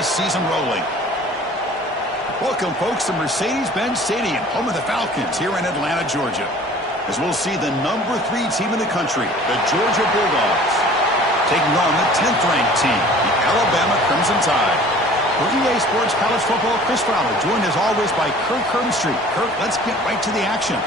this season rolling. Welcome, folks, to Mercedes-Benz Stadium, home of the Falcons here in Atlanta, Georgia, as we'll see the number 3 team in the country, the Georgia Bulldogs, taking on the 10th-ranked team, the Alabama Crimson Tide. For EA Sports College Football, Chris Fowler, joined as always by Kirk Herbstreit. Kirk, let's get right to the action.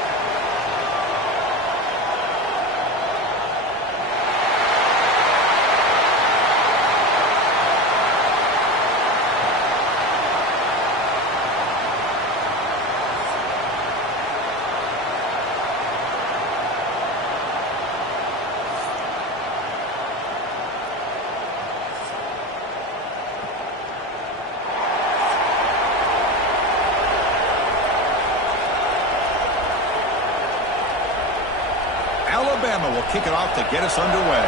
Alabama will kick it off to get us underway.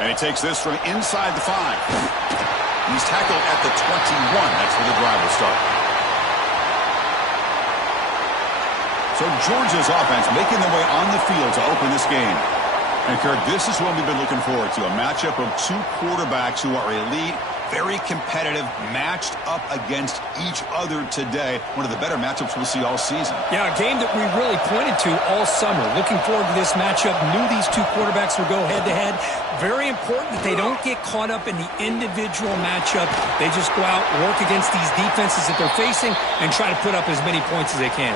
And he takes this from inside the 5. He's tackled at the 21. That's where the drive will start. So Georgia's offense making their way on the field to open this game. And Kirk, this is what we've been looking forward to, a matchup of 2 quarterbacks who are elite, very competitive, matched up against each other today. One of the better matchups we'll see all season. Yeah, a game that we really pointed to all summer. Looking forward to this matchup. Knew these 2 quarterbacks would go head-to-head. Very important that they don't get caught up in the individual matchup. They just go out, work against these defenses that they're facing, and try to put up as many points as they can.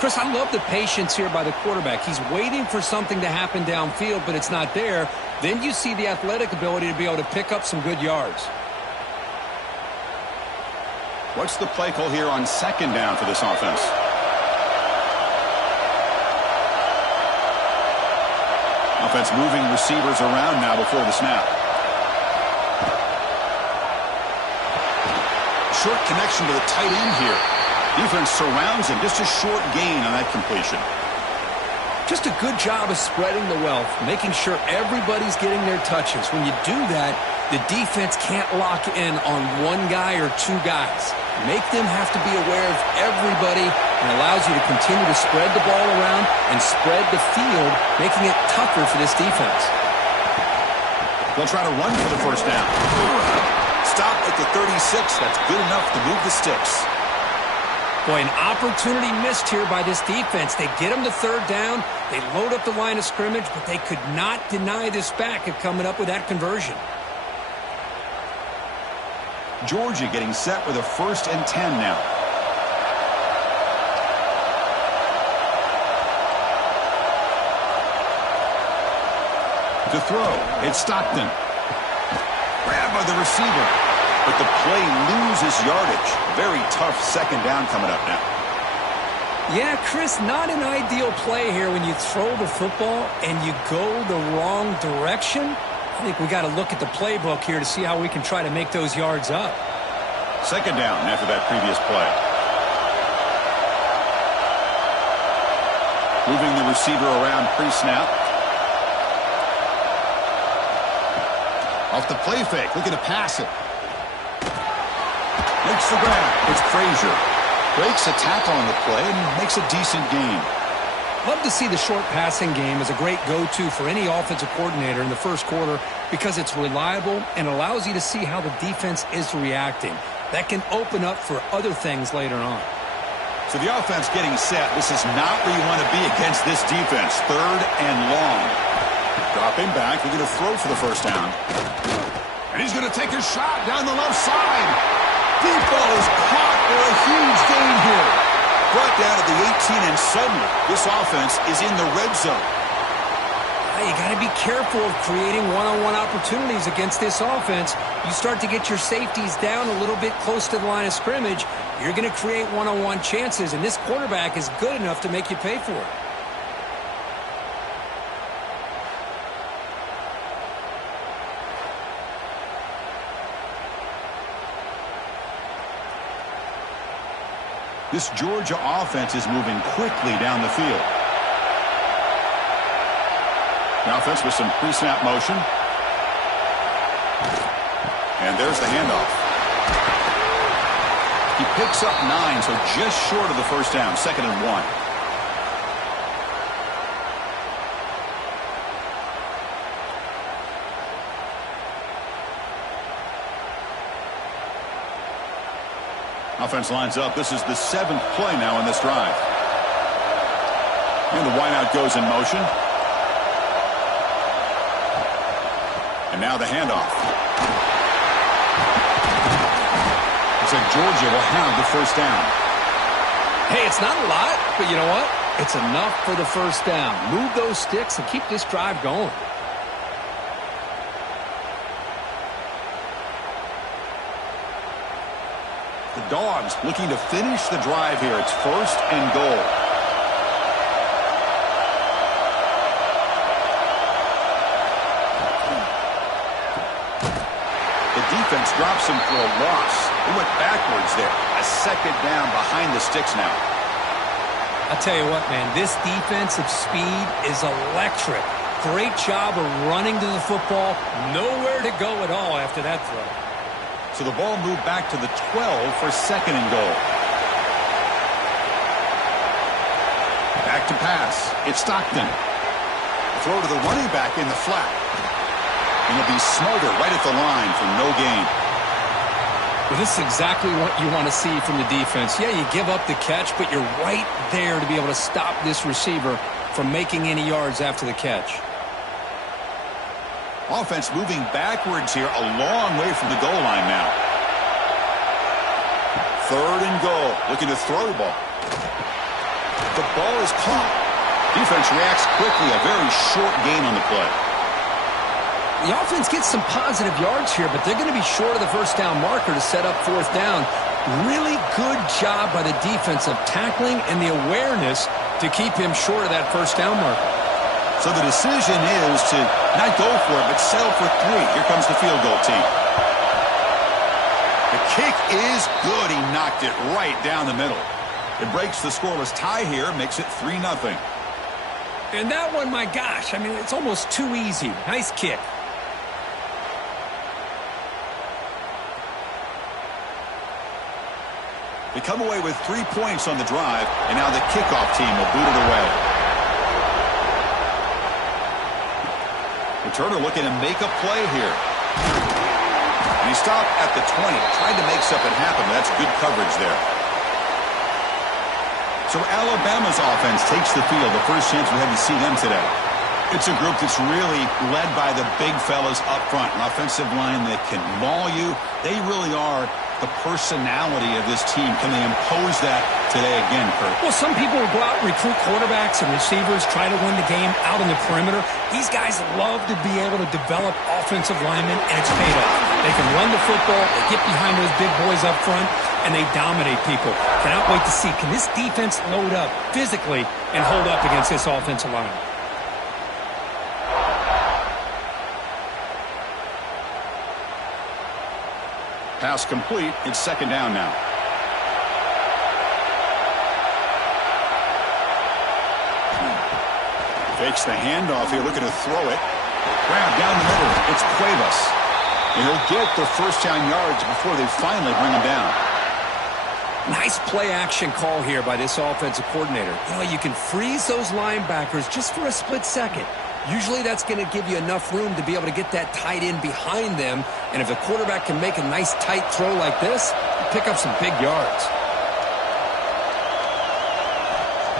Chris, I love the patience here by the quarterback. He's waiting for something to happen downfield, but it's not there. Then you see the athletic ability to be able to pick up some good yards. What's the play call here on 2nd down for this offense? Offense moving receivers around now before the snap. Short connection to the tight end here. Defense surrounds him. Just a short gain on that completion. Just a good job of spreading the wealth, making sure everybody's getting their touches. When you do that, the defense can't lock in on 1 guy or 2 guys. Make them have to be aware of everybody, and allows you to continue to spread the ball around and spread the field, making it tougher for this defense. They'll try to run for the first down. Stop at the 36. That's good enough to move the sticks. Boy, an opportunity missed here by this defense. They get them to 3rd down. They load up the line of scrimmage, but they could not deny this back of coming up with that conversion. Georgia getting set with a 1st and 10 now. To throw, it's Stockton. Grabbed by the receiver. But the play loses yardage. Very tough 2nd down coming up now. Yeah, Chris, not an ideal play here when you throw the football and you go the wrong direction. I think we got to look at the playbook here to see how we can try to make those yards up. 2nd down after that previous play. Moving the receiver around pre-snap. Off the play fake, looking to pass it. Makes the grab. It's Frazier. Breaks a tackle on the play and makes a decent gain. Love to see the short passing game as a great go-to for any offensive coordinator in the first quarter because it's reliable and allows you to see how the defense is reacting. That can open up for other things later on. So the offense getting set. This is not where you want to be against this defense. 3rd and long. Dropping back. They're going to throw for the first down. And he's going to take a shot down the left side. Deep ball is caught for a huge gain here. Brought down at the 18, and suddenly this offense is in the red zone. You got to be careful of creating one-on-one opportunities against this offense. You start to get your safeties down a little bit close to the line of scrimmage, you're going to create one-on-one chances, and this quarterback is good enough to make you pay for it. This Georgia offense is moving quickly down the field. The offense with some pre-snap motion. And there's the handoff. He picks up 9, so just short of the first down, 2nd and 1. Offense lines up. This is the 7th play now in this drive. And the wideout goes in motion. And now the handoff. Looks like Georgia will have the first down. Hey, it's not a lot, but you know what? It's enough for the first down. Move those sticks and keep this drive going. The Dogs looking to finish the drive here. It's 1st and goal. The defense drops him for a loss. He went backwards there. A 2nd down behind the sticks now. I tell you what, man, this defensive speed is electric. Great job of running to the football. Nowhere to go at all after that throw. So the ball moved back to the 12 for 2nd and goal. Back to pass. It's Stockton. Throw to the running back in the flat. And he'll be smothered right at the line for no gain. Well, this is exactly what you want to see from the defense. Yeah, you give up the catch, but you're right there to be able to stop this receiver from making any yards after the catch. Offense moving backwards here, a long way from the goal line now. 3rd and goal, looking to throw the ball. The ball is caught. Defense reacts quickly, a very short gain on the play. The offense gets some positive yards here, but they're going to be short of the first down marker to set up 4th down. Really good job by the defense of tackling and the awareness to keep him short of that first down marker. So the decision is to not go for it, but settle for 3. Here comes the field goal team. The kick is good. He knocked it right down the middle. It breaks the scoreless tie here, makes it 3-0. And that one, my gosh, I mean, it's almost too easy. Nice kick. They come away with 3 points on the drive, and now the kickoff team will boot it away. Returner looking to make a play here. And he stopped at the 20, tried to make something happen, but that's good coverage there. So Alabama's offense takes the field, the first chance we had to see them today. It's a group that's really led by the big fellas up front, an offensive line that can maul you. They really are the personality of this team. Can they impose that today again, Kurt? Well, some people will go out and recruit quarterbacks and receivers, try to win the game out on the perimeter. These guys love to be able to develop offensive linemen, and it's paid off. They can run the football, they get behind those big boys up front, and they dominate people. Cannot wait to see, can this defense load up physically and hold up against this offensive line? Pass complete. It's 2nd down now. Fakes the handoff here, looking to throw it. Grab down the middle. It's Cuevas. And he'll get the first down yards before they finally bring him down. Nice play action call here by this offensive coordinator. You know, you can freeze those linebackers just for a split second. Usually that's going to give you enough room to be able to get that tight end behind them. And if the quarterback can make a nice tight throw like this, you pick up some big yards.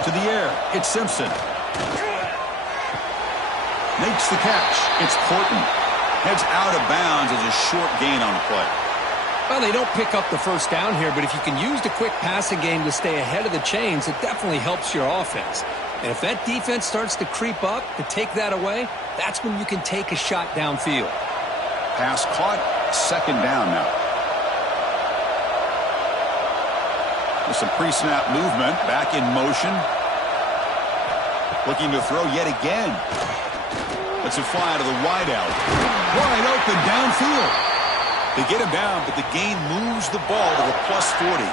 To the air, it's Simpson. Makes the catch. It's Porton. Heads out of bounds as a short gain on the play. Well, they don't pick up the first down here, but if you can use the quick passing game to stay ahead of the chains, it definitely helps your offense. And if that defense starts to creep up to take that away, that's when you can take a shot downfield. Pass caught, 2nd down now. With some pre-snap movement, back in motion. Looking to throw yet again. Lets it fly out of the wideout. Wide open downfield. They get him down, but the gain moves the ball to the +40.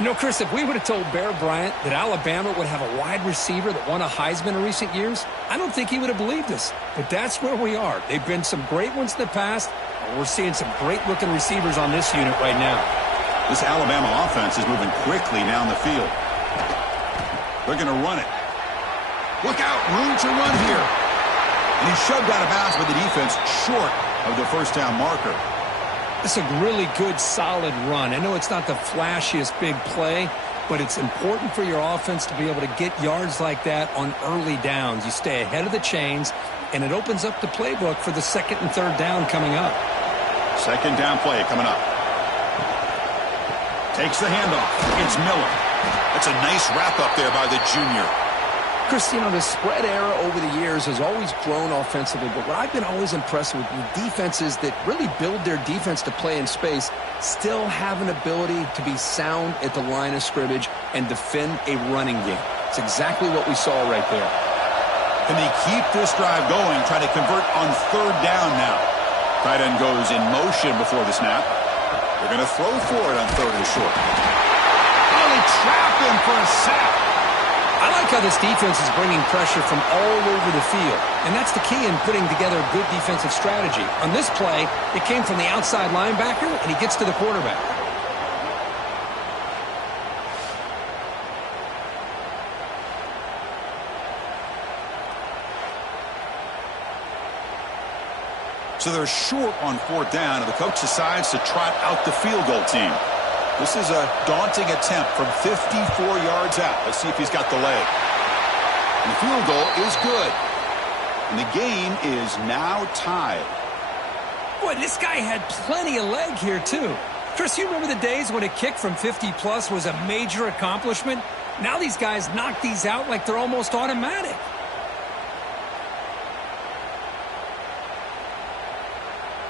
You know, Chris, if we would have told Bear Bryant that Alabama would have a wide receiver that won a Heisman in recent years, I don't think he would have believed us. But that's where we are. They've been some great ones in the past, and we're seeing some great-looking receivers on this unit right now. This Alabama offense is moving quickly down the field. They're going to run it. Look out, room to run here. And he's shoved out of bounds by the defense short of the first down marker. It's a really good, solid run. I know it's not the flashiest big play, but it's important for your offense to be able to get yards like that on early downs. You stay ahead of the chains, and it opens up the playbook for the second and third down coming up. Second down play coming up. Takes the handoff. It's Miller. That's a nice wrap-up there by the junior. Chris, you know, the spread era over the years has always grown offensively, but what I've been always impressed with defenses that really build their defense to play in space still have an ability to be sound at the line of scrimmage and defend a running game. It's exactly what we saw right there. Can they keep this drive going, try to convert on third down now? Tight end goes in motion before the snap. They're going to throw for it on third and short. Oh, they trap him for a sack. I like how this defense is bringing pressure from all over the field, and that's the key in putting together a good defensive strategy. On this play, it came from the outside linebacker, and he gets to the quarterback. So they're short on fourth down, and the coach decides to trot out the field goal team. This is a daunting attempt from 54 yards out. Let's see if he's got the leg. And the field goal is good. And the game is now tied. Boy, this guy had plenty of leg here, too. Chris, you remember the days when a kick from 50-plus was a major accomplishment? Now these guys knock these out like they're almost automatic.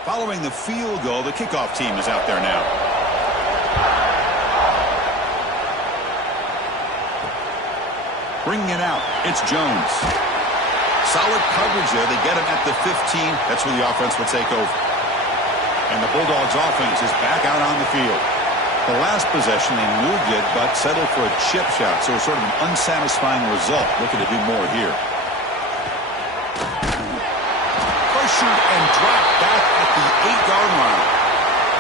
Following the field goal, the kickoff team is out there now. Bringing it out, it's Jones. Solid coverage there. They get him at the 15. That's where the offense will take over. And the Bulldogs offense is back out on the field. The last possession, they moved it, but settled for a chip shot. So it's sort of an unsatisfying result. Looking to do more here. Pressured and dropped back at the 8-yard line.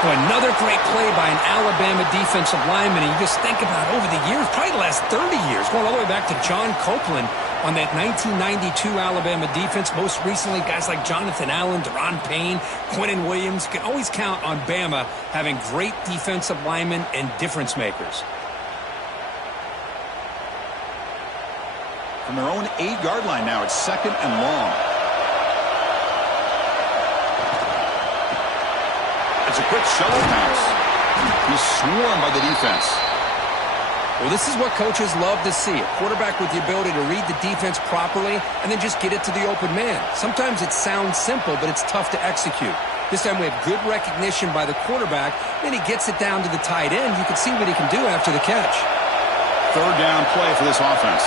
Another great play by an Alabama defensive lineman. And you just think about over the years, probably the last 30 years, going all the way back to John Copeland on that 1992 Alabama defense. Most recently, guys like Jonathan Allen, Deron Payne, Quinnen Williams. You can always count on Bama having great defensive linemen and difference makers. From their own 8-yard line now, it's second and long. It's a quick shovel pass. He's swarmed by the defense. Well, this is what coaches love to see. A quarterback with the ability to read the defense properly and then just get it to the open man. Sometimes it sounds simple, but it's tough to execute. This time we have good recognition by the quarterback. Then he gets it down to the tight end. You can see what he can do after the catch. Third down play for this offense.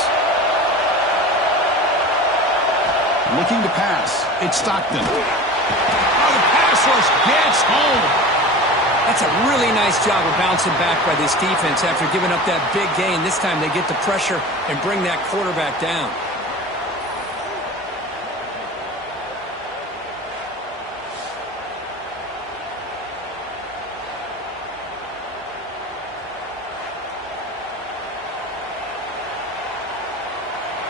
Looking to pass. It's Stockton. The pass rush gets home. That's a really nice job of bouncing back by this defense after giving up that big gain. This time they get the pressure and bring that quarterback down.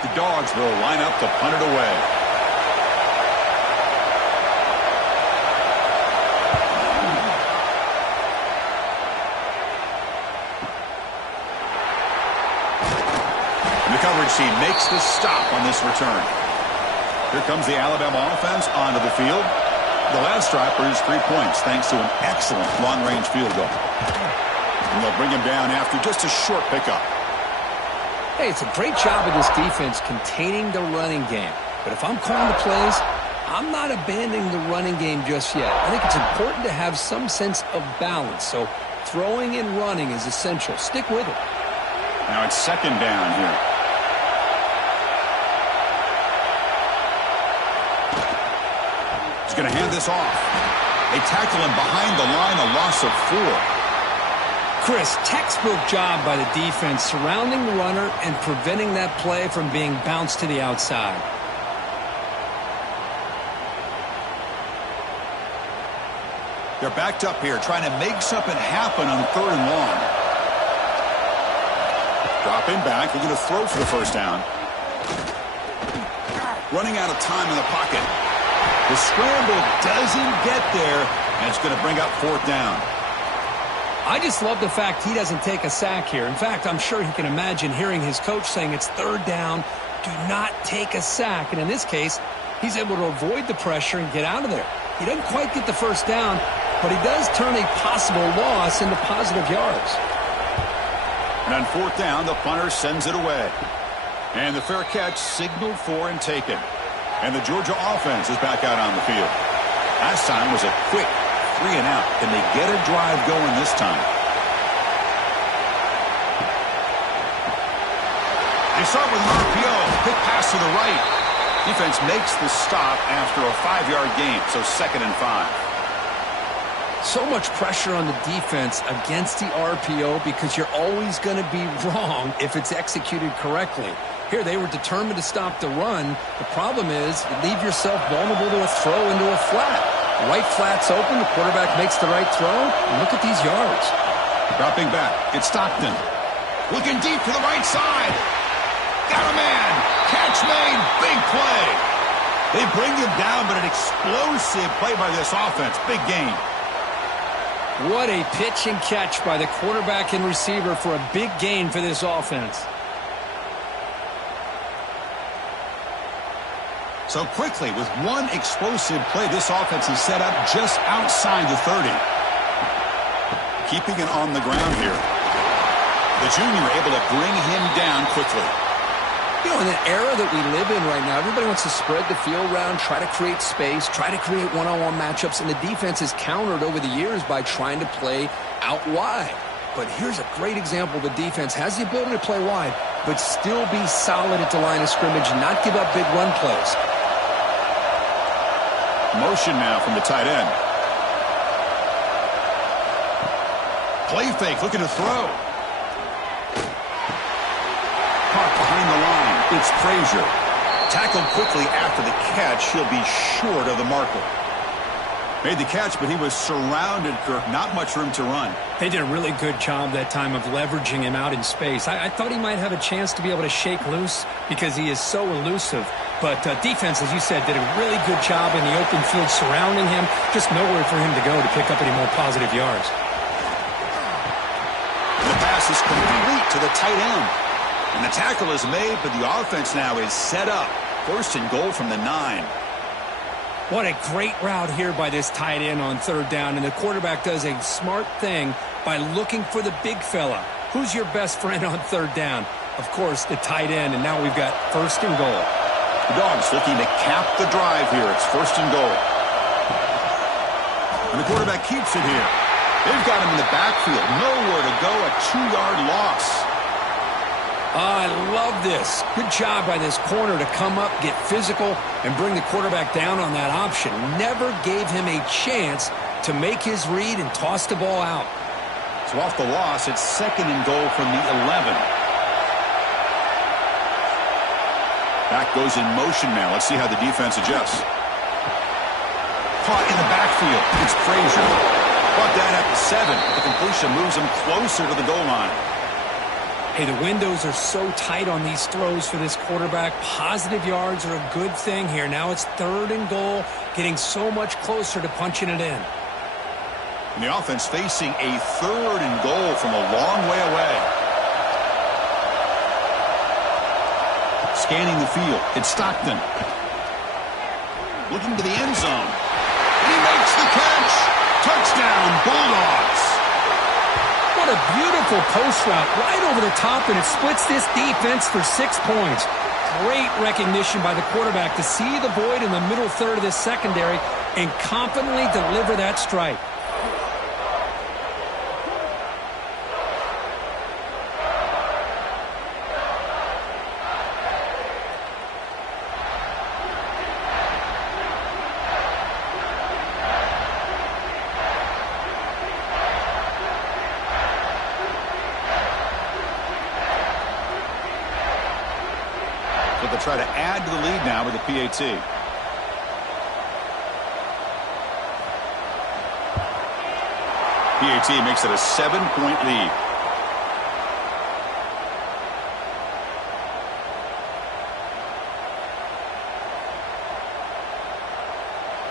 The Dogs will line up to punt it away. The coverage team makes the stop on this return. Here comes the Alabama offense onto the field. The last drive produced 3 points thanks to an excellent long-range field goal. And they'll bring him down after just a short pickup. Hey, it's a great job of this defense containing the running game. But if I'm calling the plays, I'm not abandoning the running game just yet. I think it's important to have some sense of balance. So throwing and running is essential. Stick with it. Now it's second down here. He's going to hand this off. They tackle him behind the line, a loss of 4. Chris, textbook job by the defense surrounding the runner and preventing that play from being bounced to the outside. They're backed up here trying to make something happen on third and long. Dropping back, they're going to throw for the first down. Running out of time in the pocket. The scramble doesn't get there, and it's going to bring up fourth down. I just love the fact he doesn't take a sack here. In fact, I'm sure he can imagine hearing his coach saying it's third down, do not take a sack. And in this case, he's able to avoid the pressure and get out of there. He doesn't quite get the first down, but he does turn a possible loss into positive yards. And on fourth down, the punter sends it away. And the fair catch signaled for and taken. And the Georgia offense is back out on the field. Last time was a quick 3 and out. Can they get a drive going this time? They start with an RPO. Quick pass to the right. Defense makes the stop after a 5-yard gain, so 2nd and 5. So much pressure on the defense against the RPO because you're always going to be wrong if it's executed correctly. Here, they were determined to stop the run. The problem is you leave yourself vulnerable to a throw into a flat. The right flat's open. The quarterback makes the right throw. And look at these yards. Dropping back. It's Stockton. Looking deep to the right side. Got a man. Catch made. Big play. They bring him down, but an explosive play by this offense. Big gain. What a pitch and catch by the quarterback and receiver for a big gain for this offense. So quickly, with one explosive play, this offense is set up just outside the 30. Keeping it on the ground here. The junior able to bring him down quickly. You know, in an era that we live in right now, everybody wants to spread the field around, try to create space, try to create one-on-one matchups, and the defense has countered over the years by trying to play out wide. But here's a great example. The defense has the ability to play wide, but still be solid at the line of scrimmage and not give up big run plays. Motion now from the tight end. Play fake, looking to throw. Caught behind the line. It's Frazier. Tackled quickly after the catch. He'll be short of the marker. Made the catch, but he was surrounded, Kirk. Not much room to run. They did a really good job that time of leveraging him out in space. I thought he might have a chance to be able to shake loose because he is so elusive. But defense, as you said, did a really good job in the open field surrounding him. Just nowhere for him to go to pick up any more positive yards. The pass is complete to the tight end. And the tackle is made, but the offense now is set up. 1st and goal from the 9. What a great route here by this tight end on 3rd down. And the quarterback does a smart thing by looking for the big fella. Who's your best friend on 3rd down? Of course, the tight end. And now we've got 1st and goal. The Dogs looking to cap the drive here. It's 1st and goal. And the quarterback keeps it here. They've got him in the backfield. Nowhere to go. A 2-yard loss. I love this. Good job by this corner to come up, get physical, and bring the quarterback down on that option. Never gave him a chance to make his read and toss the ball out. So off the loss, it's 2nd and goal from the 11. Back goes in motion now. Let's see how the defense adjusts. Caught in the backfield. It's Frazier. Brought that at the 7. The completion moves him closer to the goal line. Hey, the windows are so tight on these throws for this quarterback. Positive yards are a good thing here. Now it's 3rd and goal, getting so much closer to punching it in. And the offense facing a 3rd and goal from a long way away. Scanning the field, it's Stockton. Looking to the end zone. And he makes the catch. Touchdown, Bulldogs. What a beautiful post route right over the top, and it splits this defense for 6 points. Great recognition by the quarterback to see the void in the middle third of this secondary and confidently deliver that strike. But they'll try to add to the lead now with the PAT. PAT makes it a 7-point lead.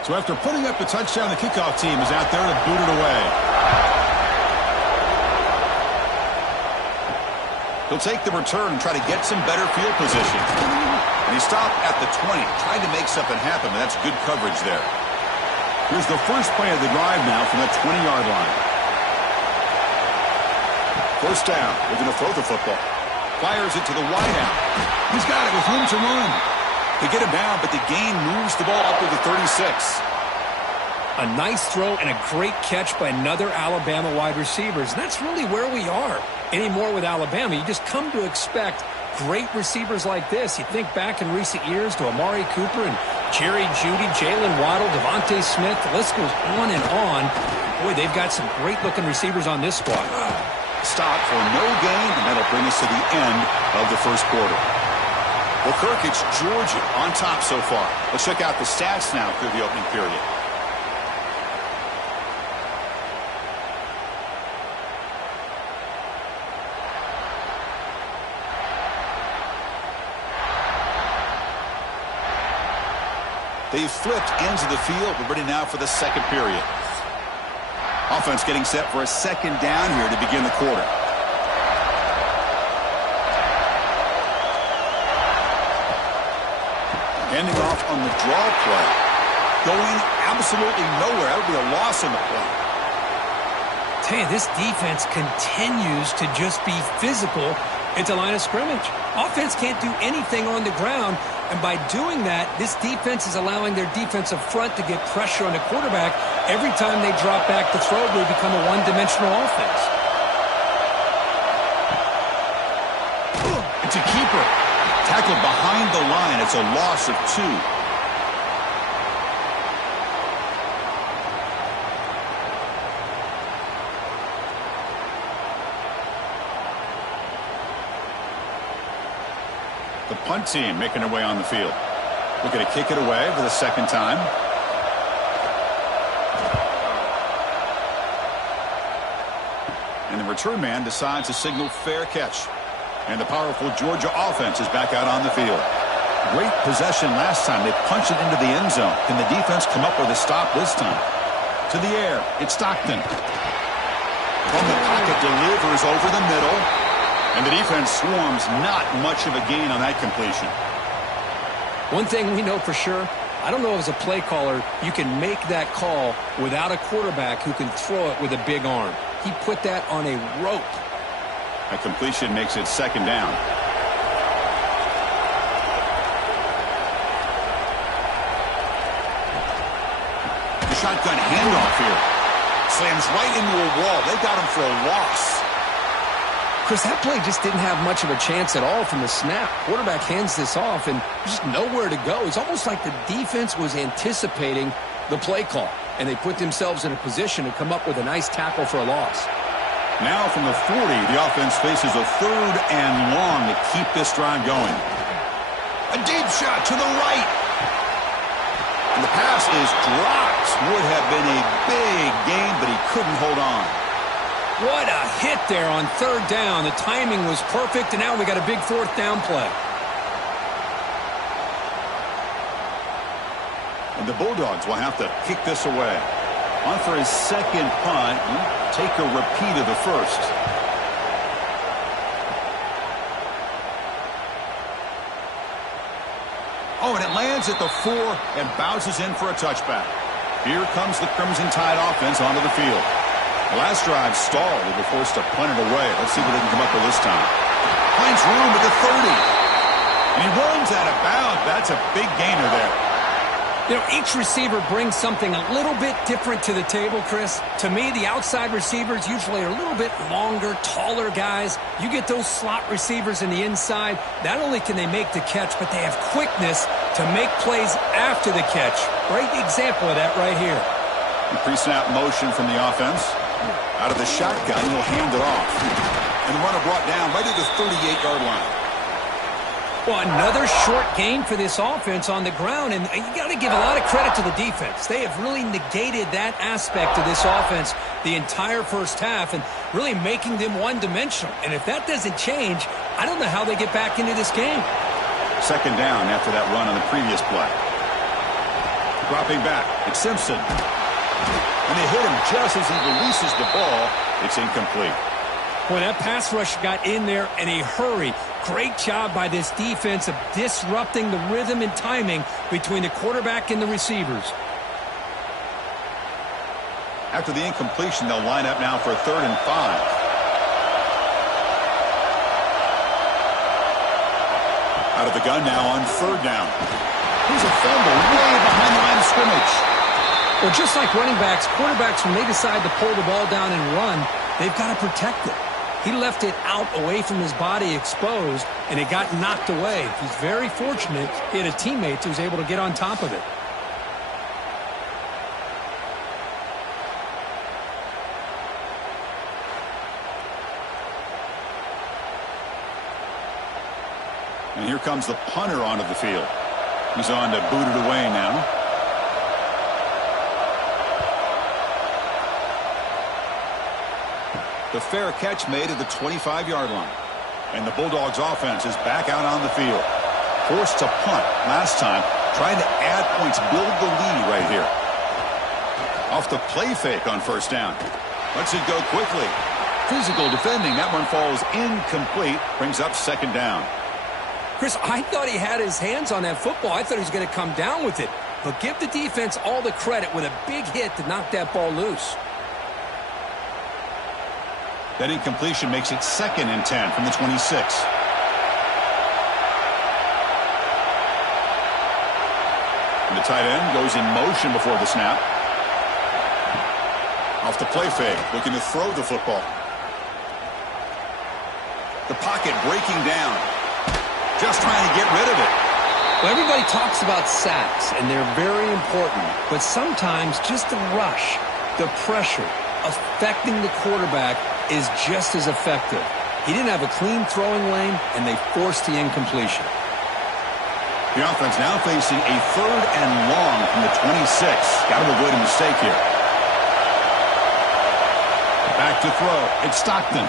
So after putting up the touchdown, the kickoff team is out there to boot it away. He'll take the return and try to get some better field position. And he stopped at the 20, trying to make something happen, but that's good coverage there. Here's the first play of the drive now from that 20-yard line. First down, they're going to throw the football. Fires it to the wideout. He's got it with room to run. They get him down, but the gain moves the ball up to the 36. A nice throw and a great catch by another Alabama wide receivers. And that's really where we are anymore with Alabama. You just come to expect great receivers like this. You think back in recent years to Amari Cooper and Jerry Jeudy, Jalen Waddle, Devontae Smith. The list goes on and on. Boy, they've got some great-looking receivers on this squad. Stop for no gain, and that'll bring us to the end of the first quarter. Well, Kirk, it's Georgia on top so far. Let's check out the stats now through the opening period. They've flipped ends of the field. We're ready now for the second period. Offense getting set for a second down here to begin the quarter. Handing off on the draw play. Going absolutely nowhere. That would be a loss in the play. Tell you, this defense continues to just be physical at the line of scrimmage. Offense can't do anything on the ground, and by doing that, this defense is allowing their defensive front to get pressure on the quarterback. Every time they drop back to throw, they become a one-dimensional offense. It's a keeper. Tackled behind the line. It's a loss of 2. The punt team making their way on the field. Looking to kick it away for the second time. And the return man decides to signal fair catch. And the powerful Georgia offense is back out on the field. Great possession last time. They punched it into the end zone. Can the defense come up with a stop this time? To the air. It's Stockton. From the pocket, delivers over the middle. And the defense swarms. Not much of a gain on that completion. One thing we know for sure, I don't know as a play caller, you can make that call without a quarterback who can throw it with a big arm. He put that on a rope. A completion makes it second down. The shotgun handoff here. Slams right into a wall. They got him for a loss. Chris, that play just didn't have much of a chance at all from the snap. Quarterback hands this off and just nowhere to go. It's almost like the defense was anticipating the play call, and they put themselves in a position to come up with a nice tackle for a loss. Now from the 40, the offense faces a 3rd and long to keep this drive going. A deep shot to the right. And the pass is dropped. Would have been a big gain, but he couldn't hold on. What a hit there on 3rd down. The timing was perfect, and now we got a big 4th down play. And the Bulldogs will have to kick this away. On for his second punt. Take a repeat of the first. Oh, and it lands at the 4 and bounces in for a touchback. Here comes the Crimson Tide offense onto the field. The last drive stalled. They were forced to punt it away. Let's see what they can come up with this time. Finds room at the 30. And he runs out of bounds. That's a big gainer there. You know, each receiver brings something a little bit different to the table, Chris. To me, the outside receivers usually are a little bit longer, taller guys. You get those slot receivers in the inside, not only can they make the catch, but they have quickness to make plays after the catch. Great example of that right here. Pre-snap motion from the offense. Out of the shotgun, he'll hand it off. And the runner brought down right at the 38-yard line. Well, another short gain for this offense on the ground, and you got to give a lot of credit to the defense. They have really negated that aspect of this offense the entire first half and really making them one-dimensional. And if that doesn't change, I don't know how they get back into this game. Second down after that run on the previous play. Dropping back, it's Simpson. And they hit him just as he releases the ball. It's incomplete. Boy, that pass rush got in there in a hurry. Great job by this defense of disrupting the rhythm and timing between the quarterback and the receivers. After the incompletion, they'll line up now for 3rd and 5. Out of the gun now on 3rd down. Here's a fumble way behind the line of scrimmage. Well, just like running backs, quarterbacks, when they decide to pull the ball down and run, they've got to protect it. He left it out away from his body exposed, and it got knocked away. He's very fortunate he had a teammate who was able to get on top of it. And here comes the punter onto the field. He's on to boot it away now. The fair catch made at the 25-yard line. And the Bulldogs offense is back out on the field. Forced to punt last time, trying to add points, build the lead right here. Off the play fake on 1st down. Lets it go quickly. Physical defending. That one falls incomplete. Brings up 2nd down. Chris, I thought he had his hands on that football. I thought he was going to come down with it. But give the defense all the credit with a big hit to knock that ball loose. That incompletion makes it 2nd and 10 from the 26. And the tight end goes in motion before the snap. Off the play fake, looking to throw the football. The pocket breaking down. Just trying to get rid of it. Well, everybody talks about sacks, and they're very important. But sometimes just the rush, the pressure, affecting the quarterback is just as effective. He didn't have a clean throwing lane, and they forced the incompletion. The offense now facing a 3rd and long from the 26. Got to avoid a mistake here. Back to throw. It's Stockton.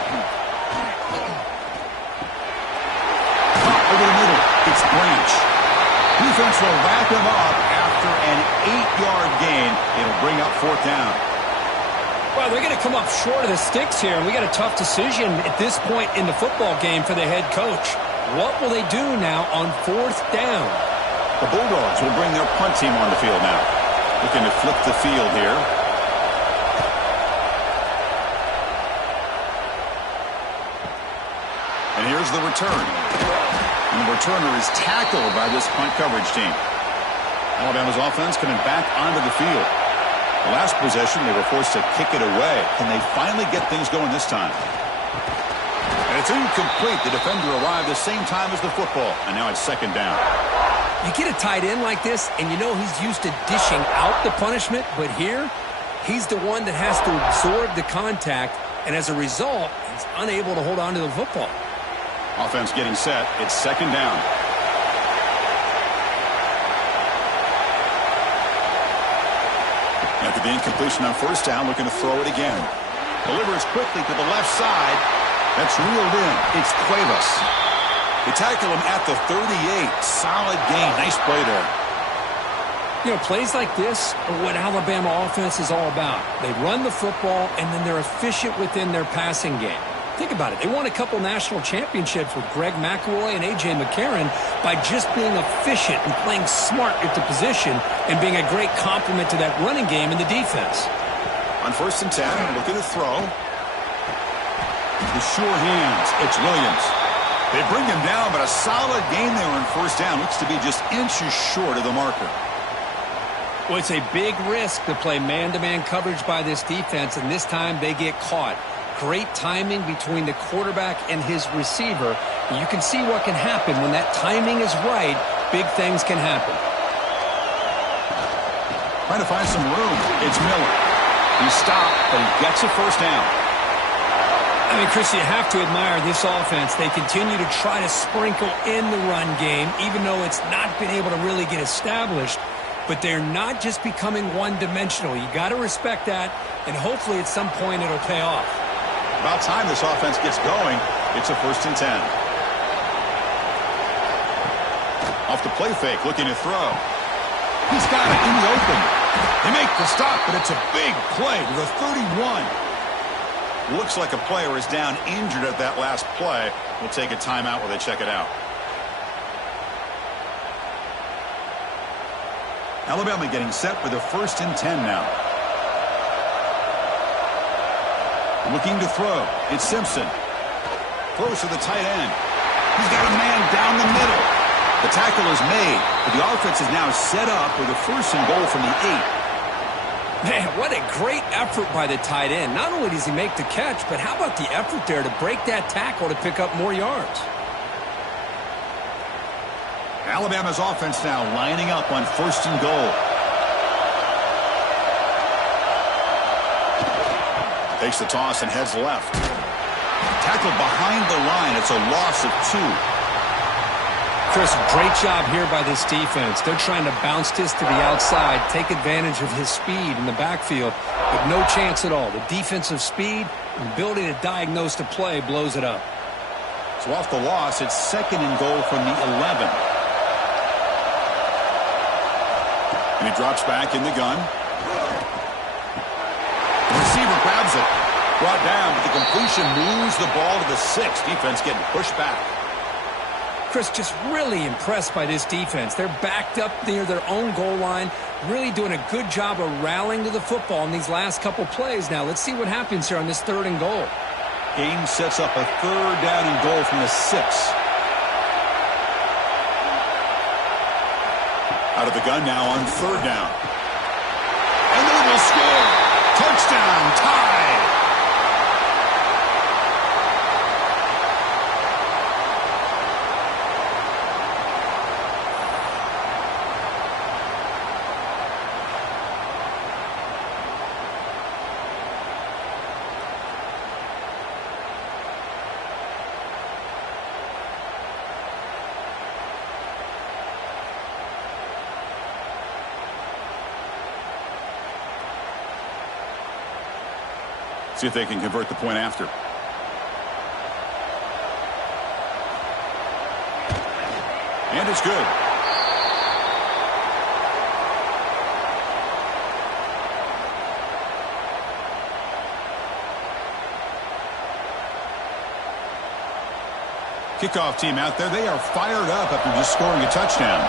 Over the middle. It's Branch. Defense will wrap him up after an 8-yard gain. It'll bring up 4th down. Well, they're going to come up short of the sticks here. We got a tough decision at this point in the football game for the head coach. What will they do now on 4th down? The Bulldogs will bring their punt team on the field now. Looking to flip the field here. And here's the return. And the returner is tackled by this punt coverage team. Alabama's offense coming back onto the field. The last possession, they were forced to kick it away. Can they finally get things going this time? And it's incomplete. The defender arrived the same time as the football. And now it's 2nd down. You get a tight end like this, and you know he's used to dishing out the punishment. But here, he's the one that has to absorb the contact. And as a result, he's unable to hold on to the football. Offense getting set. It's 2nd down. After the incompletion on 1st down, looking to throw it again. Delivers quickly to the left side. That's reeled in. It's Cuevas. They tackle him at the 38. Solid gain. Nice play there. You know, plays like this are what Alabama offense is all about. They run the football, and then they're efficient within their passing game. Think about it. They won a couple national championships with Greg McElroy and A.J. McCarron by just being efficient and playing smart at the position and being a great complement to that running game in the defense. On 1st and 10, looking to throw. The sure hands. It's Williams. They bring him down, but a solid gain there on 1st down. Looks to be just inches short of the marker. Well, it's a big risk to play man-to-man coverage by this defense, and this time they get caught. Great timing between the quarterback and his receiver. You can see what can happen when that timing is right. Big things can happen. Trying to find some room. It's Miller. He stopped, but he gets a 1st down. I mean, Chris, you have to admire this offense. They continue to try to sprinkle in the run game, even though it's not been able to really get established. But they're not just becoming one-dimensional. You got to respect that, and hopefully at some point it'll pay off. About time this offense gets going. It's a 1st and 10. Off the play fake, looking to throw. He's got it in the open. They make the stop, but it's a big play to the 31. Looks like a player is down injured at that last play. We'll take a timeout while they check it out. Alabama getting set for the 1st and 10 now. Looking to throw. It's Simpson. Throws to the tight end. He's got a man down the middle. The tackle is made, but the offense is now set up with a 1st and goal from the 8. Man, what a great effort by the tight end. Not only does he make the catch, but how about the effort there to break that tackle to pick up more yards? Alabama's offense now lining up on 1st and goal. Takes the toss and heads left. Tackled behind the line. It's a loss of 2. Chris, great job here by this defense. They're trying to bounce this to the outside, take advantage of his speed in the backfield, but no chance at all. The defensive speed and ability to diagnose the play blows it up. So off the loss, it's 2nd and goal from the 11. And he drops back in the gun. The receiver grabs it. Brought down, but the completion moves the ball to the 6. Defense getting pushed back. Chris, just really impressed by this defense. They're backed up near their own goal line, really doing a good job of rallying to the football in these last couple plays. Now, let's see what happens here on this 3rd and goal. Game sets up a 3rd down and goal from the 6. Out of the gun now on 3rd down. And they will score. Touchdown, tied. See if they can convert the point after. And it's good. Kickoff team out there. They are fired up after just scoring a touchdown.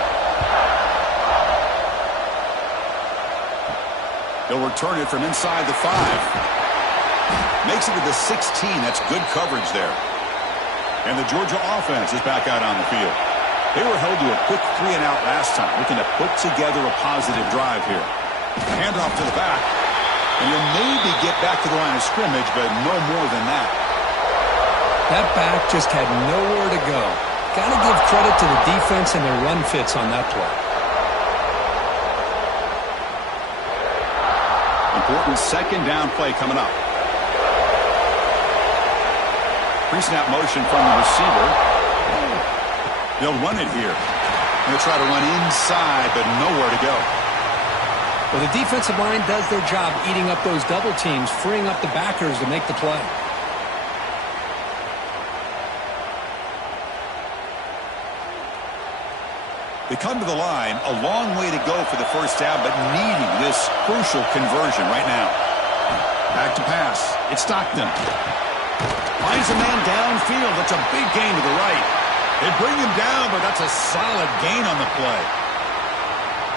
They'll return it from inside the 5. Makes it to the 16. That's good coverage there. And the Georgia offense is back out on the field. They were held to a quick 3-and-out last time, looking to put together a positive drive here. Handoff to the back. And you'll maybe get back to the line of scrimmage, but no more than that. That back just had nowhere to go. Got to give credit to the defense and their run fits on that play. Important 2nd down play coming up. Pre-snap motion from the receiver. They'll run it here. They'll try to run inside, but nowhere to go. Well, the defensive line does their job eating up those double teams, freeing up the backers to make the play. They come to the line, a long way to go for the 1st down, but needing this crucial conversion right now. Back to pass. It's Stockton. Finds a man downfield. That's a big gain to the right. They bring him down, but that's a solid gain on the play.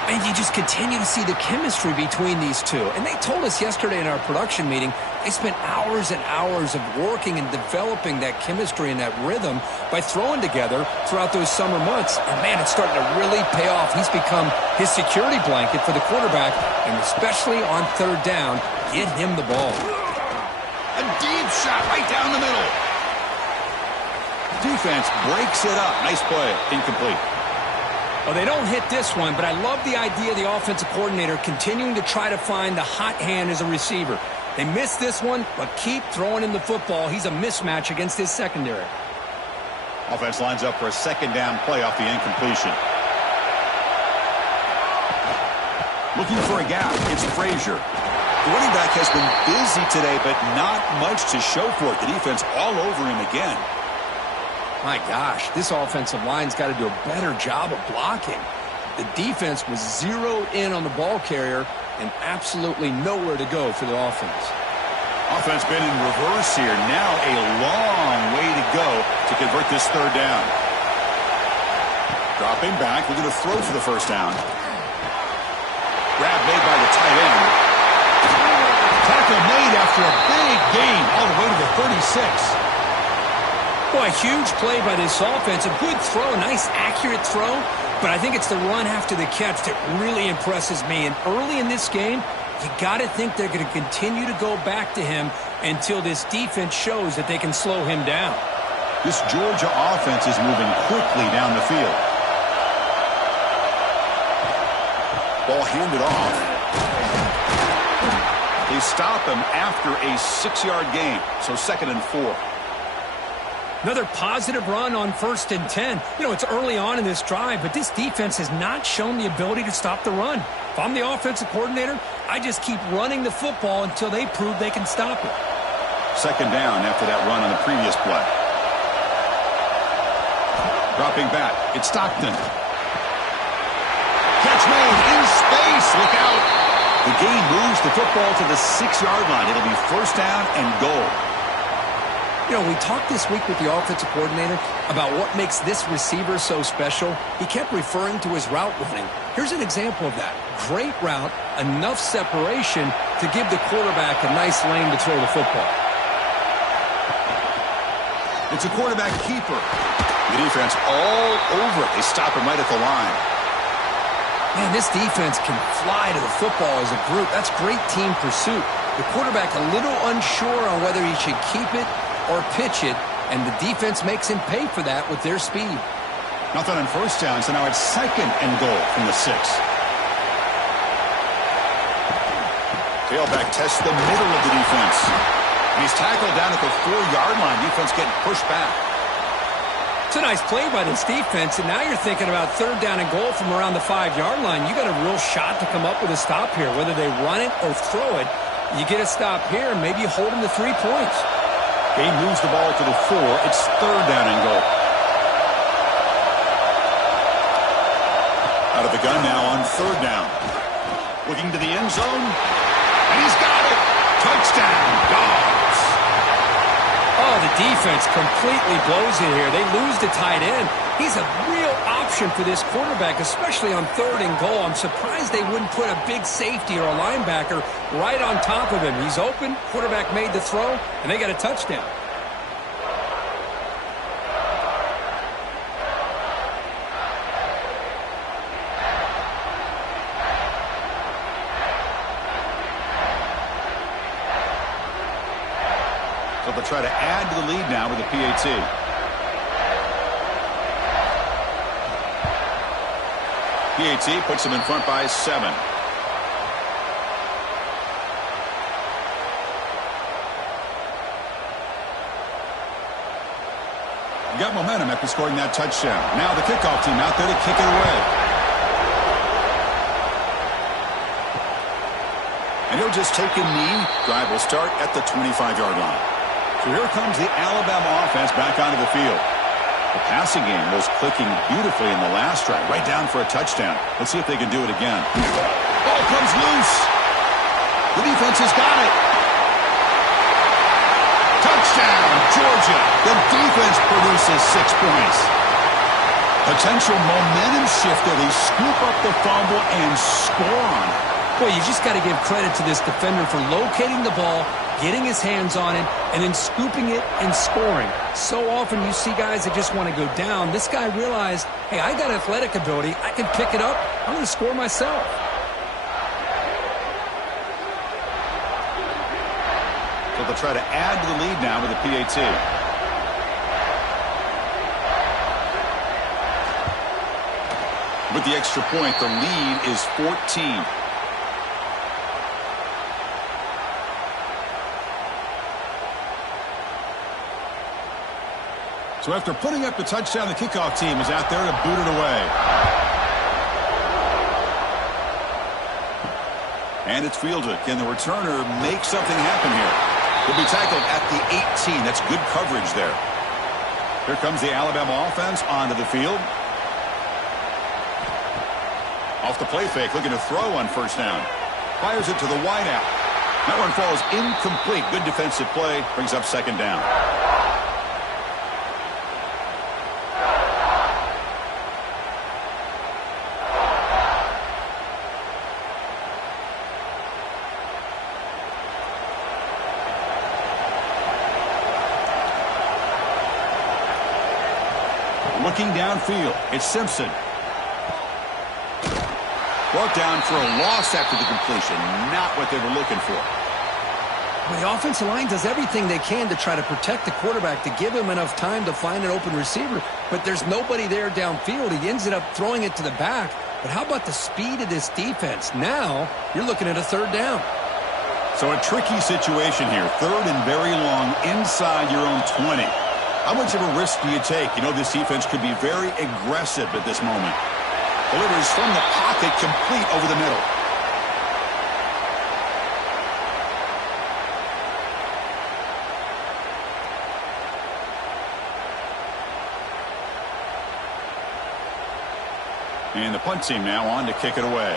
And you just continue to see the chemistry between these two. And they told us yesterday in our production meeting, they spent hours and hours of working and developing that chemistry and that rhythm by throwing together throughout those summer months. And, man, it's starting to really pay off. He's become his security blanket for the quarterback, and especially on 3rd down, get him the ball. A deep shot right down the middle. Defense breaks it up. Nice play. Incomplete. Well, they don't hit this one, but I love the idea of the offensive coordinator continuing to try to find the hot hand as a receiver. They missed this one, but keep throwing him the football. He's a mismatch against his secondary. Offense lines up for a 2nd down play off the incompletion. Looking for a gap. It's Frazier. The running back has been busy today, but not much to show for it. The defense all over him again. My gosh, this offensive line's got to do a better job of blocking. The defense was zeroed in on the ball carrier and absolutely nowhere to go for the offense. Offense been in reverse here. Now a long way to go to convert this third down. Dropping back, looking to throw for the first down. Grab made by the tight end. Tackle made after a big gain all the way to the 36. Boy, huge play by this offense. A good throw, a nice accurate throw. But I think it's the run after the catch that really impresses me. And early in this game, you got to think they're going to continue to go back to him until this defense shows that they can slow him down. This Georgia offense is moving quickly down the field. Ball handed off. They stop him after a 6-yard gain. So 2nd and 4. Another positive run on 1st and 10. You know, it's early on in this drive, but this defense has not shown the ability to stop the run. If I'm the offensive coordinator, I just keep running the football until they prove they can stop it. 2nd down after that run on the previous play. Dropping back, it's Stockton. Catch made in space, look out. The gain moves the football to the 6-yard line. It'll be 1st down and goal. You know, we talked this week with the offensive coordinator about what makes this receiver so special. He kept referring to his route running. Here's an example of that. Great route, enough separation to give the quarterback a nice lane to throw the football. It's a quarterback keeper. The defense all over it. They stop him right at the line. Man, this defense can fly to the football as a group. That's great team pursuit. The quarterback a little unsure on whether he should keep it or pitch it, and the defense makes him pay for that with their speed. Nothing on 1st down, so now it's 2nd and goal from the 6. Tailback tests the middle of the defense. And he's tackled down at the 4-yard line. Defense getting pushed back. It's a nice play by this defense, and now you're thinking about 3rd down and goal from around the 5-yard line. You got a real shot to come up with a stop here. Whether they run it or throw it, you get a stop here, and maybe you hold them to 3 points. He moves the ball to the 4. It's 3rd down and goal. Out of the gun now on 3rd down. Looking to the end zone. And he's got it. Touchdown, Dogs. Oh, the defense completely blows it here. They lose the tight end. He's a real option for this quarterback, especially on 3rd and goal. I'm surprised they wouldn't put a big safety or a linebacker right on top of him. He's open, quarterback made the throw, and they got a touchdown. So they'll try to add to the lead now with the PAT. PAT puts them in front by 7. Got momentum after scoring that touchdown. Now the kickoff team out there to kick it away. And he'll just take a knee. Drive will start at the 25-yard line. So here comes the Alabama offense back onto the field. The passing game was clicking beautifully in the last drive, right down for a touchdown. Let's see if they can do it again. Ball comes loose. The defense has got it. Touchdown, Georgia. The defense produces 6 points. Potential momentum shifter. They scoop up the fumble and score on it. Boy, you just got to give credit to this defender for locating the ball, getting his hands on it, and then scooping it and scoring. So often you see guys that just want to go down. This guy realized, hey, I got athletic ability. I can pick it up. I'm going to score myself. So they'll try to add to the lead now with the PAT. With the extra point, the lead is 14. So after putting up the touchdown, the kickoff team is out there to boot it away. And it's fielded. Can the returner make something happen here? He'll be tackled at the 18. That's good coverage there. Here comes the Alabama offense onto the field. Off the play fake, looking to throw on first down. Fires it to the wideout. That one falls incomplete. Good defensive play. Brings up second down. Looking downfield, it's Simpson. Brought down for a loss after the completion. Not what they were looking for. Well, the offensive line does everything they can to try to protect the quarterback, to give him enough time to find an open receiver. But there's nobody there downfield. He ends up throwing it to the back. But how about the speed of this defense? Now you're looking at a third down. So a tricky situation here. Third and very long inside your own 20. How much of a risk do you take? You know this defense could be very aggressive at this moment. Delivers from the pocket, complete over the middle. And the punt team now on to kick it away.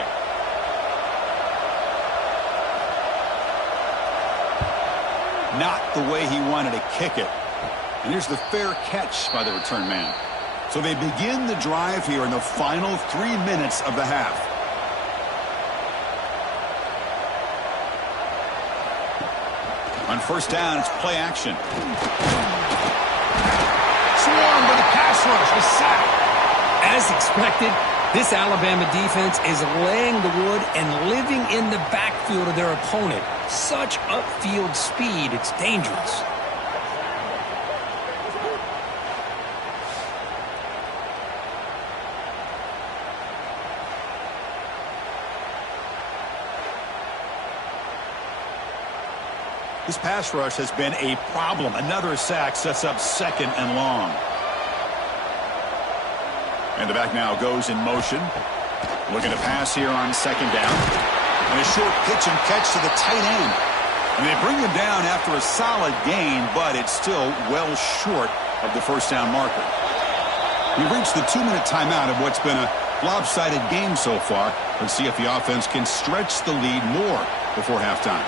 Not the way he wanted to kick it. And here's the fair catch by the return man. So they begin the drive here in the final 3 minutes of the half. On first down, it's play action. Swarmed by the pass rush. A sack. As expected, this Alabama defense is laying the wood and living in the backfield of their opponent. Such upfield speed, it's dangerous. This pass rush has been a problem. Another sack sets up second and long. And the back now goes in motion. Looking to pass here on second down. And a short pitch and catch to the tight end. And they bring him down after a solid gain, but it's still well short of the first down marker. We've reached the 2-minute timeout of what's been a lopsided game so far. Let's see if the offense can stretch the lead more before halftime.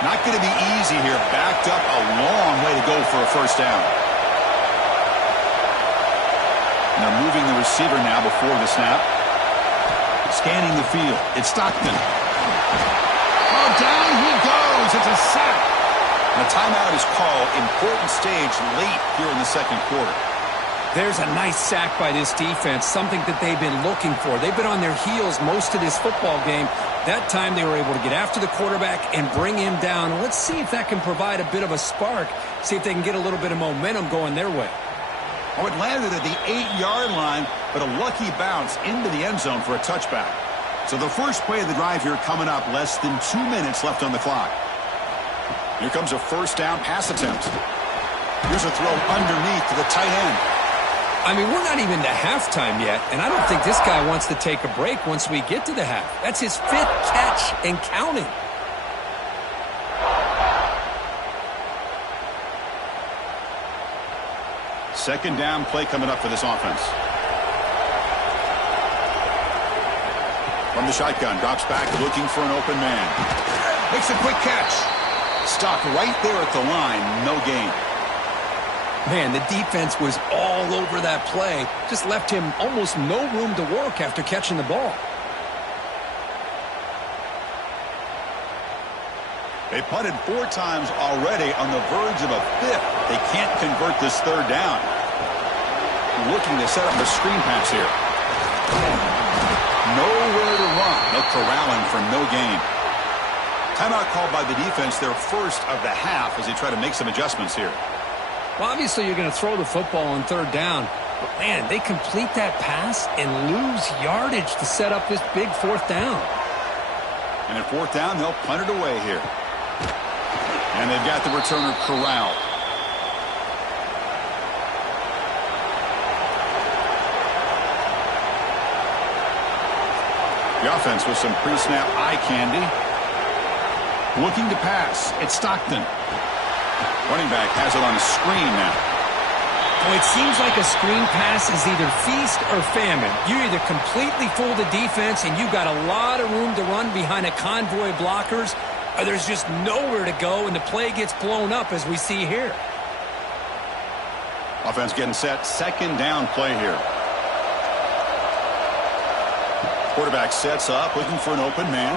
Not going to be easy here. Backed up a long way to go for a first down. And they're moving the receiver now before the snap. Scanning the field. It's Stockton. Oh, down he goes. It's a sack. And a timeout is called. Important stage late here in the second quarter. There's a nice sack by this defense, something that they've been looking for. They've been on their heels most of this football game. That time they were able to get after the quarterback and bring him down. Let's see if that can provide a bit of a spark, see if they can get a little bit of momentum going their way. Oh, it landed at the 8-yard line, but a lucky bounce into the end zone for a touchback. So the first play of the drive here coming up, less than 2 minutes left on the clock. Here comes a first down pass attempt. Here's a throw underneath to the tight end. I mean, we're not even to halftime yet, and I don't think this guy wants to take a break once we get to the half. That's his 5th catch and counting. Second down play coming up for this offense. From the shotgun, drops back looking for an open man. Makes a quick catch. Stopped right there at the line, no gain. Man, the defense was all over that play. Just left him almost no room to work after catching the ball. They punted 4 times already, on the verge of a 5th. They can't convert this third down. Looking to set up a screen pass here. Nowhere to run. No corralling for no gain. Timeout called by the defense, their first of the half, as they try to make some adjustments here. Well, obviously you're going to throw the football on third down. But, man, they complete that pass and lose yardage to set up this big fourth down. And at fourth down, they'll punt it away here. And they've got the returner corralled. The offense with some pre-snap eye candy. Looking to pass. It's Stockton. Running back has it on a screen now. Well, it seems like a screen pass is either feast or famine. You either completely fool the defense and you've got a lot of room to run behind a convoy of blockers, or there's just nowhere to go and the play gets blown up as we see here. Offense getting set. Second down play here. Quarterback sets up, looking for an open man.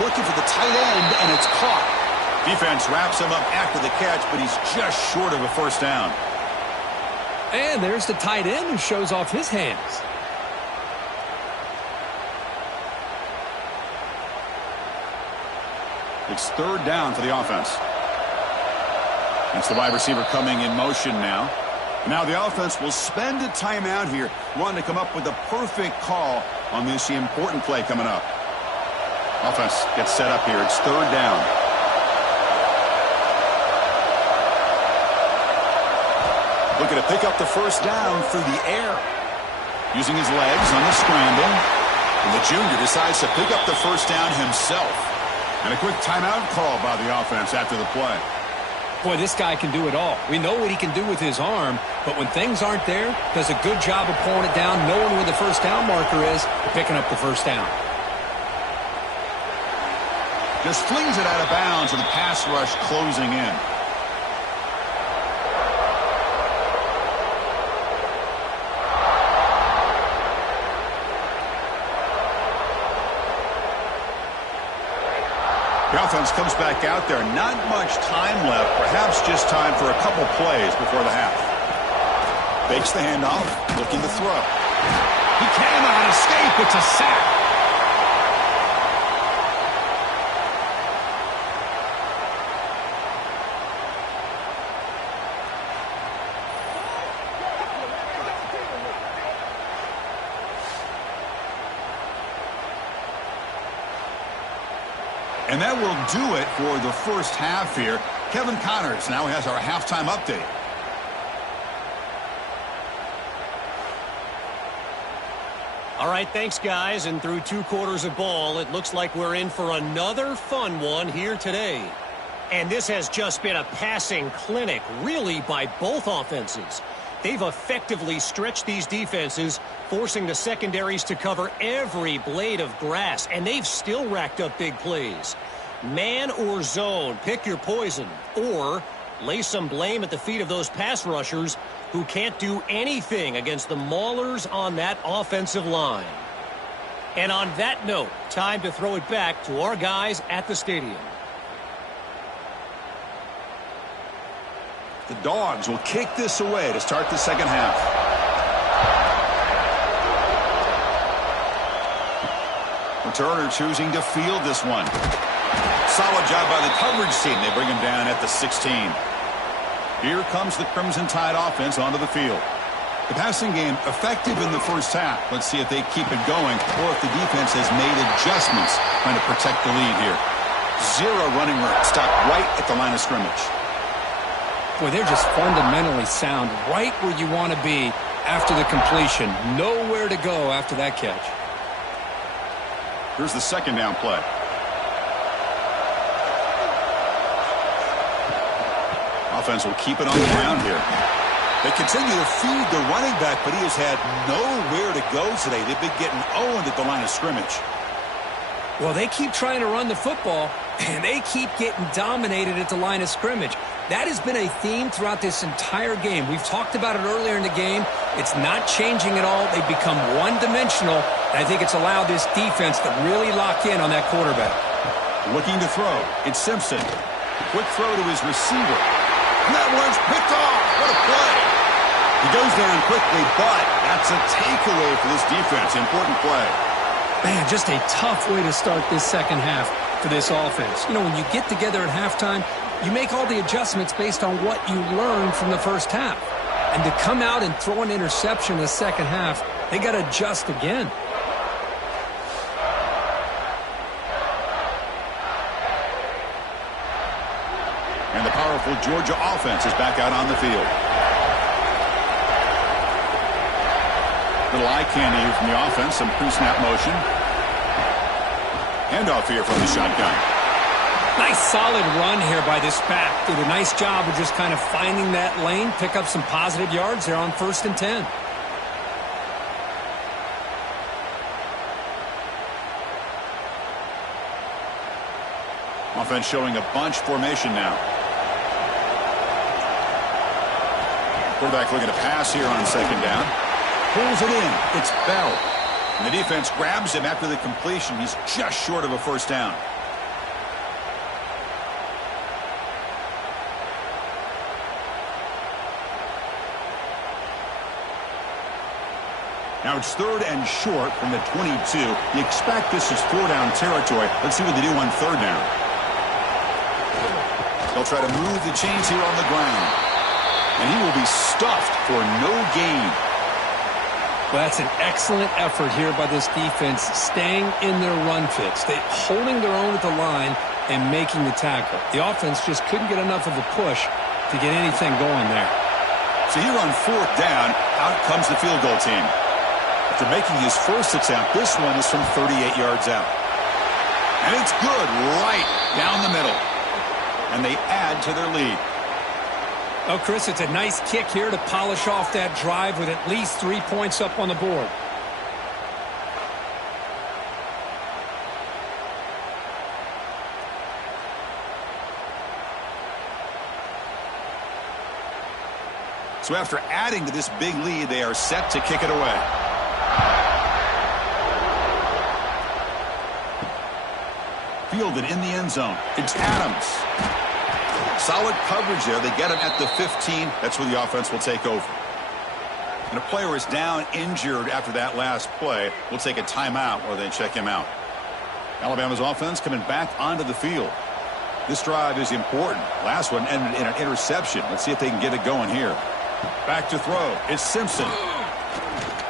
Looking for the tight end, and it's caught. Defense wraps him up after the catch, but he's just short of a first down. And there's the tight end who shows off his hands. It's third down for the offense. It's the wide receiver coming in motion now. Now the offense will spend a timeout here, wanting to come up with the perfect call on this important play coming up. Offense gets set up here. It's third down. Looking to pick up the first down through the air. Using his legs on the scramble. And the junior decides to pick up the first down himself. And a quick timeout call by the offense after the play. Boy, this guy can do it all. We know what he can do with his arm, but when things aren't there, does a good job of pulling it down, knowing where the first down marker is, and picking up the first down. Just flings it out of bounds with the pass rush closing in. The offense comes back out there. Not much time left. Perhaps just time for a couple plays before the half. Fakes the handoff. Looking to throw. He cannot escape. It's a sack. And that will do it for the first half here. Kevin Connors now has our halftime update. All right, thanks, guys. And through 2 quarters of ball, it looks like we're in for another fun one here today. And this has just been a passing clinic, really, by both offenses. They've effectively stretched these defenses, forcing the secondaries to cover every blade of grass, and they've still racked up big plays. Man or zone, pick your poison, or lay some blame at the feet of those pass rushers who can't do anything against the maulers on that offensive line. And on that note, time to throw it back to our guys at the stadium. The Dogs will kick this away to start the second half. Returner choosing to field this one. Solid job by the coverage team. They bring him down at the 16. Here comes the Crimson Tide offense onto the field. The passing game effective in the first half. Let's see if they keep it going or if the defense has made adjustments trying to protect the lead here. 0 running room. Stopped right at the line of scrimmage. Boy, they're just fundamentally sound, right where you want to be after the completion. Nowhere to go after that catch. Here's the second down play. Offense will keep it on the ground here. They continue to feed the running back, but he has had nowhere to go today. They've been getting owned at the line of scrimmage. Well, they keep trying to run the football, and they keep getting dominated at the line of scrimmage. That has been a theme throughout this entire game. We've talked about it earlier in the game. It's not changing at all. They've become one-dimensional, and I think it's allowed this defense to really lock in on that quarterback. Looking to throw. It's Simpson. Quick throw to his receiver. And that one's picked off. What a play. He goes down quickly, but that's a takeaway for this defense. Important play. Man, just a tough way to start this second half for this offense. You know, when you get together at halftime, you make all the adjustments based on what you learned from the first half. And to come out and throw an interception in the second half, they got to adjust again. And the powerful Georgia offense is back out on the field. Little eye candy here from the offense, some pre-snap motion. Handoff here from the shotgun. Nice solid run here by this back. Did a nice job of just kind of finding that lane, pick up some positive yards there on 1st and 10. Offense showing a bunch formation now. Quarterback looking to pass here on 2nd down. Pulls it in. It's Bell. And the defense grabs him after the completion. He's just short of a 1st down. Now it's 3rd and short from the 22. You expect this is 4-down territory. Let's see what they do on 3rd down. They'll try to move the chains here on the ground. And he will be stuffed for no gain. Well, that's an excellent effort here by this defense, staying in their run fits. They holding their own at the line and making the tackle. The offense just couldn't get enough of a push to get anything going there. So here on 4th down, out comes the field goal team. After making his first attempt, this one is from 38 yards out. And it's good right down the middle. And they add to their lead. Oh, Chris, it's a nice kick here to polish off that drive with at least 3 points up on the board. So after adding to this big lead, they are set to kick it away. Fielded in the end zone. It's Adams. Solid coverage there. They get him at the 15. That's where the offense will take over. And a player is down injured after that last play. We'll take a timeout while they check him out. Alabama's offense coming back onto the field. This drive is important. Last one ended in an interception. Let's see if they can get it going here. Back to throw. It's Simpson.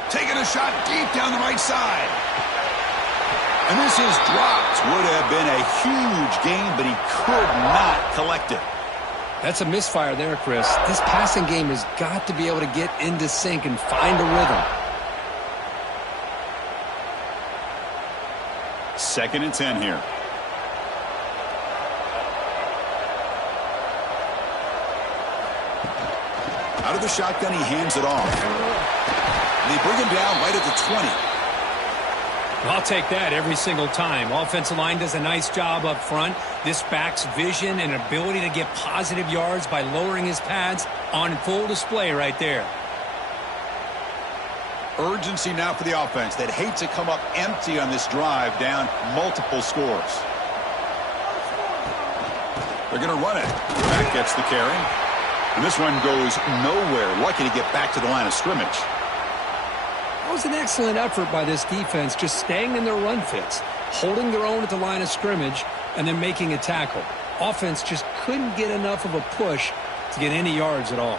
Taking a shot deep down the right side. And this is dropped. Would have been a huge gain, but he could not collect it. That's a misfire there, Chris. This passing game has got to be able to get into sync and find a rhythm. 2nd and 10 here. Out of the shotgun, he hands it off. And they bring him down right at the 20. I'll take that every single time. Offensive line does a nice job up front. This back's vision and ability to get positive yards by lowering his pads on full display right there. Urgency now for the offense. They'd hate to come up empty on this drive, down multiple scores. They're going to run it. Back gets the carry. And this one goes nowhere. Lucky to get back to the line of scrimmage. That was an excellent effort by this defense, just staying in their run fits, holding their own at the line of scrimmage, and then making a tackle. Offense just couldn't get enough of a push to get any yards at all.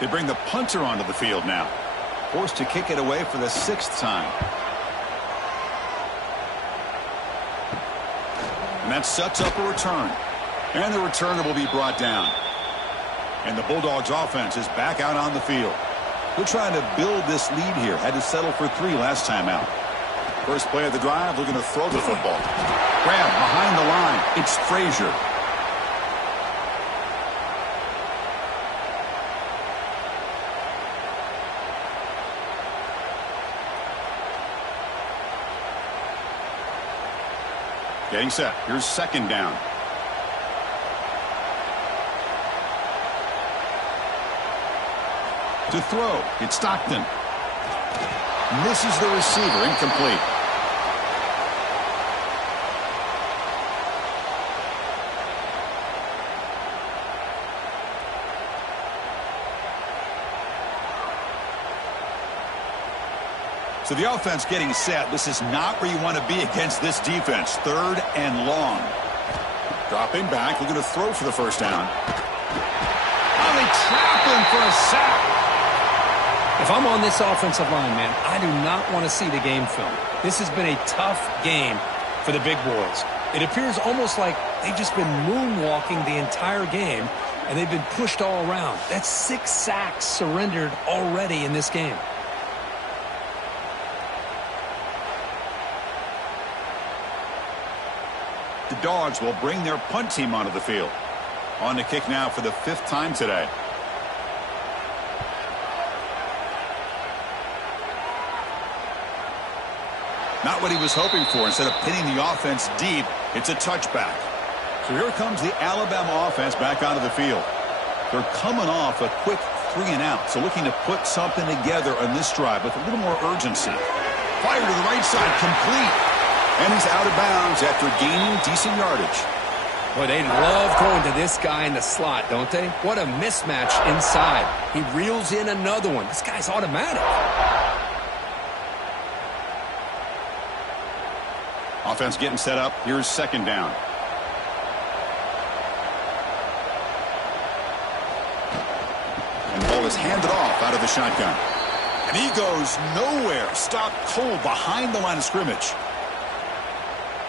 They bring the punter onto the field now. Forced to kick it away for the 6th time. And that sets up a return. And the returner will be brought down. And the Bulldogs offense is back out on the field. They're trying to build this lead here. Had to settle for 3 last time out. First play of the drive, looking to throw the football. Grab behind the line. It's Frazier. Getting set. Here's 2nd down. To throw, it's Stockton. Misses the receiver, incomplete. So the offense getting set. This is not where you want to be against this defense. 3rd and long. Dropping back, looking to throw for the 1st down. Oh, they trap him for a sack. If I'm on this offensive line, man, I do not want to see the game film. This has been a tough game for the big boys. It appears almost like they've just been moonwalking the entire game, and they've been pushed all around. That's 6 sacks surrendered already in this game. The Dogs will bring their punt team onto the field. On to kick now for the 5th time today. Not what he was hoping for. Instead of pinning the offense deep, it's a touchback. So here comes the Alabama offense back onto the field. They're coming off a quick 3 and out, so looking to put something together on this drive with a little more urgency. Fire to the right side, complete. And he's out of bounds after gaining decent yardage. Boy, they love going to this guy in the slot, don't they? What a mismatch inside. He reels in another one. This guy's automatic. Offense getting set up. Here's 2nd down. And the ball is handed off out of the shotgun. And he goes nowhere. Stopped cold behind the line of scrimmage.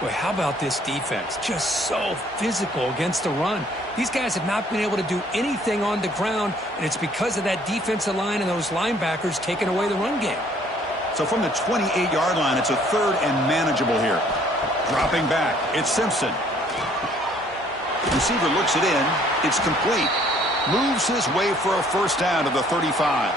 Boy, how about this defense? Just so physical against the run. These guys have not been able to do anything on the ground, and it's because of that defensive line and those linebackers taking away the run game. So from the 28-yard line, it's a 3rd and manageable here. Dropping back, it's Simpson. Receiver looks it in. It's complete. Moves his way for a 1st down to the 35.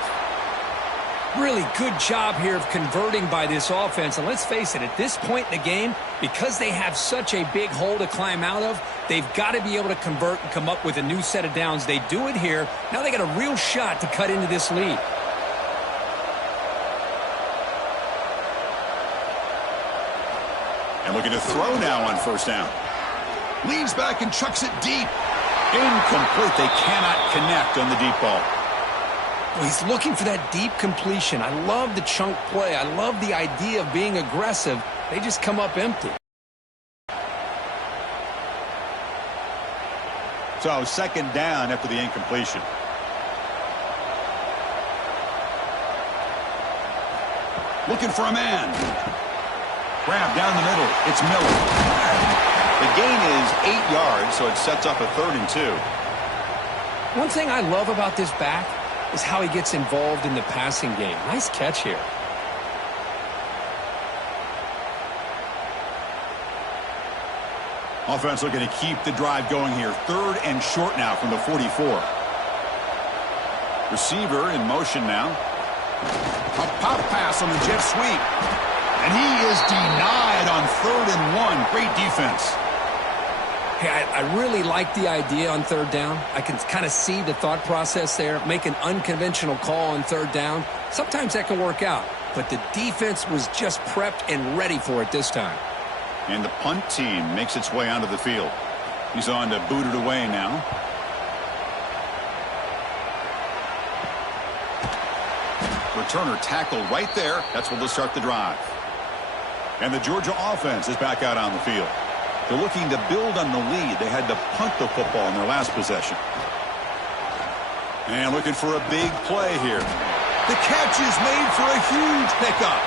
Really good job here of converting by this offense. And let's face it, at this point in the game, because they have such a big hole to climb out of, they've got to be able to convert and come up with a new set of downs. They do it here. Now they got a real shot to cut into this lead. And looking to throw now on 1st down. Leans back and chucks it deep. Incomplete. They cannot connect on the deep ball. Well, he's looking for that deep completion. I love the chunk play. I love the idea of being aggressive. They just come up empty. So 2nd down after the incompletion. Looking for a man. Grab down the middle. It's Miller. The gain is 8 yards, so it sets up a 3rd and 2. One thing I love about this back is how he gets involved in the passing game. Nice catch here. Offense looking to keep the drive going here. 3rd and short now from the 44. Receiver in motion now. A pop pass on the jet sweep. And he is denied on 3rd and 1. Great defense. Hey, I really like the idea on 3rd down. I can kind of see the thought process there. Make an unconventional call on 3rd down. Sometimes that can work out. But the defense was just prepped and ready for it this time. And the punt team makes its way onto the field. He's on to boot it away now. Returner tackled right there. That's where they'll start the drive. And the Georgia offense is back out on the field. They're looking to build on the lead. They had to punt the football in their last possession. And looking for a big play here. The catch is made for a huge pickup.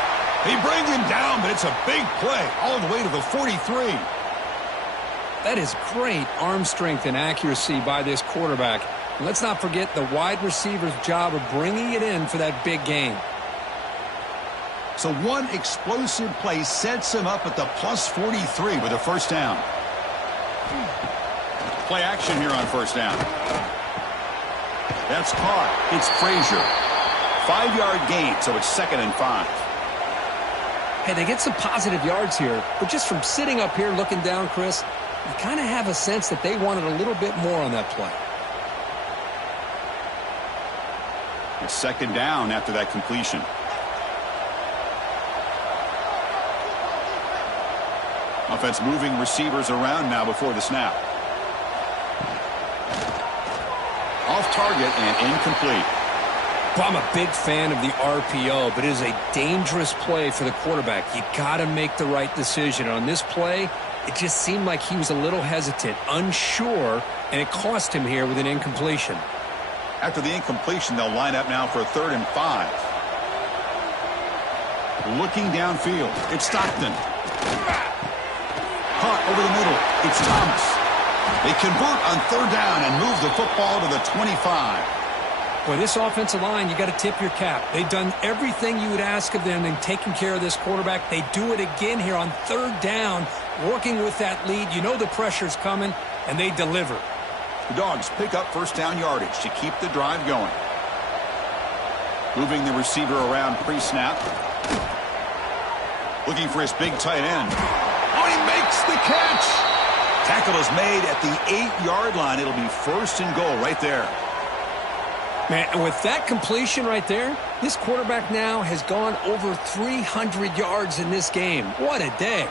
They bring him down, but it's a big play all the way to the 43. That is great arm strength and accuracy by this quarterback. And let's not forget the wide receiver's job of bringing it in for that big gain. So one explosive play sets him up at the plus 43 with a 1st down. Play action here on 1st down. That's caught. It's Frazier. 5-yard gain, so it's 2nd and 5. Hey, they get some positive yards here, but just from sitting up here looking down, Chris, you kind of have a sense that they wanted a little bit more on that play. It's 2nd down after that completion. Offense moving receivers around now before the snap. Off target and incomplete. Well, I'm a big fan of the RPO, but it is a dangerous play for the quarterback. You got to make the right decision. On this play, it just seemed like he was a little hesitant, unsure, and it cost him here with an incompletion. After the incompletion, they'll line up now for a 3rd and 5. Looking downfield, it's Stockton. Caught over the middle, it's Thomas. They convert on 3rd down and move the football to the 25. Boy, this offensive line, you got to tip your cap. They've done everything you would ask of them in taking care of this quarterback. They do it again here on third down, working with that lead. You know the pressure's coming, and they deliver. The Dogs pick up first down yardage to keep the drive going. Moving the receiver around pre-snap. Looking for his big tight end. Oh, he makes the catch! Tackle is made at the 8-yard line. It'll be first and goal right there. Man, and with that completion right there, this quarterback now has gone over 300 yards in this game. What a day.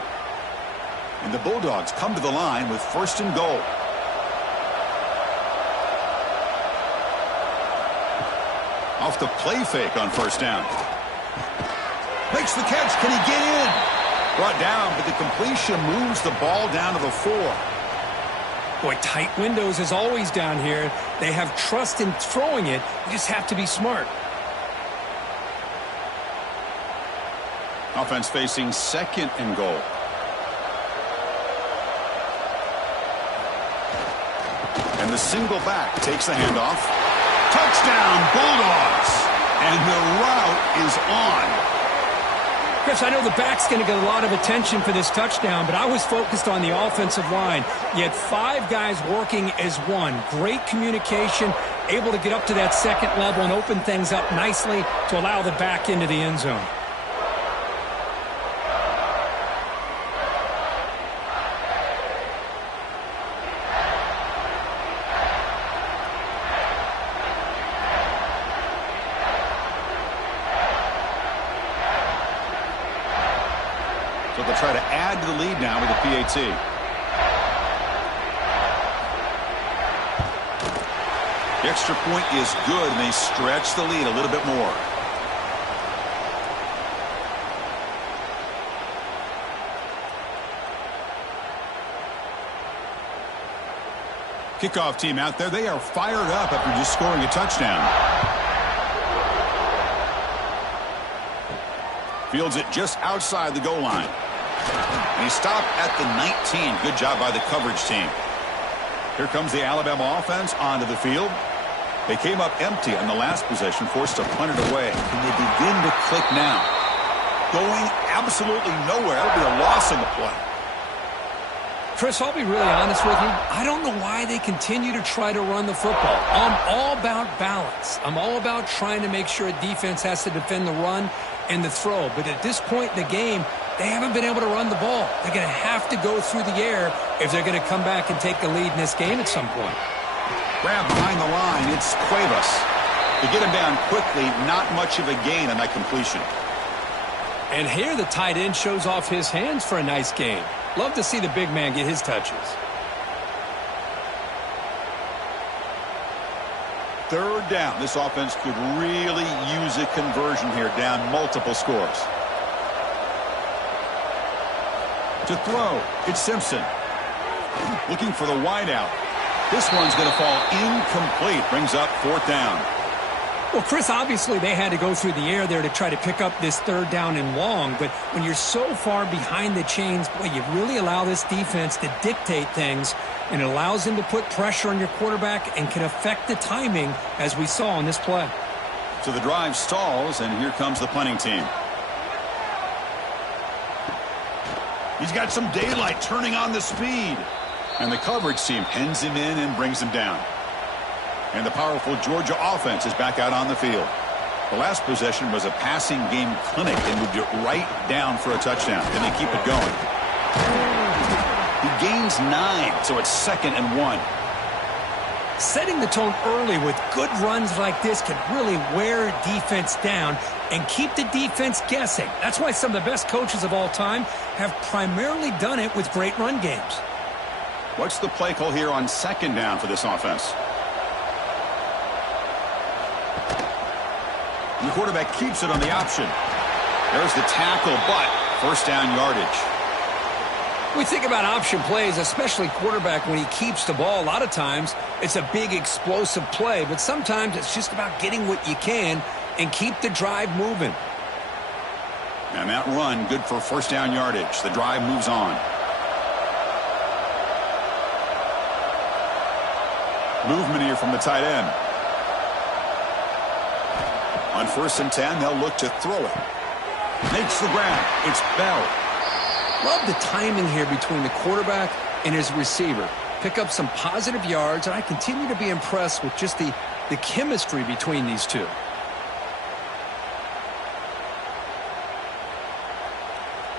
And the Bulldogs come to the line with first and goal. Off the play fake on first down. Makes the catch. Can he get in? Brought down, but the completion moves the ball down to the 4. Boy, tight windows is always down here. They have trust in throwing it. You just have to be smart. Offense facing second and goal. And the single back takes the handoff. Touchdown, Bulldogs! And the route is on. Chris, I know the back's going to get a lot of attention for this touchdown, but I was focused on the offensive line. You had 5 guys working as one. Great communication, able to get up to that second level and open things up nicely to allow the back into the end zone. So they'll try to add to the lead now with a PAT. The extra point is good, and they stretch the lead a little bit more. Kickoff team out there. They are fired up after just scoring a touchdown. Fields it just outside the goal line. And he stopped at the 19. Good job by the coverage team. Here comes the Alabama offense onto the field. They came up empty on the last possession, forced to punt it away. And they begin to click now. Going absolutely nowhere. It'll be a loss on the play. Chris, I'll be really honest with you. I don't know why they continue to try to run the football. I'm all about balance. I'm all about trying to make sure a defense has to defend the run and the throw. But at this point in the game, they haven't been able to run the ball. They're going to have to go through the air if they're going to come back and take the lead in this game at some point. Grab behind the line. It's Cuevas. To get him down quickly, not much of a gain on that completion. And here the tight end shows off his hands for a nice game. Love to see the big man get his touches. Third down. This offense could really use a conversion here, down multiple scores. To throw, it's Simpson. Looking for the wideout. This one's going to fall incomplete. Brings up fourth down. Well, Chris, obviously they had to go through the air there to try to pick up this third down and long, but when you're so far behind the chains, boy, you really allow this defense to dictate things, and it allows them to put pressure on your quarterback and can affect the timing, as we saw on this play. So the drive stalls, and here comes the punting team. He's got some daylight, turning on the speed. And the coverage team pins him in and brings him down. And the powerful Georgia offense is back out on the field. The last possession was a passing game clinic. They moved it right down for a touchdown. Then they keep it going. He gains 9, so it's 2nd and 1. Setting the tone early with good runs like this can really wear a defense down and keep the defense guessing. That's why some of the best coaches of all time have primarily done it with great run games. What's the play call here on 2nd down for this offense? And the quarterback keeps it on the option. There's the tackle, but first down yardage. We think about option plays, especially quarterback, when he keeps the ball. A lot of times it's a big explosive play, but sometimes it's just about getting what you can and keep the drive moving. And that run, good for first down yardage. The drive moves on. Movement here from the tight end. On 1st and 10, they'll look to throw it. Makes the grab. It's Bell. Love the timing here between the quarterback and his receiver. Pick up some positive yards, and I continue to be impressed with just the chemistry between these two.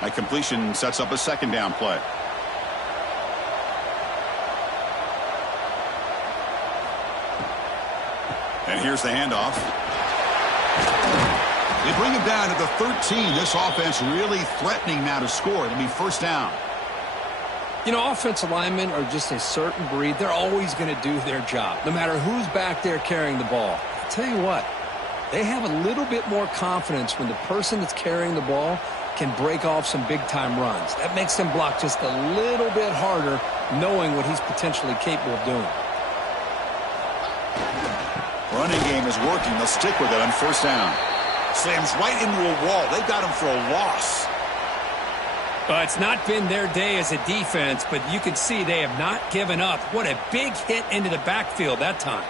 That completion sets up a 2nd down play. And here's the handoff. They bring him down to the 13. This offense really threatening now to score. It'll be 1st down. You know, offensive linemen are just a certain breed. They're always going to do their job, no matter who's back there carrying the ball. I'll tell you what, they have a little bit more confidence when the person that's carrying the ball can break off some big-time runs. That makes them block just a little bit harder, knowing what he's potentially capable of doing. Running game is working. They'll stick with it on 1st down. Slams right into a wall. They've got him for a loss. It's not been their day as a defense, but you can see they have not given up. What a big hit into the backfield that time.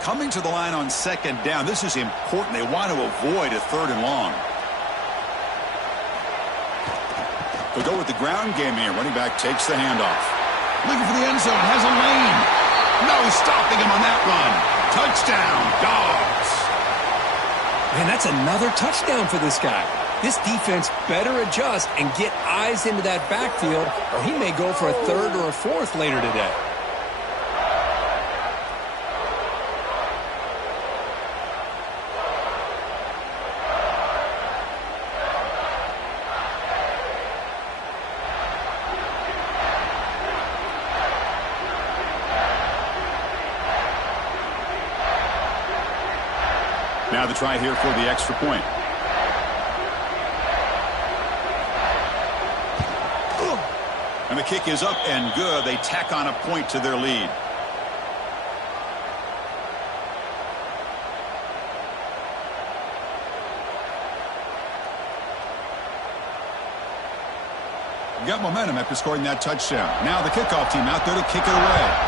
Coming to the line on 2nd down. This is important. They want to avoid a 3rd and long. They'll go with the ground game here. Running back takes the handoff. Looking for the end zone. Has a lane. No stopping him on that run. Touchdown, Dogs. Man, that's another touchdown for this guy. This defense better adjust and get eyes into that backfield, or he may go for a 3rd or a 4th later today. Now the try here for the extra point. And the kick is up and good. They tack on a point to their lead. Got momentum after scoring that touchdown. Now the kickoff team out there to kick it away.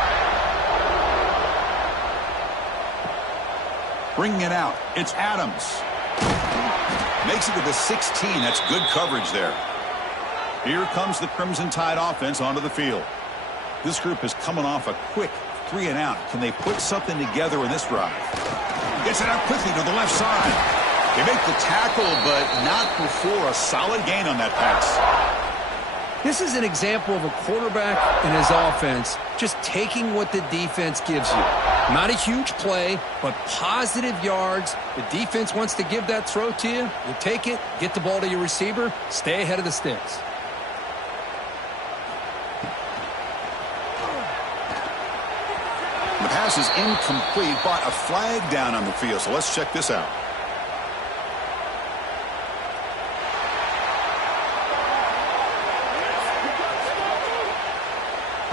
Bringing it out, it's Adams. Makes it to the 16. That's good coverage there. Here comes the Crimson Tide offense onto the field. This group is coming off a quick 3 and out. Can they put something together in this drive? Gets it out quickly to the left side. They make the tackle, but not before a solid gain on that pass. This is an example of a quarterback and his offense just taking what the defense gives you. Not a huge play, but positive yards. The defense wants to give that throw to you. You take it, get the ball to your receiver, stay ahead of the sticks. The pass is incomplete, but a flag down on the field. So let's check this out.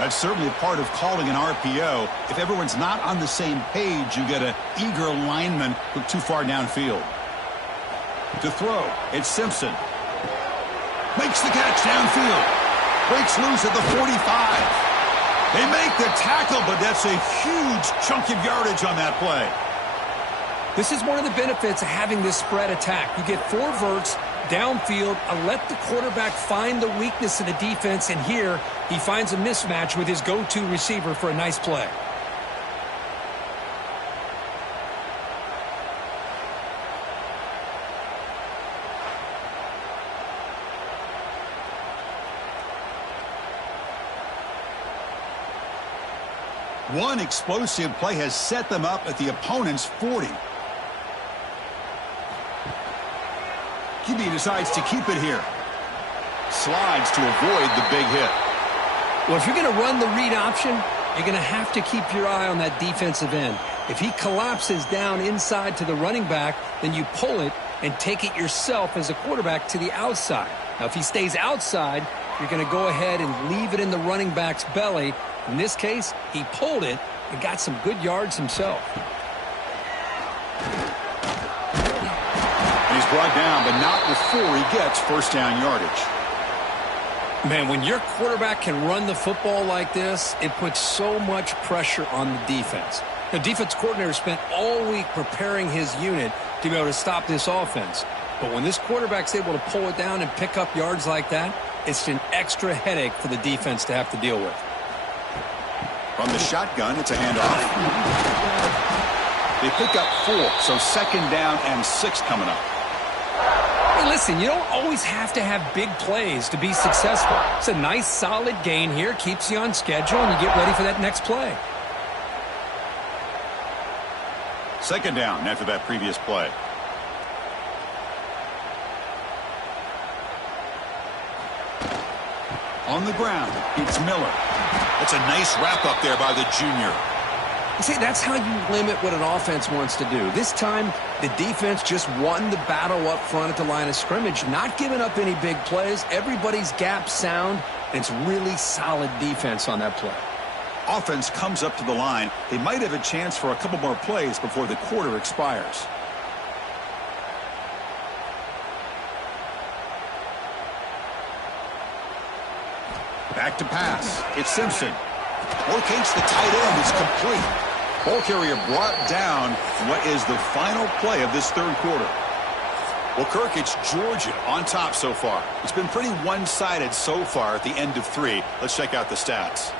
That's certainly a part of calling an RPO. If everyone's not on the same page, you get an eager lineman who's too far downfield. To throw, it's Simpson. Makes the catch downfield. Breaks loose at the 45. They make the tackle, but that's a huge chunk of yardage on that play. This is one of the benefits of having this spread attack. You get 4 verts downfield, let the quarterback find the weakness of the defense, and here he finds a mismatch with his go-to receiver for a nice play. One explosive play has set them up at the opponent's 40. QB decides to keep it here. Slides to avoid the big hit. Well, if you're going to run the read option, you're going to have to keep your eye on that defensive end. If he collapses down inside to the running back, then you pull it and take it yourself as a quarterback to the outside. Now, if he stays outside, you're going to go ahead and leave it in the running back's belly. In this case, he pulled it and got some good yards himself. And he's brought down, but not before he gets first down yardage. Man, when your quarterback can run the football like this, it puts so much pressure on the defense. The defense coordinator spent all week preparing his unit to be able to stop this offense. But when this quarterback's able to pull it down and pick up yards like that, it's an extra headache for the defense to have to deal with. From the shotgun, it's a handoff. They pick up 4, so 2nd down and 6 coming up. Hey, listen, you don't always have to have big plays to be successful. It's a nice, solid gain here, keeps you on schedule, and you get ready for that next play. 2nd down after that previous play. On the ground, it's Miller. That's a nice wrap up there by the junior. See, that's how you limit what an offense wants to do. This time, the defense just won the battle up front at the line of scrimmage, not giving up any big plays. Everybody's gap sound, and it's really solid defense on that play. Offense comes up to the line. They might have a chance for a couple more plays before the quarter expires. Back to pass. It's Simpson. Locates the tight end. It's complete. Ball carrier brought down what is the final play of this 3rd quarter. Well, Kirk, it's Georgia on top so far. It's been pretty one-sided so far at the end of 3. Let's check out the stats.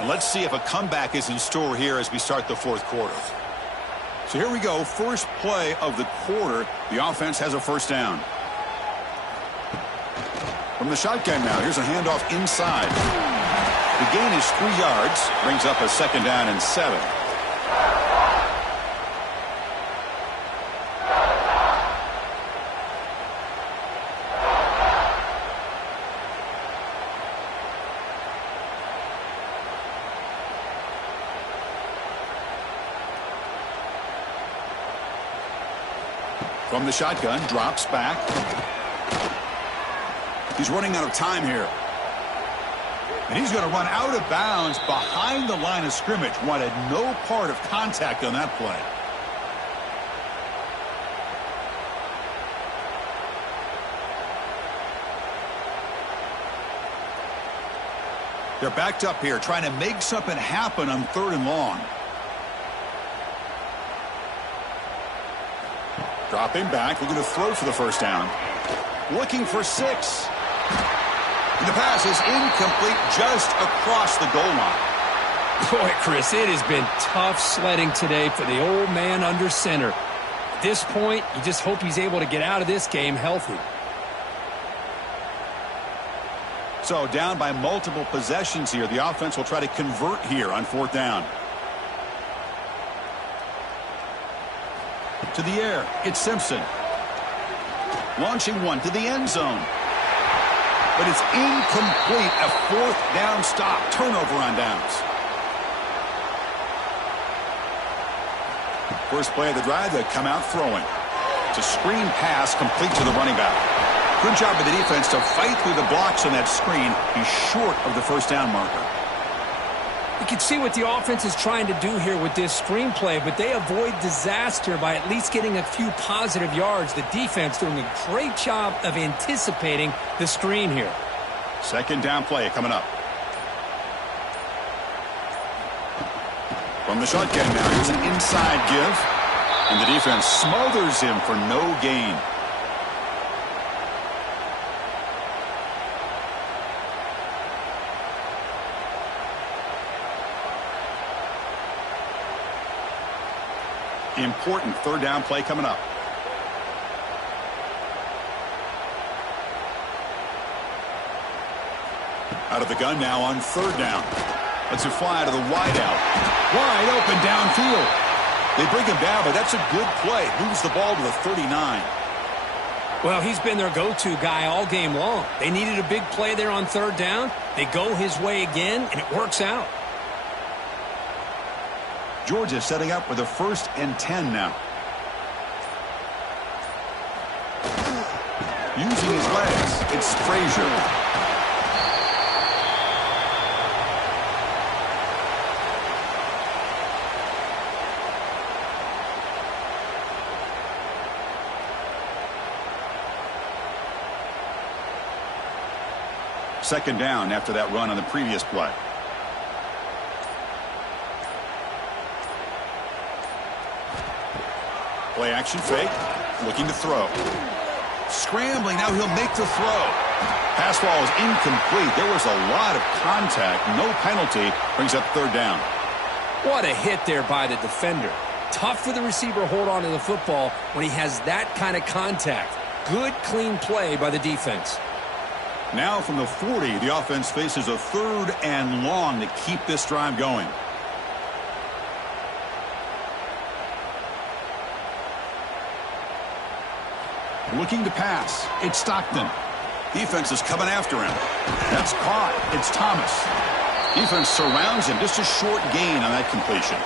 And let's see if a comeback is in store here as we start the 4th quarter. So here we go. First play of the quarter. The offense has a 1st down. From the shotgun now, here's a handoff inside. The gain is 3 yards. Brings up a 2nd down and 7. From the shotgun, drops back. He's running out of time here. And he's going to run out of bounds behind the line of scrimmage. Wanted no part of contact on that play. They're backed up here, trying to make something happen on 3rd and long. Dropping back, looking to throw for the 1st down. Looking for 6. And the pass is incomplete just across the goal line. Boy, Chris, it has been tough sledding today for the old man under center. At this point, you just hope he's able to get out of this game healthy. So down by multiple possessions here. The offense will try to convert here on 4th down. To the air, it's Simpson. Launching one to the end zone. But it's incomplete. A 4th down stop. Turnover on downs. First play of the drive, they come out throwing. It's a screen pass complete to the running back. Good job by the defense to fight through the blocks on that screen. He's short of the 1st down marker. You can see what the offense is trying to do here with this screenplay, but they avoid disaster by at least getting a few positive yards. The defense doing a great job of anticipating the screen here. 2nd down play coming up. From the shotgun now, here's an inside give. And the defense smothers him for no gain. Important 3rd down play coming up. Out of the gun now on 3rd down. Lets it fly to the wideout. Wide open downfield. They bring him down, but that's a good play. Moves the ball to the 39. Well, he's been their go-to guy all game long. They needed a big play there on 3rd down. They go his way again, and it works out. Georgia setting up with a 1st and 10 now. Using his legs, it's Frazier. Second down after that run on the previous play. Play action fake. Looking to throw. Scrambling. Now he'll make the throw. Pass ball is incomplete. There was a lot of contact. No penalty. Brings up third down. What a hit there by the defender. Tough for the receiver to hold on to the football when he has that kind of contact. Good, clean play by the defense. Now from the 40, the offense faces a third and long to keep this drive going. Looking to pass. It's Stockton. Defense is coming after him. That's caught. It's Thomas. Defense surrounds him. Just a short gain on that completion.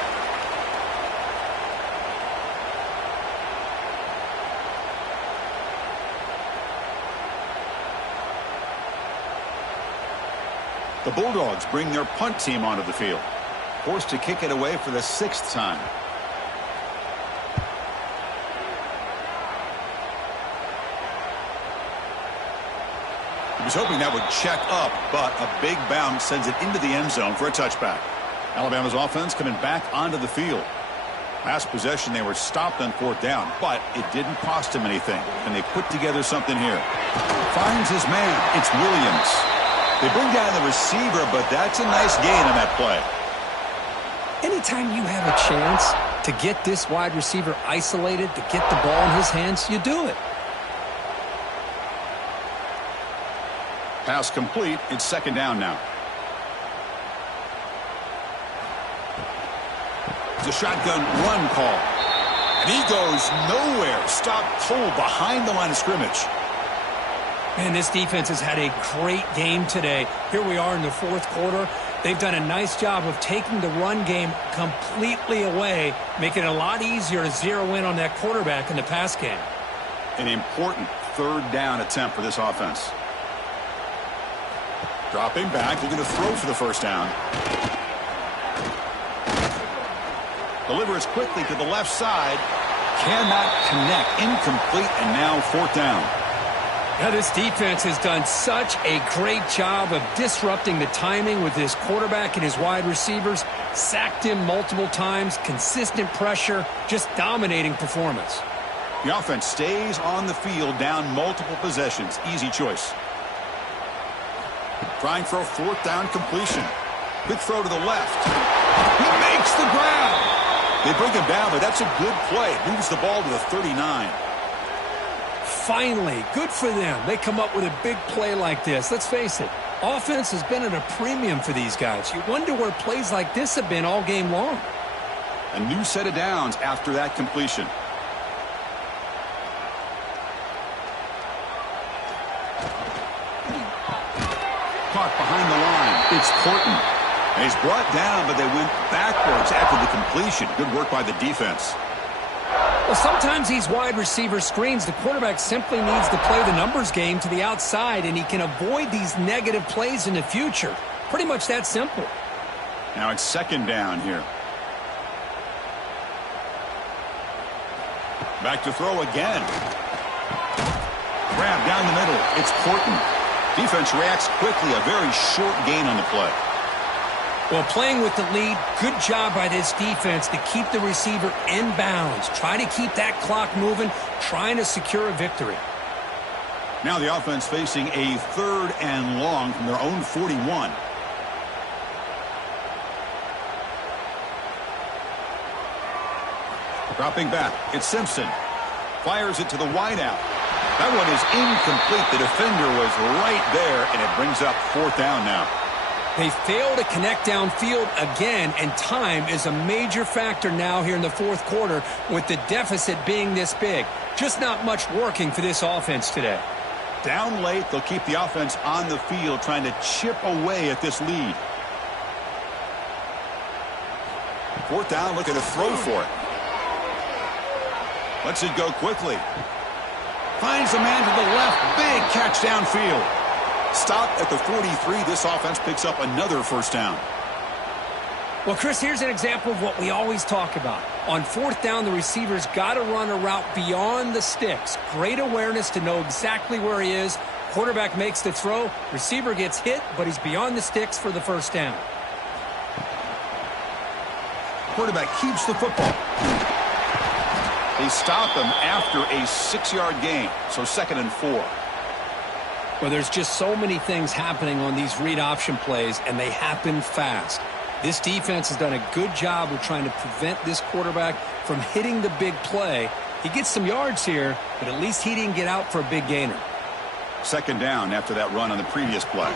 The Bulldogs bring their punt team onto the field. Forced to kick it away for the 6th time. He was hoping that would check up, but a big bounce sends it into the end zone for a touchback. Alabama's offense coming back onto the field. Last possession, they were stopped on 4th down, but it didn't cost him anything. And they put together something here. Finds his man. It's Williams. They bring down the receiver, but that's a nice gain on that play. Anytime you have a chance to get this wide receiver isolated, to get the ball in his hands, you do it. Pass complete. It's second down now. It's a shotgun run call. And he goes nowhere. Stopped cold behind the line of scrimmage. Man, this defense has had a great game today. Here we are in the 4th quarter. They've done a nice job of taking the run game completely away, making it a lot easier to zero in on that quarterback in the pass game. An important third down attempt for this offense. Dropping back, looking to throw for the first down. Delivers quickly to the left side. Cannot connect. Incomplete, and now 4th down. Now, this defense has done such a great job of disrupting the timing with his quarterback and his wide receivers. Sacked him multiple times, consistent pressure, just dominating performance. The offense stays on the field, down multiple possessions. Easy choice. Trying for a 4th down completion. Quick throw to the left. He makes the grab. They bring him down, but that's a good play. Moves the ball to the 39. Finally, good for them. They come up with a big play like this. Let's face it, offense has been at a premium for these guys. You wonder where plays like this have been all game long. A new set of downs after that completion. Caught behind the line. It's Horton. And he's brought down, but they went backwards after the completion. Good work by the defense. Well, sometimes these wide receiver screens, the quarterback simply needs to play the numbers game to the outside, and he can avoid these negative plays in the future. Pretty much that simple. Now it's second down here. Back to throw again. Grab down the middle. It's Horton. Defense reacts quickly. A very short gain on the play. Well, playing with the lead, good job by this defense to keep the receiver in bounds. Try to keep that clock moving, trying to secure a victory. Now the offense facing a 3rd and long from their own 41. Dropping back, it's Simpson. Fires it to the wideout. That one is incomplete. The defender was right there, and it brings up 4th down now. They fail to connect downfield again, and time is a major factor now here in the 4th quarter with the deficit being this big. Just not much working for this offense today. Down late, they'll keep the offense on the field trying to chip away at this lead. 4th down, looking to throw for it. Lets it go quickly. Finds the man to the left. Big catch downfield. Stopped at the 43. This offense picks up another 1st down. Well, Chris, here's an example of what we always talk about. On 4th down, the receiver's got to run a route beyond the sticks. Great awareness to know exactly where he is. Quarterback makes the throw. Receiver gets hit, but he's beyond the sticks for the first down. Quarterback keeps the football. They stop him after a 6-yard gain, so 2nd and 4. Well, there's just so many things happening on these read option plays, and they happen fast. This defense has done a good job of trying to prevent this quarterback from hitting the big play. He gets some yards here, but at least he didn't get out for a big gainer. 2nd down after that run on the previous play.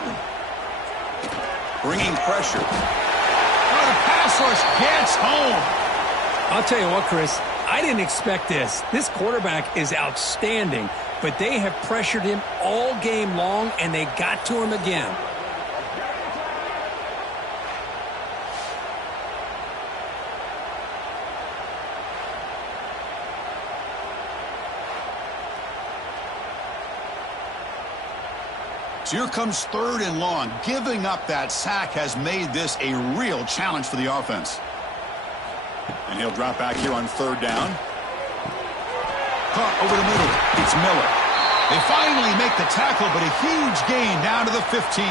Bringing pressure. Oh, the pass rush gets home. I'll tell you what, Chris, I didn't expect this. This quarterback is outstanding, but they have pressured him all game long, and they got to him again. So here comes 3rd and long. Giving up that sack has made this a real challenge for the offense. And he'll drop back here on 3rd down. Caught over the middle. It's Miller. They finally make the tackle, but a huge gain down to the 15.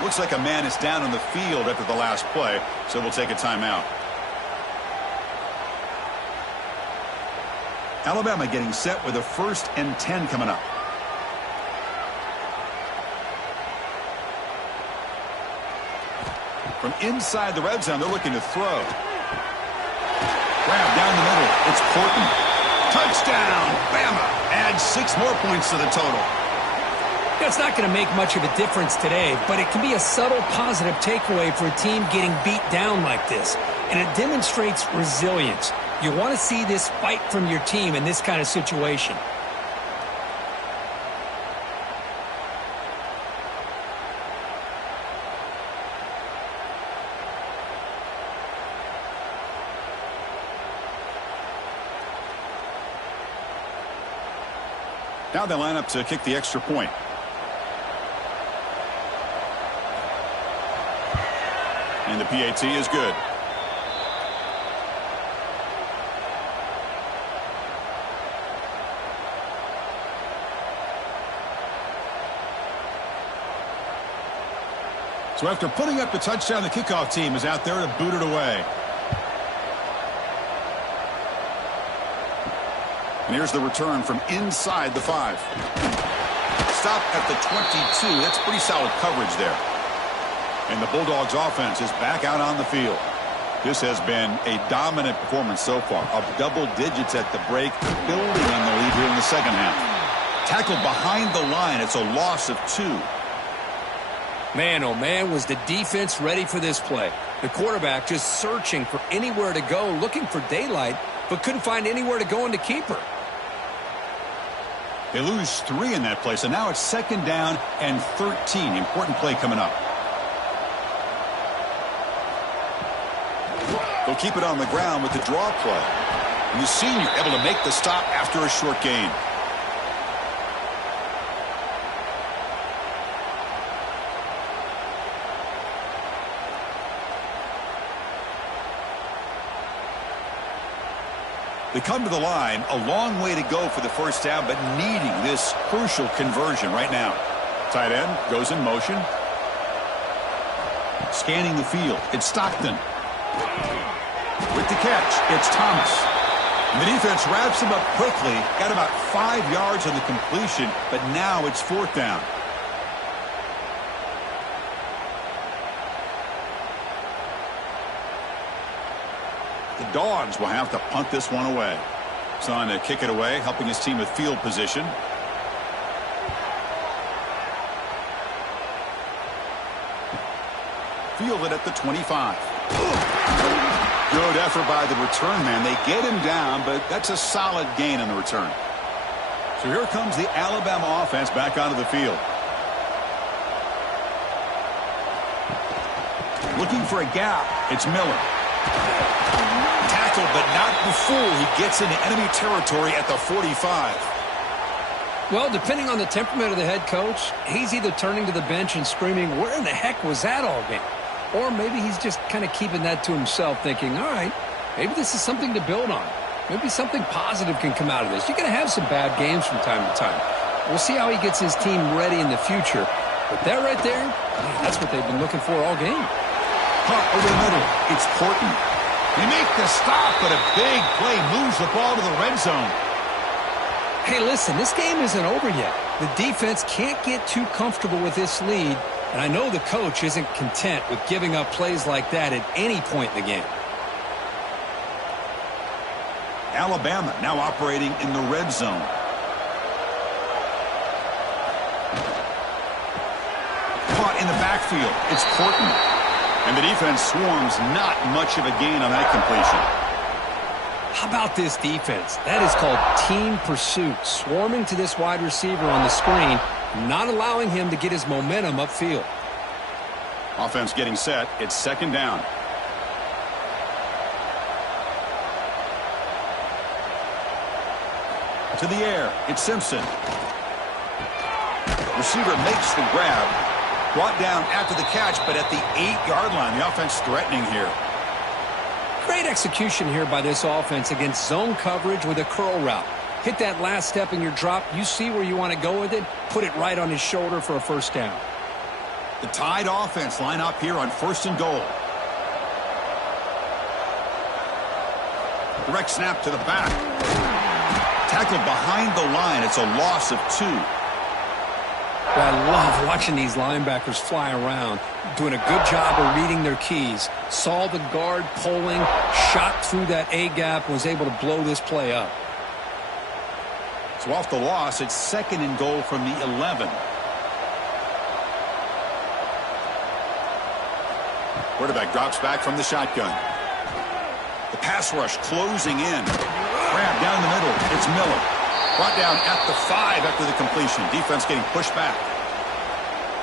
Looks like a man is down on the field after the last play, so we'll take a timeout. Alabama getting set with a 1st and 10 coming up. From inside the red zone, they're looking to throw. Grab down the middle. It's Porton. Touchdown! Bama adds 6 more points to the total. It's not going to make much of a difference today, but it can be a subtle positive takeaway for a team getting beat down like this. And it demonstrates resilience. You want to see this fight from your team in this kind of situation. Now they line up to kick the extra point. And the PAT is good. So after putting up the touchdown, the kickoff team is out there to boot it away. And here's the return from inside the 5. Stop at the 22. That's pretty solid coverage there. And the Bulldogs offense is back out on the field. This has been a dominant performance so far. Up double digits at the break, building on the lead here in the 2nd half. Tackled behind the line. It's a loss of 2. Man, oh man, was the defense ready for this play. The quarterback just searching for anywhere to go, looking for daylight, but couldn't find anywhere to go in the keeper. They lose 3 in that play, so now it's 2nd down and 13. Important play coming up. They'll keep it on the ground with the draw play. And the senior able to make the stop after a short gain. They come to the line, a long way to go for the first down, but needing this crucial conversion right now. Tight end goes in motion. Scanning the field, it's Stockton. With the catch, it's Thomas. And the defense wraps him up quickly. Got about 5 yards on the completion, but now it's 4th down. The Dogs will have to punt this one away. Son to kick it away, helping his team with field position. Fielded at the 25. Good effort by the return man. They get him down, but that's a solid gain on the return. So here comes the Alabama offense back onto the field. Looking for a gap. It's Miller. Tackled, but not before he gets into enemy territory at the 45. Well, depending on the temperament of the head coach, he's either turning to the bench and screaming, where in the heck was that all game? Or maybe he's just kind of keeping that to himself, thinking, all right, maybe this is something to build on. Maybe something positive can come out of this. You're going to have some bad games from time to time. We'll see how he gets his team ready in the future. But that right there, man, that's what they've been looking for all game. Punt over the middle. It's Porton. They make the stop, but a big play moves the ball to the red zone. Hey, listen, this game isn't over yet. The defense can't get too comfortable with this lead, and I know the coach isn't content with giving up plays like that at any point in the game. Alabama now operating in the red zone. Caught in the backfield. It's Porton. And the defense swarms, not much of a gain on that completion. How about this defense? That is called team pursuit. Swarming to this wide receiver on the screen, not allowing him to get his momentum upfield. Offense getting set. It's second down. To the air. It's Simpson. Receiver makes the grab. Brought down after the catch, but at the 8-yard line. The offense threatening here. Great execution here by this offense against zone coverage with a curl route. Hit that last step in your drop. You see where you want to go with it. Put it right on his shoulder for a first down. The Tide offense line up here on 1st and goal. Direct snap to the back. Tackled behind the line. It's a loss of 2. Well, I love watching these linebackers fly around, doing a good job of reading their keys. Saw the guard pulling, shot through that A-gap, was able to blow this play up. So off the loss, it's 2nd and goal from the 11. Quarterback drops back from the shotgun. The pass rush closing in. Grab down the middle. It's Miller. Brought down at the 5 after the completion. Defense getting pushed back.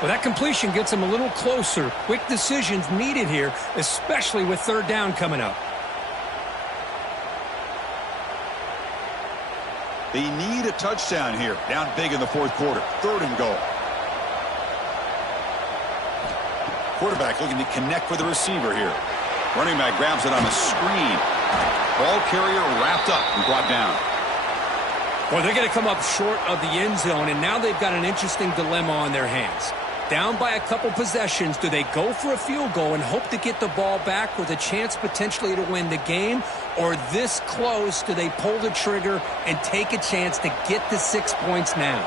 Well, that completion gets him a little closer. Quick decisions needed here, especially with 3rd down coming up. They need a touchdown here. Down big in the 4th quarter. 3rd and goal. Quarterback looking to connect with the receiver here. Running back grabs it on a screen. Ball carrier wrapped up and brought down. Well, they're going to come up short of the end zone, and now they've got an interesting dilemma on their hands. Down by a couple possessions, do they go for a field goal and hope to get the ball back with a chance potentially to win the game? Or this close, do they pull the trigger and take a chance to get the 6 points now?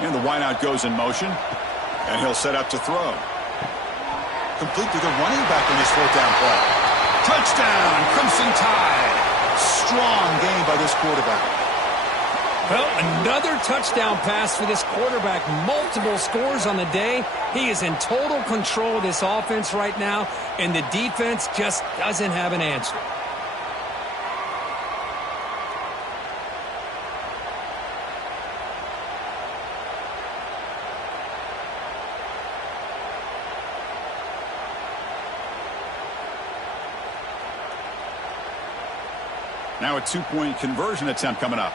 And the wideout goes in motion, and he'll set up to throw. Complete to the running back in this 4th down play. Touchdown, Crimson Tide. Strong game by this quarterback. Well, another touchdown pass for this quarterback. Multiple scores on the day. He is in total control of this offense right now, and the defense just doesn't have an answer. Now a 2-point conversion attempt coming up.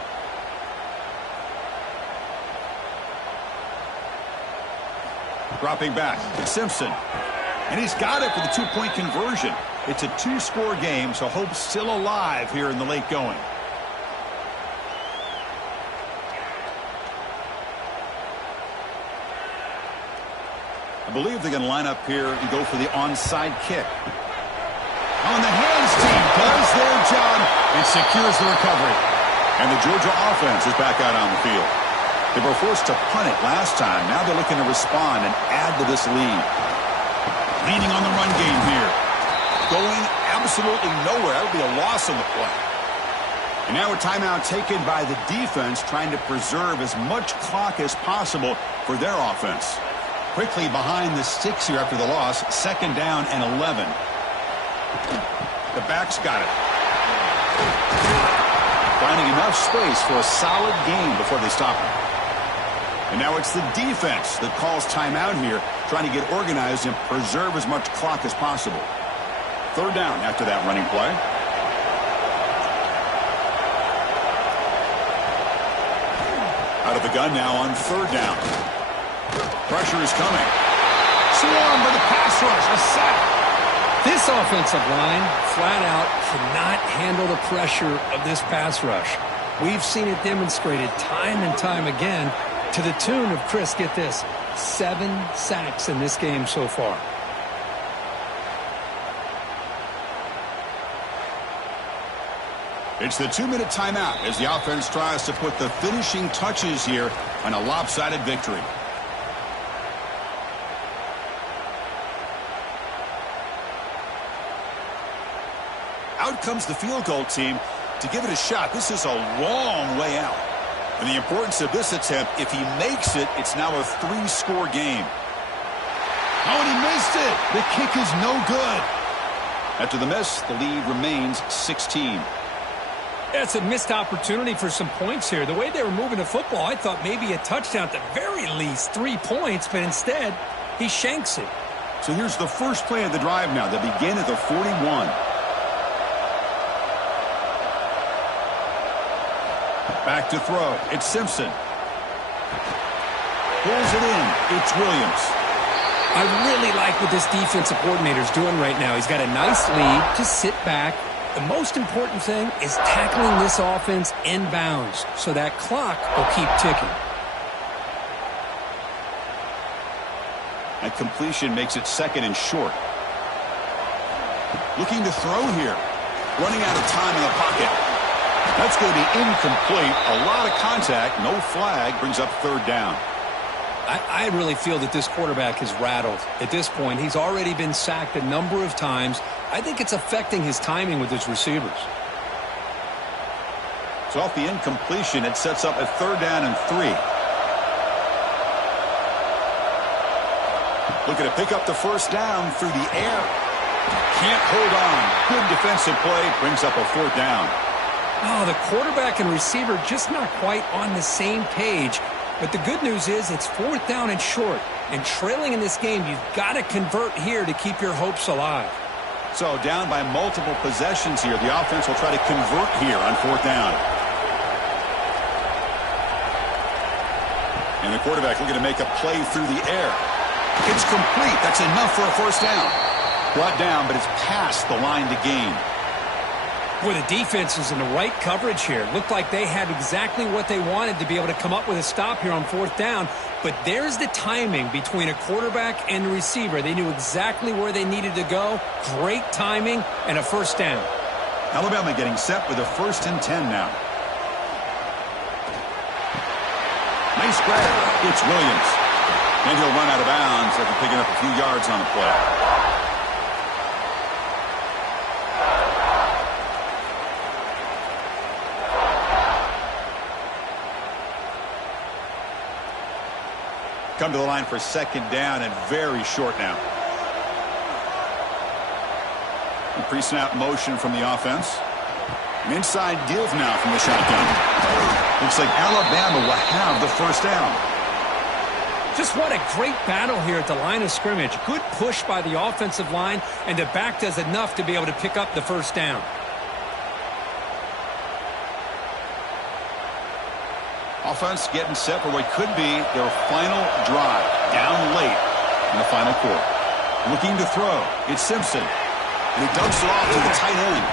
Dropping back, it's Simpson. And he's got it for the 2-point conversion. It's a 2-score game, so hope's still alive here in the late going. I believe they're going to line up here and go for the onside kick. On the hands team does their job and secures the recovery. And the Georgia offense is back out on the field. They were forced to punt it last time. Now they're looking to respond and add to this lead. Leaning on the run game here. Going absolutely nowhere. That would be a loss on the play. And now a timeout taken by the defense, trying to preserve as much clock as possible for their offense. Quickly behind the sticks here after the loss. 2nd down and 11. The back's got it. Finding enough space for a solid gain before they stop him. And now it's the defense that calls timeout here, trying to get organized and preserve as much clock as possible. 3rd down after that running play. Out of the gun now on 3rd down. Pressure is coming. Swarm by the pass rush. A sack. This offensive line, flat out, cannot handle the pressure of this pass rush. We've seen it demonstrated time and time again to the tune of, Chris, get this, 7 sacks in this game so far. It's the 2-minute timeout as the offense tries to put the finishing touches here on a lopsided victory. Out comes the field goal team to give it a shot. This is a long way out. And the importance of this attempt, if he makes it, it's now a 3-score game. Oh, and he missed it. The kick is no good. After the miss, the lead remains 16. It's a missed opportunity for some points here. The way they were moving the football, I thought maybe a touchdown, at the very least 3 points, but instead he shanks it. So here's the first play of the drive now. They begin at the 41. Back to throw. It's Simpson. Pulls it in. It's Williams. I really like what this defensive coordinator's doing right now. He's got a nice lead to sit back. The most important thing is tackling this offense inbounds so that clock will keep ticking. That completion makes it 2nd and short. Looking to throw here. Running out of time in the pocket. That's going to be incomplete. A lot of contact. No flag. Brings up 3rd down. I really feel that this quarterback is rattled. At this point, he's already been sacked a number of times. I think it's affecting his timing with his receivers. So off the incompletion, it sets up a 3rd down and 3. Looking to pick up the 1st down through the air. Can't hold on. Good defensive play. Brings up a 4th down. Oh, the quarterback and receiver just not quite on the same page. But the good news is it's 4th down and short. And trailing in this game, you've got to convert here to keep your hopes alive. So down by multiple possessions here. The offense will try to convert here on 4th down. And the quarterback looking to make a play through the air. It's complete. That's enough for a 1st down. Brought down, but it's past the line to gain. Boy, the defense is in the right coverage here. Looked like they had exactly what they wanted to be able to come up with a stop here on 4th down. But there's the timing between a quarterback and the receiver. They knew exactly where they needed to go. Great timing and a 1st down. Alabama getting set with a 1st and 10 now. Nice grab. It's Williams. And he'll run out of bounds after picking up a few yards on the play. Come to the line for 2nd down and very short now. Pre-snap motion from the offense. An inside give now from the shotgun. Looks like Alabama will have the 1st down. Just what a great battle here at the line of scrimmage. Good push by the offensive line, and the back does enough to be able to pick up the 1st down. Offense getting set for what could be their final drive. Down late in the final quarter. Looking to throw. It's Simpson. And he dumps it off to the tight end.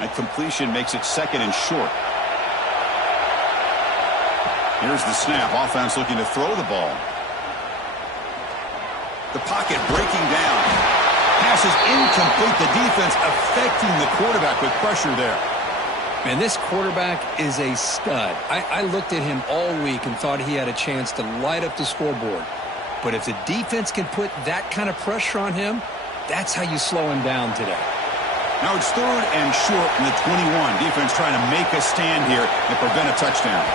That completion makes it 2nd and short. Here's the snap. Offense looking to throw the ball. The pocket breaking down. Pass is incomplete. The defense affecting the quarterback with pressure there. Man, this quarterback is a stud. I looked at him all week and thought he had a chance to light up the scoreboard. But if the defense can put that kind of pressure on him, that's how you slow him down today. Now it's 3rd and short in the 21. Defense trying to make a stand here and prevent a touchdown.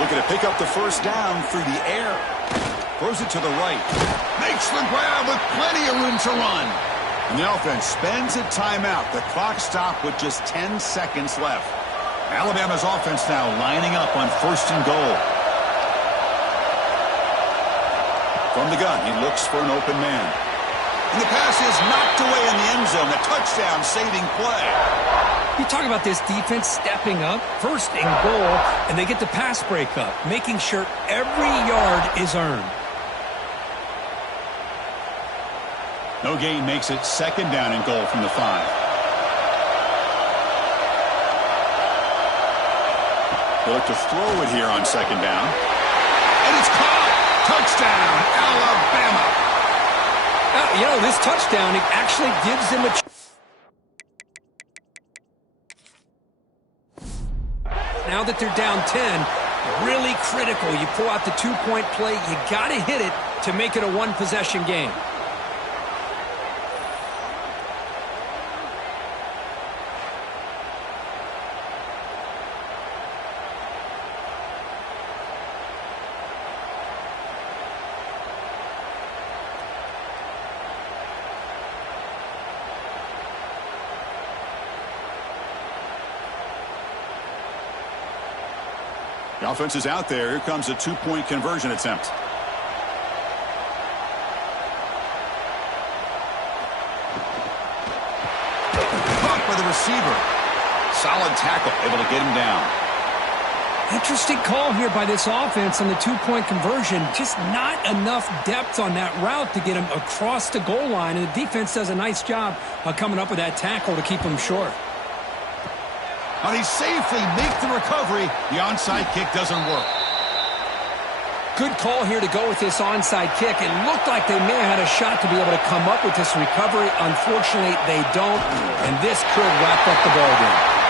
Looking to pick up the 1st down through the air. Throws it to the right. Makes the grab with plenty of room to run. And the offense spends a timeout. The clock stopped with just 10 seconds left. Alabama's offense now lining up on 1st and goal. From the gun, he looks for an open man. And the pass is knocked away in the end zone. A touchdown-saving play. You talk about this defense stepping up, first and goal, and they get the pass breakup, making sure every yard is earned. No gain makes it second down and goal from the 5. They look to throw it here on second down. And it's caught! Touchdown, Alabama! You know, this touchdown, it actually gives them a chance. Now that they're down 10, really critical. You pull out the two-point play. You got to hit it to make it a one-possession game. The offense is out there. Here comes a two-point conversion attempt. Caught by the receiver. Solid tackle, able to get him down. Interesting call here by this offense on the two-point conversion. Just not enough depth on that route to get him across the goal line, and the defense does a nice job of coming up with that tackle to keep him short. And he safely make the recovery. The onside kick doesn't work. Good call here to go with this onside kick. It looked like they may have had a shot to be able to come up with this recovery. Unfortunately, they don't, and this could wrap up the ball game.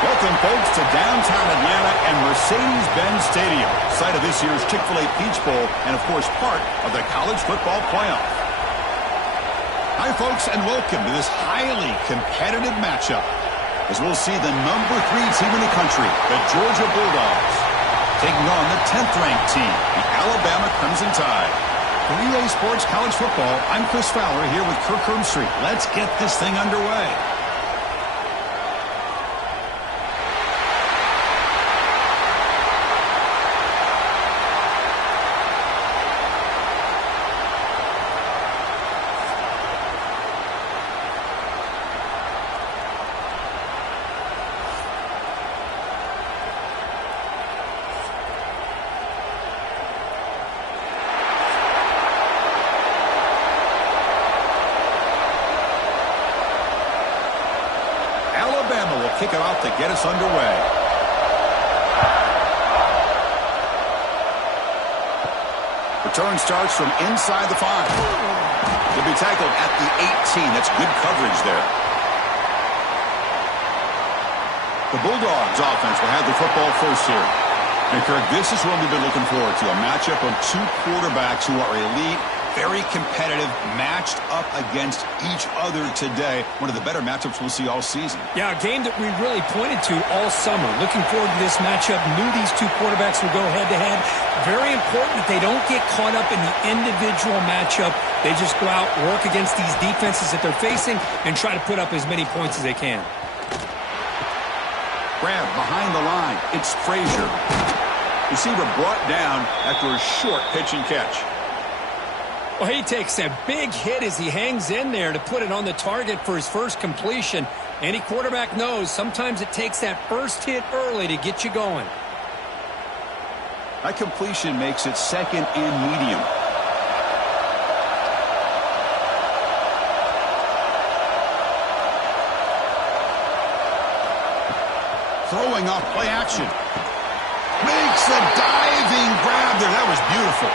Welcome, folks, to downtown Atlanta and Mercedes-Benz Stadium, site of this year's Chick-fil-A Peach Bowl and, of course, part of the college football playoff. Hi, folks, and welcome to this highly competitive matchup, as we'll see the number 3 team in the country, the Georgia Bulldogs, taking on the 10th-ranked team, the Alabama Crimson Tide. For EA Sports College Football, I'm Chris Fowler here with Kirk Herbstreit. Let's get this thing underway. Kick it off to get us underway. Return starts from inside the 5. He'll be tackled at the 18. That's good coverage there. The Bulldogs offense will have the football first here. And Kirk, this is what we've been looking forward to, a matchup of 2 quarterbacks who are elite, very competitive, matched up against each other today. One of the better matchups we'll see all season. Yeah, a game that we really pointed to all summer. Looking forward to this matchup. Knew these 2 quarterbacks would go head-to-head. Very important that they don't get caught up in the individual matchup. They just go out, work against these defenses that they're facing, and try to put up as many points as they can. Grab behind the line. It's Frazier. Receiver brought down after a short pitch and catch. Well, he takes a big hit as he hangs in there to put it on the target for his first completion. Any quarterback knows sometimes it takes that first hit early to get you going. That completion makes it second and medium. Throwing off play action. Makes a diving grab there. That was beautiful.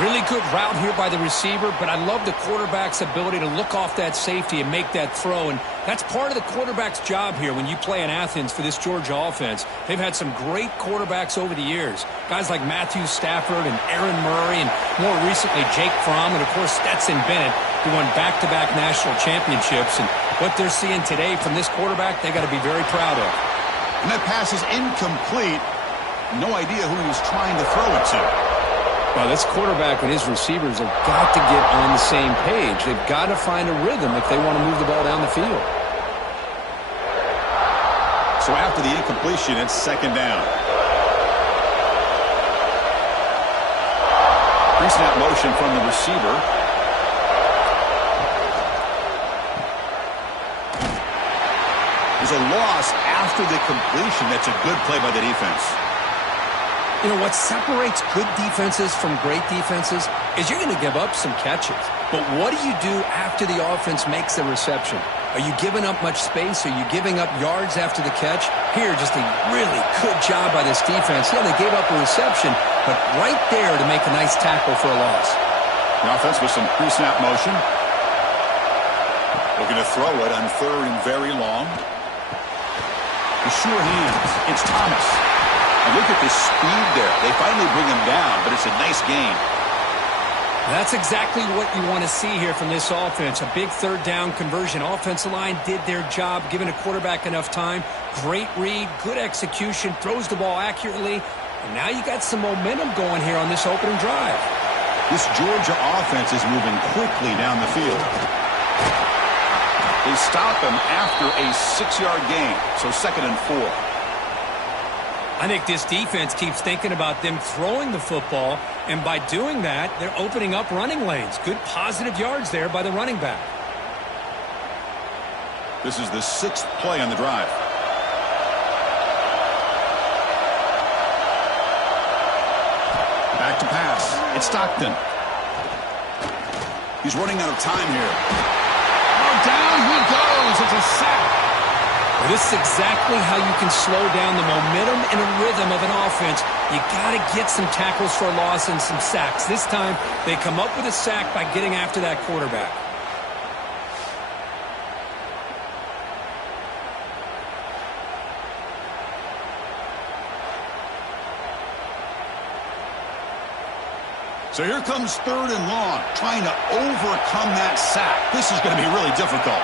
Really good route here by the receiver, but I love the quarterback's ability to look off that safety and make that throw. And that's part of the quarterback's job here when you play in Athens for this Georgia offense. They've had some great quarterbacks over the years. Guys like Matthew Stafford and Aaron Murray and more recently Jake Fromm and, of course, Stetson Bennett, who won back-to-back national championships. And what they're seeing today from this quarterback, they got to be very proud of. And that pass is incomplete. No idea who he was trying to throw it to. Well, this quarterback and his receivers have got to get on the same page. They've got to find a rhythm if they want to move the ball down the field. So after the incompletion, it's second down. Pre-snap motion from the receiver. There's a loss after the completion. That's a good play by the defense. You know, what separates good defenses from great defenses is you're going to give up some catches. But what do you do after the offense makes the reception? Are you giving up much space? Are you giving up yards after the catch? Here, just a really good job by this defense. Yeah, they gave up a reception, but right there to make a nice tackle for a loss. The offense with some pre-snap motion. Looking to throw it on third and very long. The sure hands. It's Thomas. And look at the speed there. They finally bring him down, but it's a nice gain. That's exactly what you want to see here from this offense. A big third down conversion. Offensive line did their job, giving a quarterback enough time. Great read, good execution, throws the ball accurately. And now you got some momentum going here on this opening drive. This Georgia offense is moving quickly down the field. They stop him after a 6-yard gain, so second and 4. I think this defense keeps thinking about them throwing the football, and by doing that, they're opening up running lanes. Good positive yards there by the running back. This is the 6th play on the drive. Back to pass. It's Stockton. He's running out of time here. Oh, down he goes. It's a sack. This is exactly how you can slow down the momentum and a rhythm of an offense. You got to get some tackles for a loss and some sacks. This time, they come up with a sack by getting after that quarterback. So here comes third and long, trying to overcome that sack. This is going to be really difficult.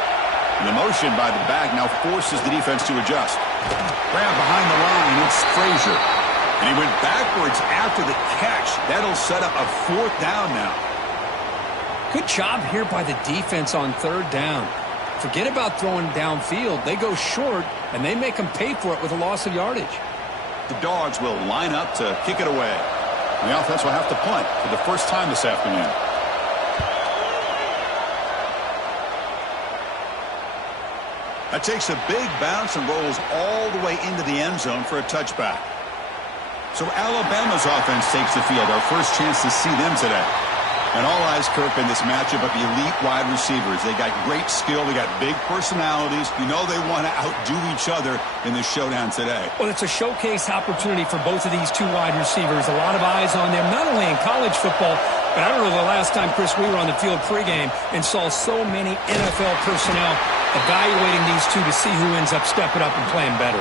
And the motion by the back now forces the defense to adjust. Grab behind the line, it's Frazier. And he went backwards after the catch. That'll set up a 4th down now. Good job here by the defense on third down. Forget about throwing downfield. They go short, and they make them pay for it with a loss of yardage. The Dogs will line up to kick it away. And the offense will have to punt for the first time this afternoon. That takes a big bounce and rolls all the way into the end zone for a touchback. So Alabama's offense takes the field. Our first chance to see them today. And all eyes, Kirk, in this matchup of elite wide receivers. They got great skill. They got big personalities. You know they want to outdo each other in this showdown today. Well, it's a showcase opportunity for both of these two wide receivers. A lot of eyes on them, not only in college football, but I don't know the last time, Chris, we were on the field pregame and saw so many NFL personnel evaluating these two to see who ends up stepping up and playing better.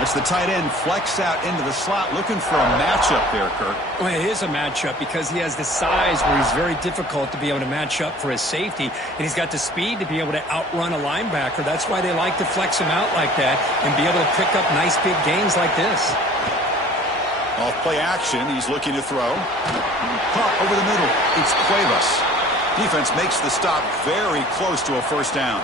It's the tight end flex out into the slot, looking for a matchup there, Kirk. Well, it is a matchup because he has the size where he's very difficult to be able to match up for his safety, and he's got the speed to be able to outrun a linebacker. That's why they like to flex him out like that and be able to pick up nice big gains like this. Off play action, he's looking to throw. Caught over the middle. It's Cuevas. Defense makes the stop very close to a first down.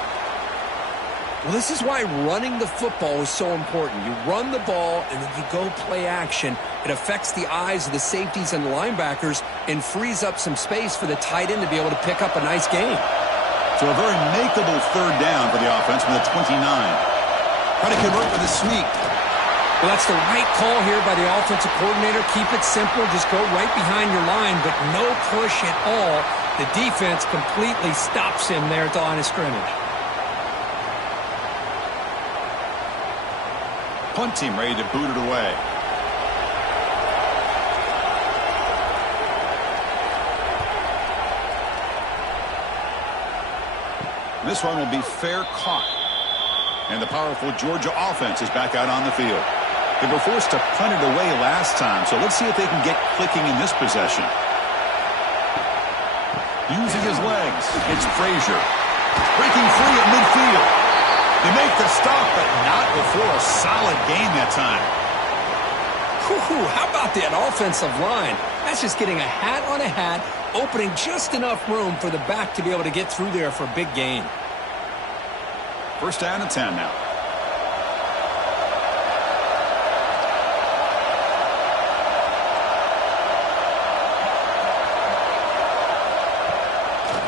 Well, this is why running the football is so important. You run the ball, and then you go play action. It affects the eyes of the safeties and the linebackers and frees up some space for the tight end to be able to pick up a nice gain. So a very makeable third down for the offense from the 29. Try to convert with a sneak. Well, that's the right call here by the offensive coordinator. Keep it simple. Just go right behind your line, but no push at all. The defense completely stops him there at the line of scrimmage. Punt team ready to boot it away. This one will be fair caught. And the powerful Georgia offense is back out on the field. They were forced to punt it away last time, so let's see if they can get clicking in this possession. Using his legs, it's Frazier. Breaking free at midfield. They make the stop, but not before a solid gain that time. How about that offensive line? That's just getting a hat on a hat, opening just enough room for the back to be able to get through there for a big gain. First down and 10 now.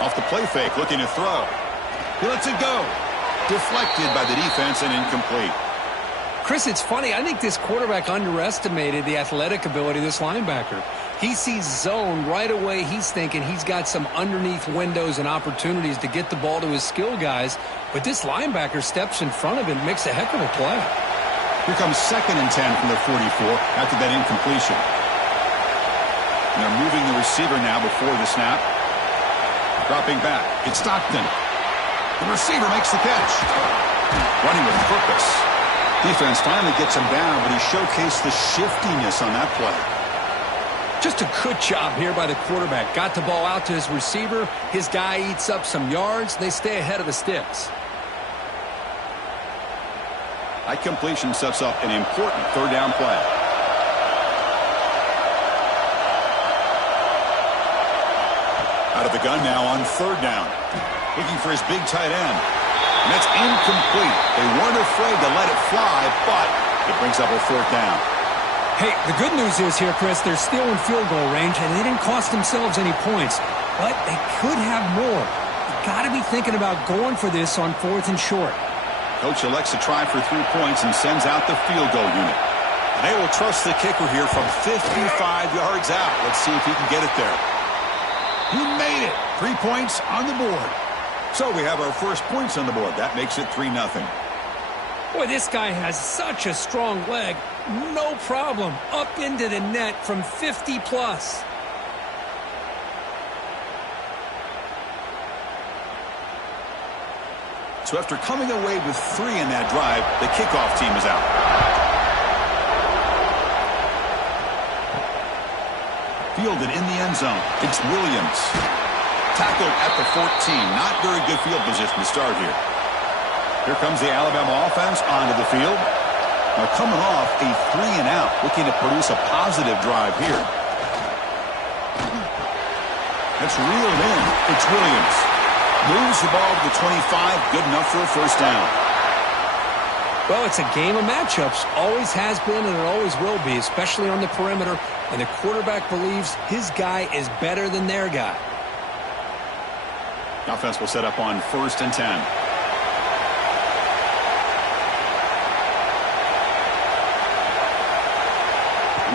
Off the play fake, looking to throw. He lets it go. Deflected by the defense and incomplete. Chris, it's funny. I think this quarterback underestimated the athletic ability of this linebacker. He sees zone right away. He's thinking he's got some underneath windows and opportunities to get the ball to his skill guys. But this linebacker steps in front of him, makes a heck of a play. Here comes 2nd and 10 from the 44 after that incompletion. And they're moving the receiver now before the snap. Dropping back. It's Stockton. The receiver makes the catch. Running with purpose. Defense finally gets him down, but he showcased the shiftiness on that play. Just a good job here by the quarterback. Got the ball out to his receiver. His guy eats up some yards. They stay ahead of the sticks. That completion sets up an important third down play. Out of the gun now on third down. Looking for his big tight end. And that's incomplete. They weren't afraid to let it fly, but it brings up a fourth down. Hey, the good news is here, Chris, they're still in field goal range, and they didn't cost themselves any points. But they could have more. You've got to be thinking about going for this on 4th and short. Coach elects to try for 3 points and sends out the field goal unit. And they will trust the kicker here from 55 yards out. Let's see if he can get it there. He made it. 3 points on the board. So we have our first points on the board. That makes it 3-0. Boy, this guy has such a strong leg. No problem. Up into the net from 50+. So after coming away with 3 in that drive, the kickoff team is out. Fielded in the end zone. It's Williams. Tackled at the 14. Not very good field position to start here. Here comes the Alabama offense onto the field. Now coming off a 3 and out, looking to produce a positive drive here. That's reeled in. It's Williams. Moves the ball to the 25. Good enough for a first down. Well, it's a game of matchups. Always has been and it always will be, especially on the perimeter. And the quarterback believes his guy is better than their guy. The offense will set up on 1st and 10.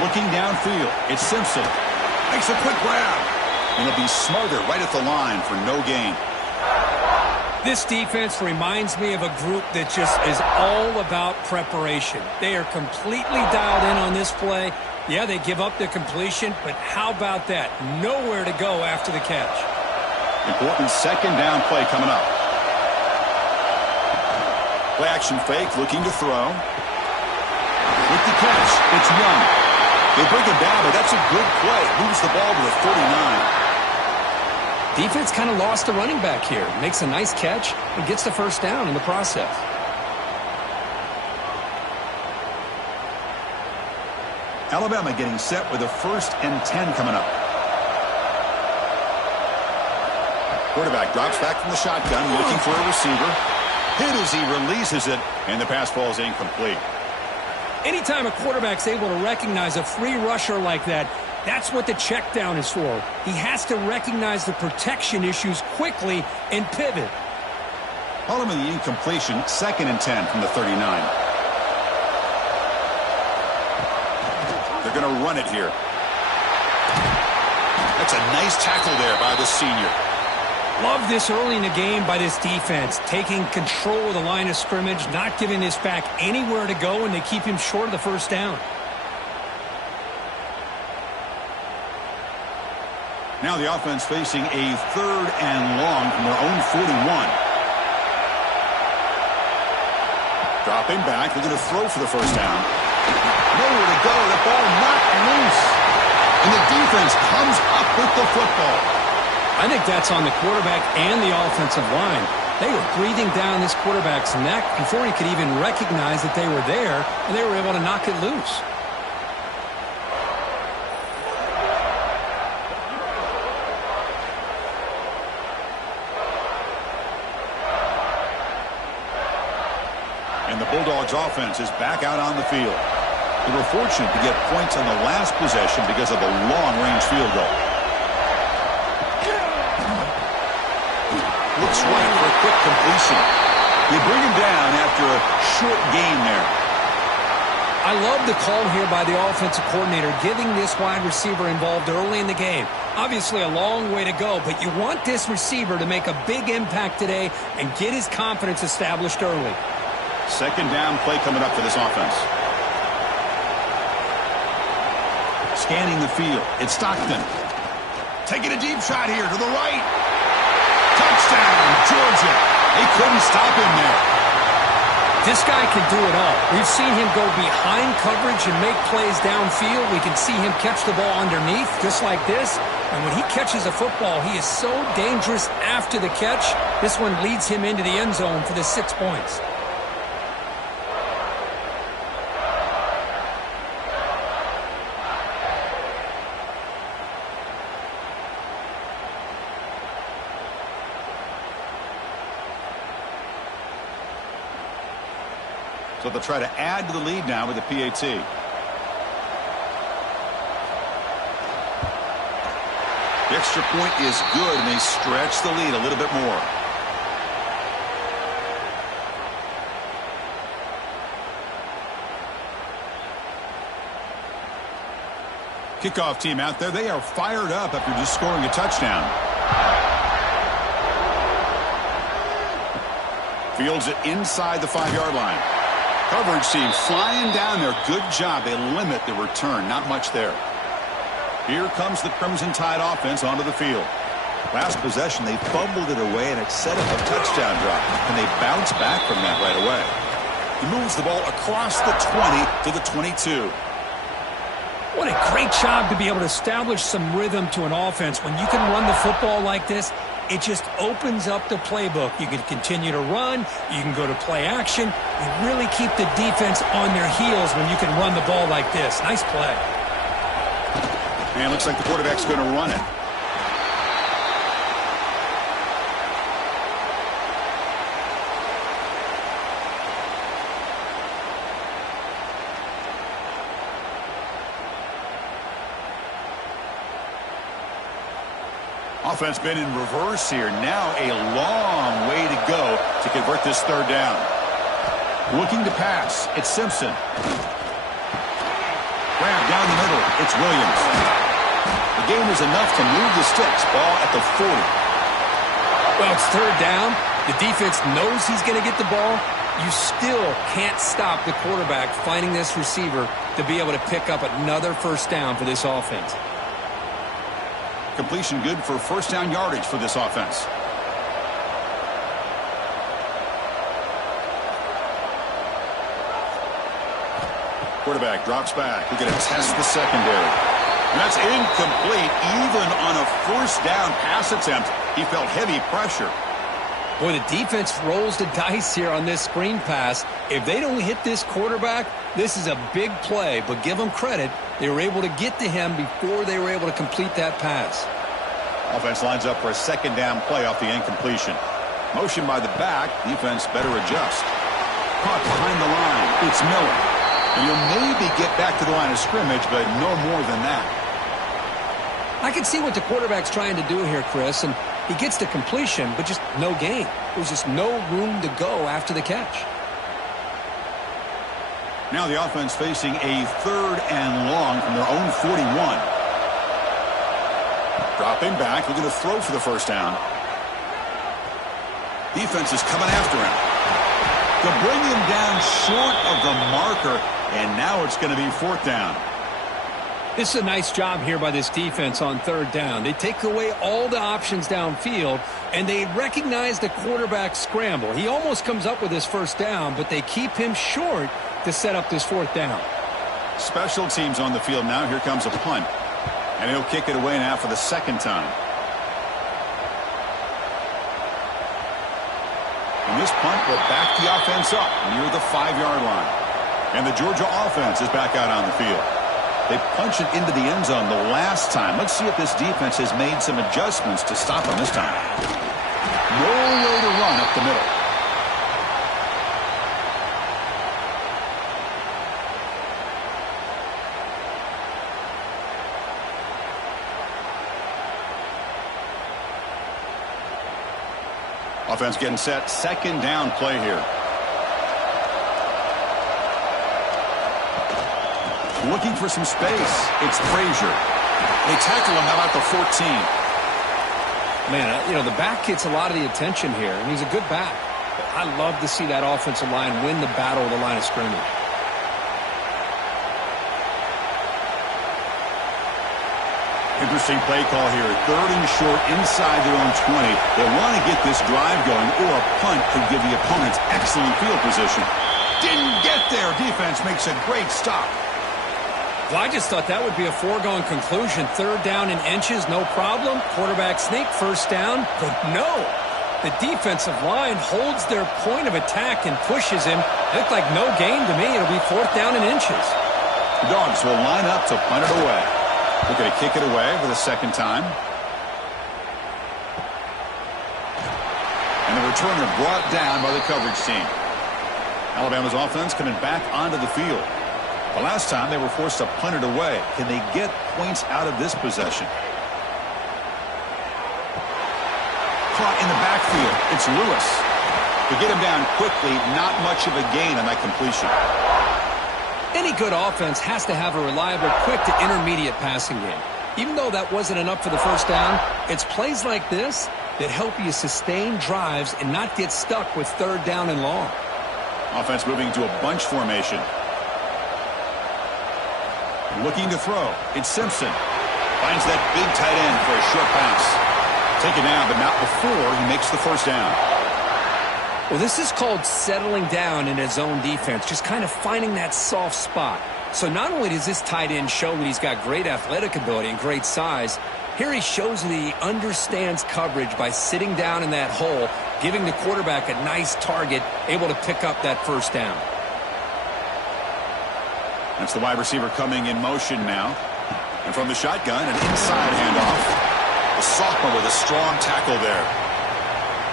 Looking downfield, it's Simpson. Makes a quick grab. And he'll be smarter right at the line for no gain. This defense reminds me of a group that just is all about preparation. They are completely dialed in on this play. Yeah, they give up the completion, but how about that? Nowhere to go after the catch. Important second down play coming up. Play action fake, looking to throw. With the catch, it's Young. They bring him down, but that's a good play. Moves the ball to the 49. Defense kind of lost a running back here. Makes a nice catch and gets the first down in the process. Alabama getting set with a 1st and 10 coming up. Quarterback drops back from the shotgun, looking for a receiver. Hit as he releases it, and the pass falls incomplete. Anytime a quarterback's able to recognize a free rusher like that, that's what the check down is for. He has to recognize the protection issues quickly and pivot. Following the incompletion, 2nd and 10 from the 39. They're going to run it here. That's a nice tackle there by the senior. Love this early in the game by this defense, taking control of the line of scrimmage, not giving this back anywhere to go, and they keep him short of the first down. Now the offense facing a 3rd and long from their own 41. Dropping back, they're going to throw for the first down. Nowhere to go, the ball knocked loose. And the defense comes up with the football. I think that's on the quarterback and the offensive line. They were breathing down this quarterback's neck before he could even recognize that they were there, and they were able to knock it loose. And the Bulldogs offense is back out on the field. They were fortunate to get points on the last possession because of a long-range field goal. Looks right for a quick completion. They bring him down after a short gain there. I love the call here by the offensive coordinator, getting this wide receiver involved early in the game. Obviously a long way to go, but you want this receiver to make a big impact today and get his confidence established early. 2nd down play coming up for this offense. Scanning the field, it's Stockton. Taking a deep shot here to the right. Touchdown, Georgia. They couldn't stop him there. This guy can do it all. We've seen him go behind coverage and make plays downfield. We can see him catch the ball underneath, just like this. And when he catches a football, he is so dangerous after the catch. This one leads him into the end zone for the 6 points. So they'll try to add to the lead now with the PAT. The extra point is good, and they stretch the lead a little bit more. Kickoff team out there. They are fired up after just scoring a touchdown. Fields it inside the 5-yard line. Coverage team flying down there. Good job. They limit the return. Not much there. Here comes the Crimson Tide offense onto the field. Last possession, they fumbled it away, and it set up a touchdown drop. And they bounce back from that right away. He moves the ball across the 20 to the 22. What a great job to be able to establish some rhythm to an offense. When you can run the football like this, it just opens up the playbook. You can continue to run. You can go to play action. You really keep the defense on their heels when you can run the ball like this. Nice play. And it looks like the quarterback's going to run it. Offense been in reverse here. Now a long way to go to convert this 3rd down. Looking to pass. It's Simpson. Grab down the middle. It's Williams. The game is enough to move the sticks. Ball at the 40. Well, it's 3rd down. The defense knows he's going to get the ball. You still can't stop the quarterback finding this receiver to be able to pick up another first down for this offense. Completion good for first down yardage for this offense. Quarterback drops back. We're going to test the secondary. And that's incomplete. Even on a first down pass attempt, he felt heavy pressure. Boy, the defense rolls the dice here on this screen pass. If they don't hit this quarterback, this is a big play. But give them credit. They were able to get to him before they were able to complete that pass. Offense lines up for a 2nd down play off the incompletion. Motion by the back. Defense better adjust. Caught behind the line. It's Miller. And he'll maybe get back to the line of scrimmage, but no more than that. I can see what the quarterback's trying to do here, Chris, and he gets to completion, but just no gain. There's just no room to go after the catch. Now the offense facing a 3rd and long from their own 41. Dropping back, looking to throw for the first down. Defense is coming after him. To bring him down short of the marker, and now it's going to be 4th down. This is a nice job here by this defense on 3rd down. They take away all the options downfield, and they recognize the quarterback scramble. He almost comes up with his first down, but they keep him short to set up this 4th down. Special teams on the field now. Here comes a punt. And he'll kick it away now for the 2nd time. And this punt will back the offense up near the 5-yard line. And the Georgia offense is back out on the field. They punch it into the end zone the last time. Let's see if this defense has made some adjustments to stop them this time. No way to run up the middle. Offense getting set. 2nd down play here. Looking for some space. It's Frazier. They tackle him about the 14. Man, the back gets a lot of the attention here, and he's a good back. But I love to see that offensive line win the battle of the line of scrimmage. Interesting play call here. 3rd and short inside their own 20. They want to get this drive going, or a punt could give the opponents excellent field position. Didn't get there. Defense makes a great stop. Well, I just thought that would be a foregone conclusion. 3rd down in inches, no problem. Quarterback sneak, 1st down. But no. The defensive line holds their point of attack and pushes him. It looked like no gain to me. It'll be 4th down in inches. The Dogs will line up to punt it away. They're going to kick it away for the 2nd time. And the returner brought down by the coverage team. Alabama's offense coming back onto the field. The last time they were forced to punt it away. Can they get points out of this possession? Caught in the backfield. It's Lewis. To get him down quickly, not much of a gain on that completion. Any good offense has to have a reliable, quick to intermediate passing game. Even though that wasn't enough for the 1st down, it's plays like this that help you sustain drives and not get stuck with 3rd down and long. Offense moving to a bunch formation. Looking to throw. It's Simpson. Finds that big tight end for a short pass. Taken down, but not before he makes the 1st down. Well, this is called settling down in his own defense, just kind of finding that soft spot. So not only does this tight end show that he's got great athletic ability and great size, here he shows that he understands coverage by sitting down in that hole, giving the quarterback a nice target, able to pick up that 1st down. That's the wide receiver coming in motion now. And from the shotgun, an inside handoff. The sophomore with a strong tackle there.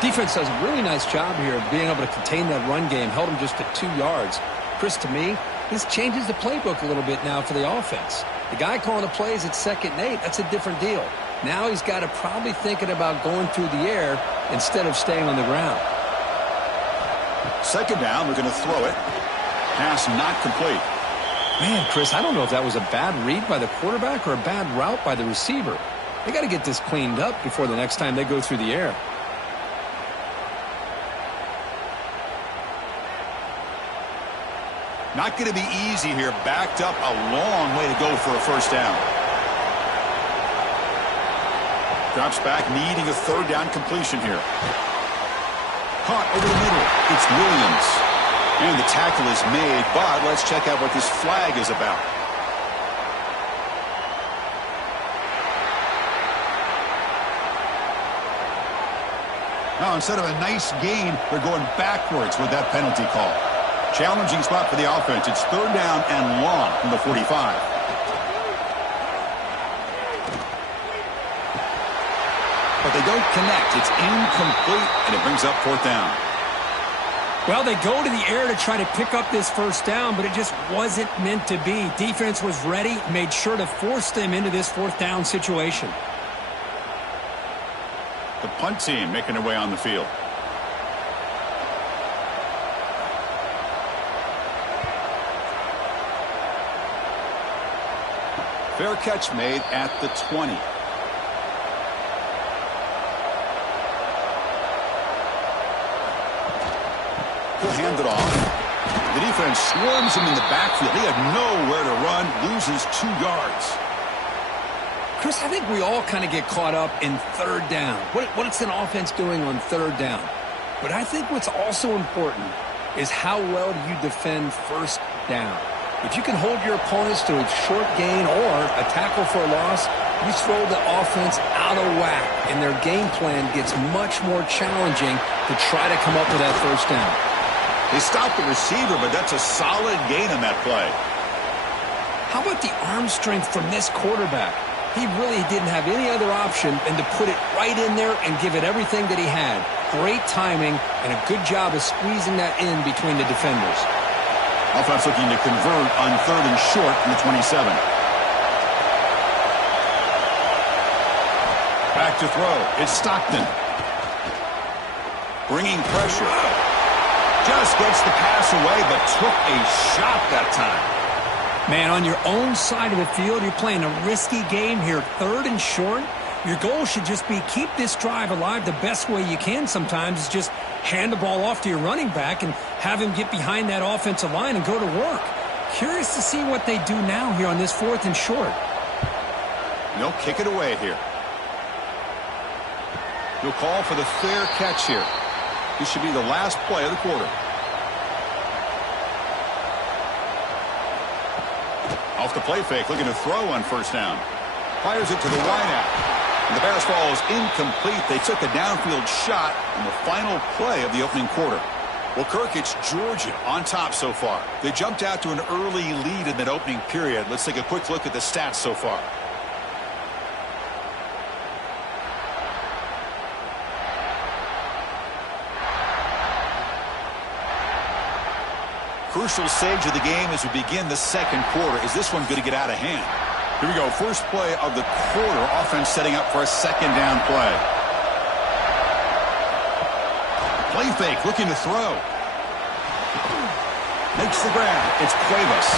Defense does a really nice job here of being able to contain that run game, held him just to 2 yards. Chris, to me, this changes the playbook a little bit now for the offense. The guy calling the plays at 2nd and 8, that's a different deal. Now he's got to probably thinking about going through the air instead of staying on the ground. 2nd down, we're going to throw it. Pass not complete. Man, Chris, I don't know if that was a bad read by the quarterback or a bad route by the receiver. They got to get this cleaned up before the next time they go through the air. Not going to be easy here. Backed up a long way to go for a 1st down. Drops back, needing a 3rd down completion here. Caught over the middle. It's Williams. And the tackle is made, but let's check out what this flag is about. Now, instead of a nice gain, they're going backwards with that penalty call. Challenging spot for the offense. It's 3rd down and long from the 45. but they don't connect. It's incomplete, and it brings up fourth down. Well, they go to the air to try to pick up this first down, but it just wasn't meant to be. Defense was ready, made sure to force them into this fourth down situation. The punt team making their way on the field. Fair catch made at the 20. He'll hand it off. The defense swarms him in the backfield. He had nowhere to run, loses 2 yards. Chris, I think we all kind of get caught up in third down. What's an offense doing on third down? But I think what's also important is how well do you defend first down. If you can hold your opponents to a short gain or a tackle for a loss, you throw the offense out of whack, and their game plan gets much more challenging to try to come up with that first down. They stopped the receiver, but that's a solid gain on that play. How about the arm strength from this quarterback? He really didn't have any other option than to put it right in there and give it everything that he had. Great timing and a good job of squeezing that in between the defenders. Offense looking to convert on third and short from the 27. Back to throw. It's Stockton. Bringing pressure. Just gets the pass away, but took a shot that time. Man, on your own side of the field, you're playing a risky game here. Third and short. Your goal should just be keep this drive alive the best way you can sometimes is just hand the ball off to your running back and have him get behind that offensive line and go to work. Curious to see what they do now here on this fourth and short. They'll kick it away here. He'll call for the fair catch here. This should be the last play of the quarter. Off the play fake, looking to throw on first down. Fires it to the wideout. And the pass ball is incomplete. They took a downfield shot on the final play of the opening quarter. Well, Kirk, it's Georgia on top so far. They jumped out to an early lead in that opening period. Let's take a quick look at the stats so far. Crucial stage of the game as we begin the second quarter. Is this one going to get out of hand? Here we go. First play of the quarter. Offense setting up for a second down play. Play fake, looking to throw. Makes the grab. It's Cuevas.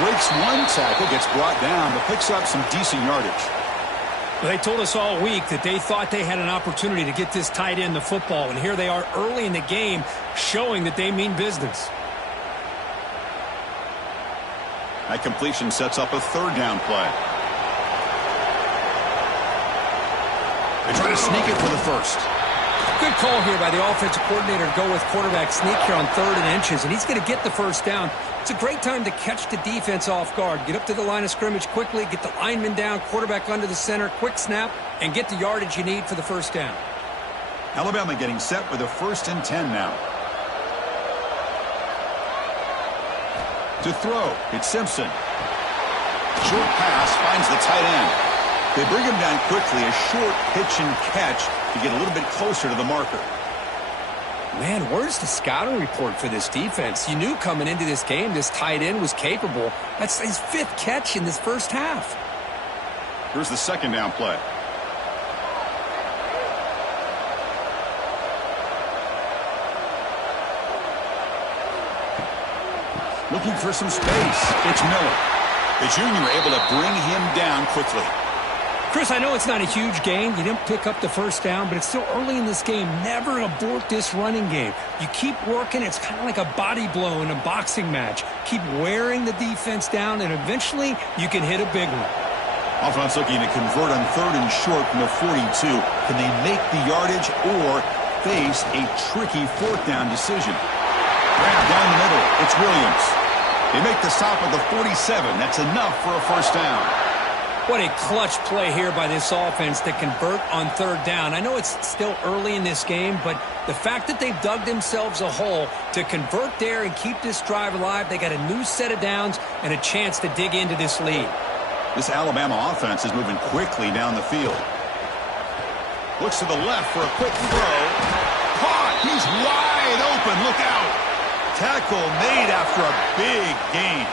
Breaks one tackle, gets brought down, but picks up some decent yardage. Well, they told us all week that they thought they had an opportunity to get this tight end the football, and here they are early in the game showing that they mean business. That completion sets up a third down play. They try to sneak it for the first. Good call here by the offensive coordinator to go with quarterback sneak here on third and inches, and he's going to get the first down. It's a great time to catch the defense off guard. Get up to the line of scrimmage quickly, get the lineman down, quarterback under the center, quick snap, and get the yardage you need for the first down. Alabama getting set with a 1st and 10 now. To throw, it's Simpson. Short pass finds the tight end. They bring him down quickly, a short pitch and catch to get a little bit closer to the marker. Man, where's the scouting report for this defense? You knew coming into this game this tight end was capable. That's his 5th catch in this first half. Here's the second down play. Looking for some space. It's Miller. The junior able to bring him down quickly. Chris, I know it's not a huge gain. You didn't pick up the first down, but it's still early in this game. Never abort this running game. You keep working. It's kind of like a body blow in a boxing match. Keep wearing the defense down, and eventually you can hit a big one. Offense looking to convert on third and short from the 42. Can they make the yardage or face a tricky fourth down decision? Grab down the middle. It's Williams. They make the stop at the 47. That's enough for a first down. What a clutch play here by this offense to convert on third down. I know it's still early in this game, but the fact that they've dug themselves a hole to convert there and keep this drive alive, they got a new set of downs and a chance to dig into this lead. This Alabama offense is moving quickly down the field. Looks to the left for a quick throw. Caught. He's wide open. Look out. Tackle made after a big gain.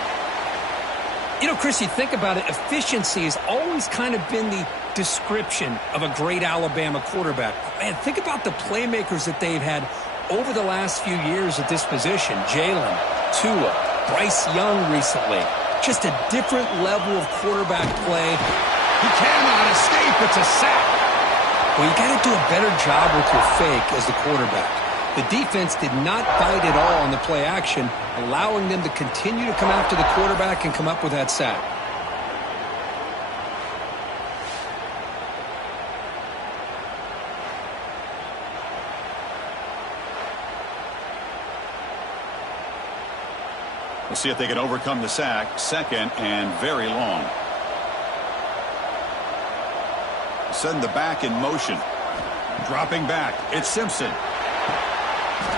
You know, Chris, you think about it, efficiency has always kind of been the description of a great Alabama quarterback. Man, think about the playmakers that they've had over the last few years at this position. Jalen, Tua, Bryce Young recently. Just a different level of quarterback play. He cannot escape. It's a sack. Well, you got to do a better job with your fake as the quarterback. The defense did not bite at all on the play action, allowing them to continue to come after the quarterback and come up with that sack. We'll see if they can overcome the sack. Second and very long. Send the back in motion. Dropping back. It's Simpson.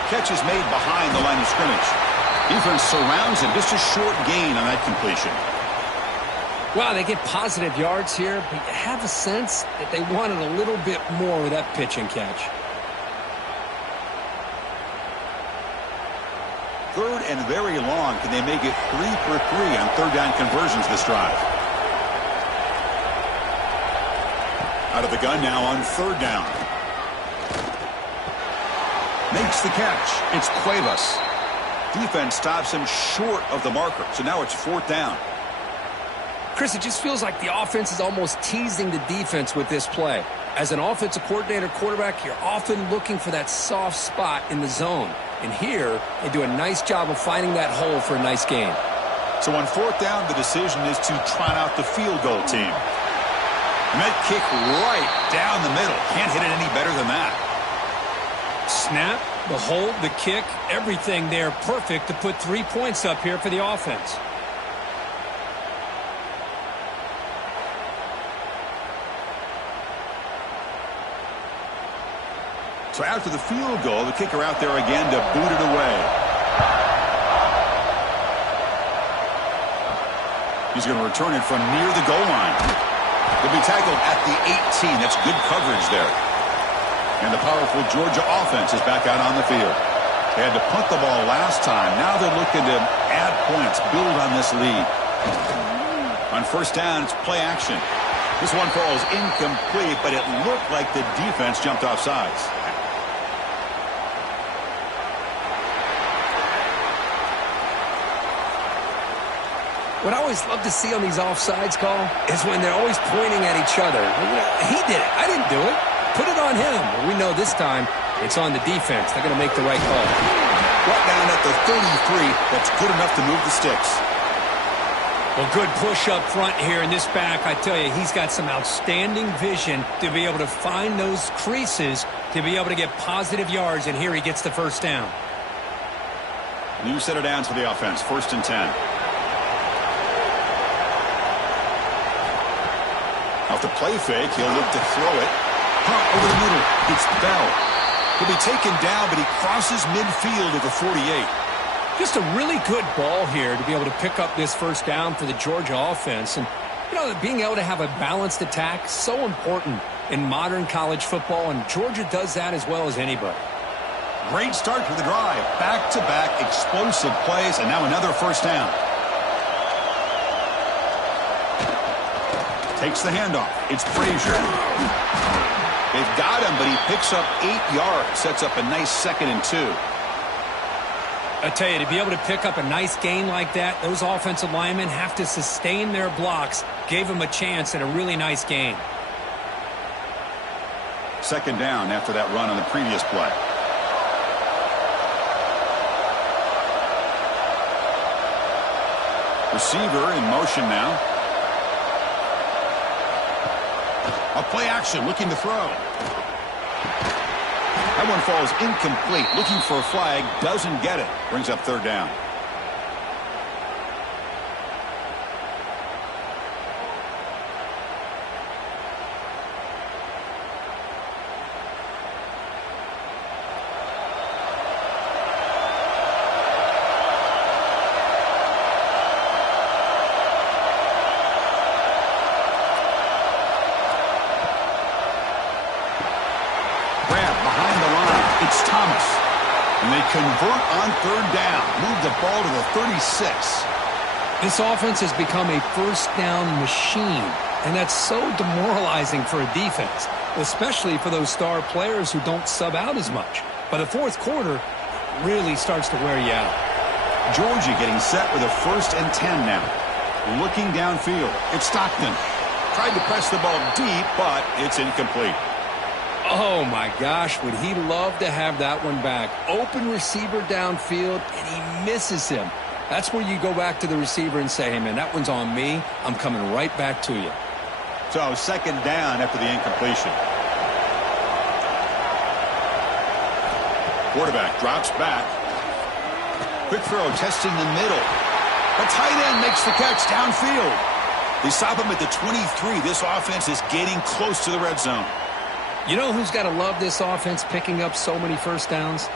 Catch is made behind the line of scrimmage. Defense surrounds him. Just a short gain on that completion. Wow, they get positive yards here, but you have a sense that they wanted a little bit more with that pitch and catch. Third and very long. Can they make it 3 for 3 on third down conversions this drive? Out of the gun now on third down. Makes the catch. It's Cuevas. Defense stops him short of the marker. So now it's fourth down. Chris, it just feels like the offense is almost teasing the defense with this play. As an offensive coordinator quarterback, you're often looking for that soft spot in the zone. And here, they do a nice job of finding that hole for a nice gain. So on fourth down, the decision is to trot out the field goal team. And that kick right down the middle. Can't hit it any better than that. Snap, the hold, the kick, everything there perfect to put 3 points up here for the offense. So after the field goal, the kicker out there again to boot it away. He's going to return it from near the goal line. He'll be tackled at the 18. That's good coverage there. And the powerful Georgia offense is back out on the field. They had to punt the ball last time. Now they're looking to add points, build on this lead. On first down, it's play action. This one falls incomplete, but it looked like the defense jumped off sides. What I always love to see on these offsides call is when they're always pointing at each other. He did it. I didn't do it. Put it on him. Well, we know this time it's on the defense. They're going to make the right call. Brought down at the 33. That's good enough to move the sticks. Well, good push up front here in this back. I tell you, he's got some outstanding vision to be able to find those creases to be able to get positive yards, and here he gets the first down. New set of downs for the offense. First and 10. Off the play fake, he'll look to throw it. Pump over the middle. It's Bell. He'll be taken down, but he crosses midfield at the 48. Just a really good ball here to be able to pick up this first down for the Georgia offense. And, you know, being able to have a balanced attack, so important in modern college football, and Georgia does that as well as anybody. Great start to the drive. Back-to-back explosive plays, and now another first down. Takes the handoff. It's Frazier. They've got him, but he picks up 8 yards. Sets up a nice 2nd and 2. I tell you, to be able to pick up a nice gain like that, those offensive linemen have to sustain their blocks. Gave them a chance at a really nice gain. 2nd down after that run on the previous play. Receiver in motion now. A play action, looking to throw. That one falls incomplete. Looking for a flag, doesn't get it. Brings up third down. And they convert on third down. Move the ball to the 36. This offense has become a first down machine, and that's so demoralizing for a defense, especially for those star players who don't sub out as much. By the fourth quarter, it really starts to wear you out. Georgia getting set with a 1st and 10 now. Looking downfield. It's Stockton. Tried to press the ball deep, but it's incomplete. Oh, my gosh, would he love to have that one back. Open receiver downfield, and he misses him. That's where you go back to the receiver and say, hey, man, that one's on me. I'm coming right back to you. So 2nd down after the incompletion. Quarterback drops back. Quick throw, testing the middle. The tight end makes the catch downfield. They stop him at the 23. This offense is getting close to the red zone. You know who's got to love this offense picking up so many first downs?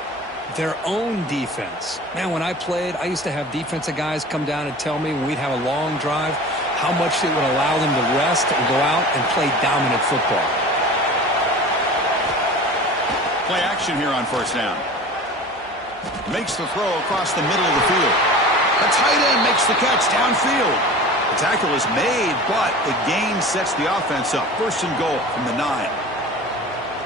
Their own defense. Man, when I played, I used to have defensive guys come down and tell me when we'd have a long drive how much it would allow them to rest and go out and play dominant football. Play action here on 1st down. Makes the throw across the middle of the field. The tight end makes the catch downfield. The tackle is made, but the gain sets the offense up. 1st and goal from the 9.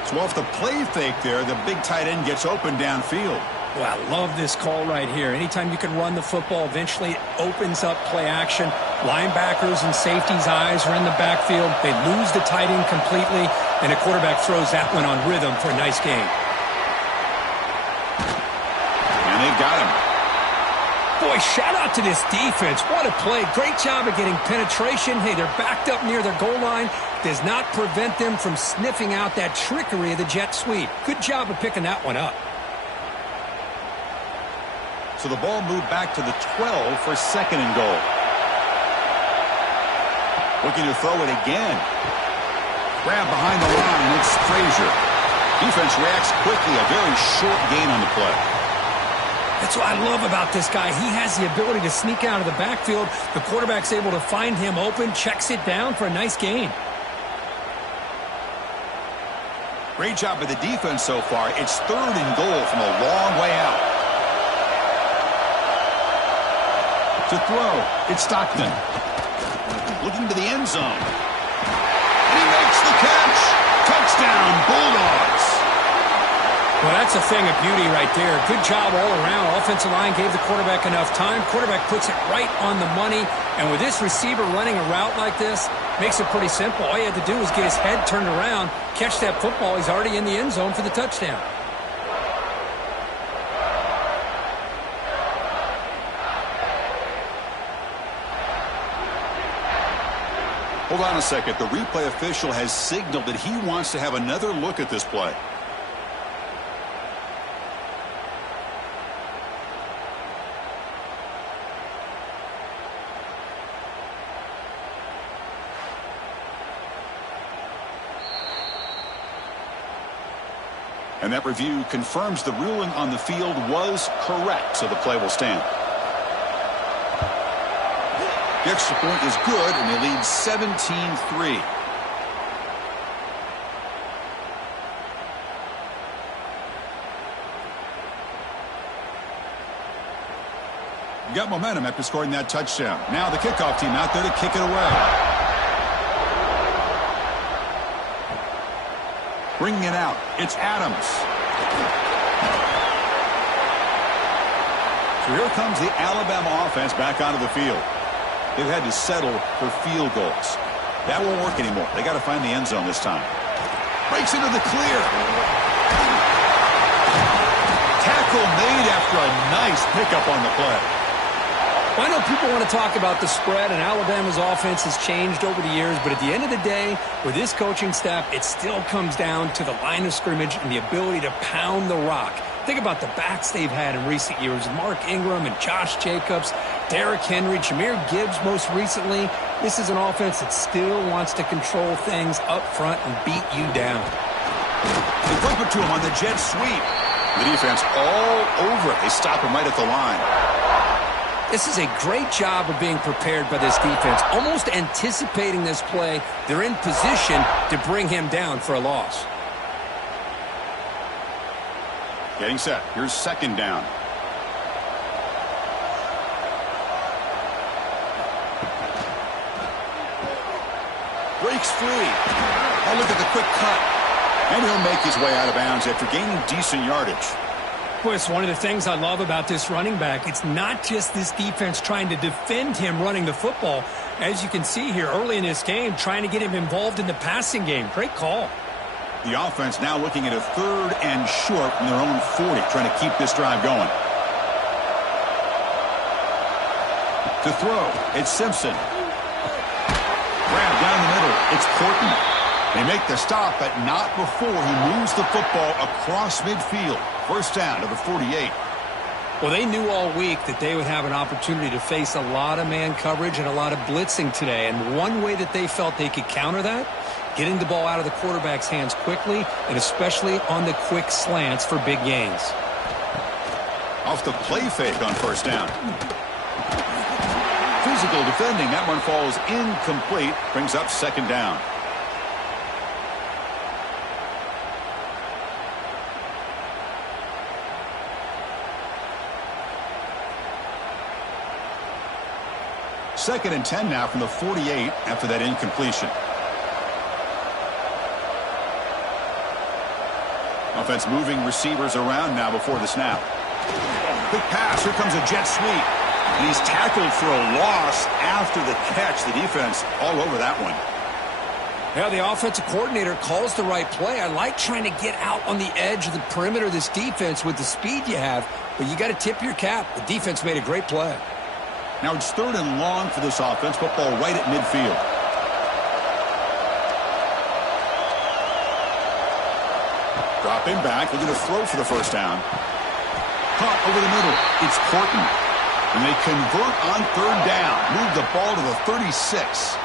So off the play fake there, the big tight end gets open downfield. Well, I love this call right here. Anytime you can run the football, eventually it opens up play action. Linebackers and safeties' eyes are in the backfield. They lose the tight end completely, and the quarterback throws that one on rhythm for a nice gain. And they've got him. Boy, shout out to this defense. What a play. Great job of getting penetration. Hey, they're backed up near their goal line. Does not prevent them from sniffing out that trickery of the jet sweep. Good job of picking that one up. So the ball moved back to the 12 for 2nd and goal. Looking to throw it again. Grab behind the line. It's Frazier. Defense reacts quickly. A very short gain on the play. That's what I love about this guy. He has the ability to sneak out of the backfield. The quarterback's able to find him open, checks it down for a nice gain. Great job by the defense so far. It's 3rd and goal from a long way out. To throw, it's Stockton. Looking to the end zone. And he makes the catch. Touchdown, Bulldogs. Well, that's a thing of beauty right there. Good job all around. Offensive line gave the quarterback enough time. Quarterback puts it right on the money. And with this receiver running a route like this, makes it pretty simple. All you had to do was get his head turned around, catch that football. He's already in the end zone for the touchdown. Hold on a second. The replay official has signaled that he wants to have another look at this play. And that review confirms the ruling on the field was correct, so the play will stand. The extra point is good, and they lead 17-3. Got momentum after scoring that touchdown. Now the kickoff team out there to kick it away. Bringing it out, it's Adams. So here comes the Alabama offense back onto the field. They've had to settle for field goals. That won't work anymore. They got to find the end zone this time. Breaks into the clear. Tackle made after a nice pickup on the play. Well, I know people want to talk about the spread, and Alabama's offense has changed over the years, but at the end of the day, with this coaching staff, it still comes down to the line of scrimmage and the ability to pound the rock. Think about the backs they've had in recent years. Mark Ingram and Josh Jacobs, Derrick Henry, Jahmyr Gibbs most recently. This is an offense that still wants to control things up front and beat you down. They flip it to him on the jet sweep. The defense all over it. They stop him right at the line. This is a great job of being prepared by this defense. Almost anticipating this play, they're in position to bring him down for a loss. Getting set. Here's second down. Breaks free. Oh, look at the quick cut. And he'll make his way out of bounds after gaining decent yardage. Boy, it's one of the things I love about this running back. It's not just this defense trying to defend him running the football. As you can see here early in this game, trying to get him involved in the passing game. Great call. The offense now looking at a 3rd and short from their own 40, trying to keep this drive going. To throw, it's Simpson. Grab down the middle, it's Porton. They make the stop, but not before he moves the football across midfield. First down to the 48. Well, they knew all week that they would have an opportunity to face a lot of man coverage and a lot of blitzing today. And one way that they felt they could counter that, getting the ball out of the quarterback's hands quickly, and especially on the quick slants for big gains. Off the play fake on first down. Physical defending. That one falls incomplete. Brings up second down. Second and 10 now from the 48 after that incompletion. Offense moving receivers around now before the snap. Quick pass. Here comes a jet sweep. And he's tackled for a loss after the catch. The defense all over that one. Yeah, the offensive coordinator calls the right play. I like trying to get out on the edge of the perimeter of this defense with the speed you have, but you got to tip your cap. The defense made a great play. Now it's 3rd and long for this offense. Football right at midfield. Dropping back. Looking to throw for the first down. Punt over the middle. It's Porton. And they convert on 3rd down. Move the ball to the 36.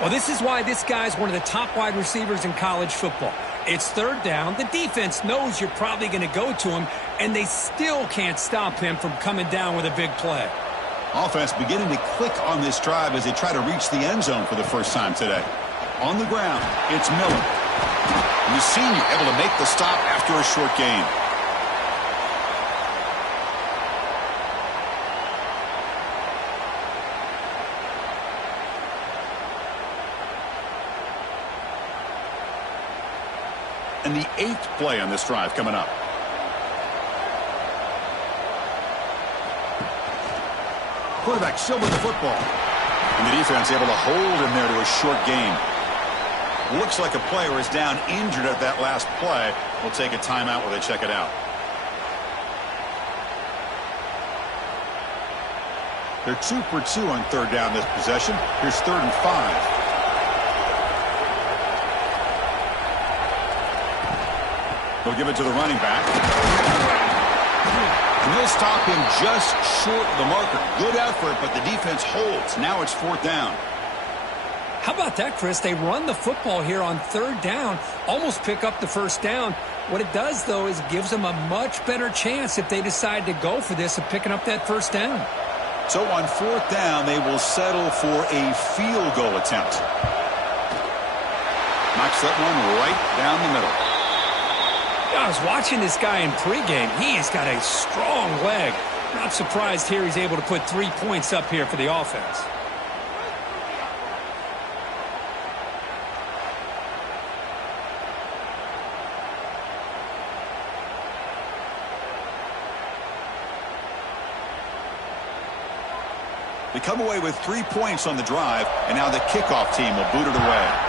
Well, this is why this guy's one of the top wide receivers in college football. It's 3rd down. The defense knows you're probably going to go to him, and they still can't stop him from coming down with a big play. Offense beginning to click on this drive as they try to reach the end zone for the first time today. On the ground, it's Miller. And the senior able to make the stop after a short gain. And the 8th play on this drive coming up. Quarterback still with the football. And the defense able to hold him there to a short gain. Looks like a player is down injured at that last play. We'll take a timeout while they check it out. They're 2 for 2 on 3rd down this possession. Here's 3rd and 5. They'll give it to the running back. And they'll stop him just short of the marker. Good effort, but the defense holds. Now it's 4th down. How about that, Chris? They run the football here on 3rd down, almost pick up the first down. What it does, though, is it gives them a much better chance if they decide to go for this of picking up that first down. So on 4th down, they will settle for a field goal attempt. Knocks that one right down the middle. I was watching this guy in pregame. He has got a strong leg. Not surprised here he's able to put 3 points up here for the offense. They come away with 3 points on the drive, and now the kickoff team will boot it away.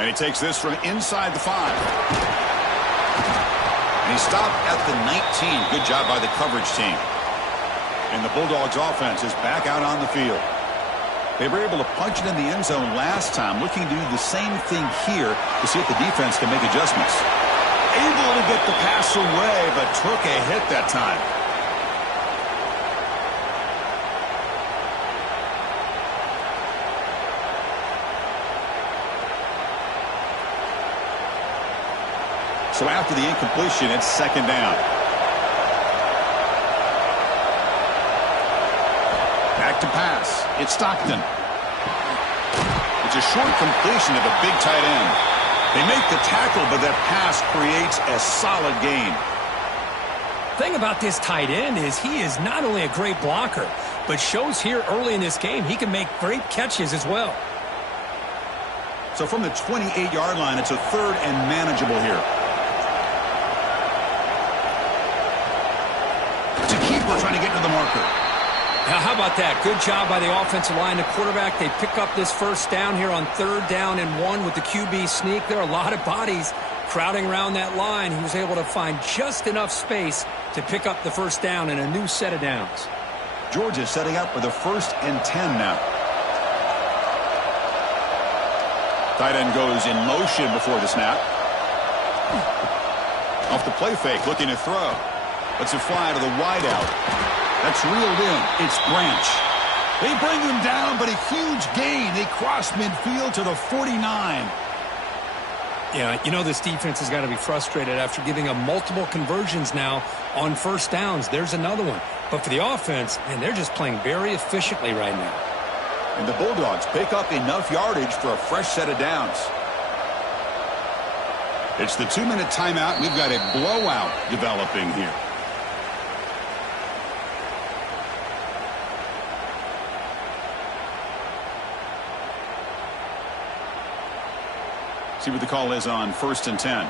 And he takes this from inside the 5. And he stopped at the 19. Good job by the coverage team. And the Bulldogs offense is back out on the field. They were able to punch it in the end zone last time, looking to do the same thing here to see if the defense can make adjustments. Able to get the pass away, but took a hit that time. So after the incompletion, it's 2nd down. Back to pass. It's Stockton. It's a short completion of a big tight end. They make the tackle, but that pass creates a solid gain. Thing about this tight end is he is not only a great blocker, but shows here early in this game he can make great catches as well. So from the 28-yard line, it's a third and manageable here. It's a keeper trying to get to the marker. Now, how about that? Good job by the offensive line. The quarterback, they pick up this first down here on 3rd down and 1 with the QB sneak. There are a lot of bodies crowding around that line. He was able to find just enough space to pick up the first down and a new set of downs. Georgia setting up for the 1st and 10 now. Tight end goes in motion before the snap. Off the play fake, looking to throw. Lets it fly to the wideout. That's reeled in. It's Branch. They bring him down, but a huge gain. They cross midfield to the 49. Yeah, you know this defense has got to be frustrated after giving up multiple conversions now on first downs. There's another one. But for the offense, man, they're just playing very efficiently right now. And the Bulldogs pick up enough yardage for a fresh set of downs. It's the 2-minute timeout. We've got a blowout developing here. See what the call is on 1st and 10.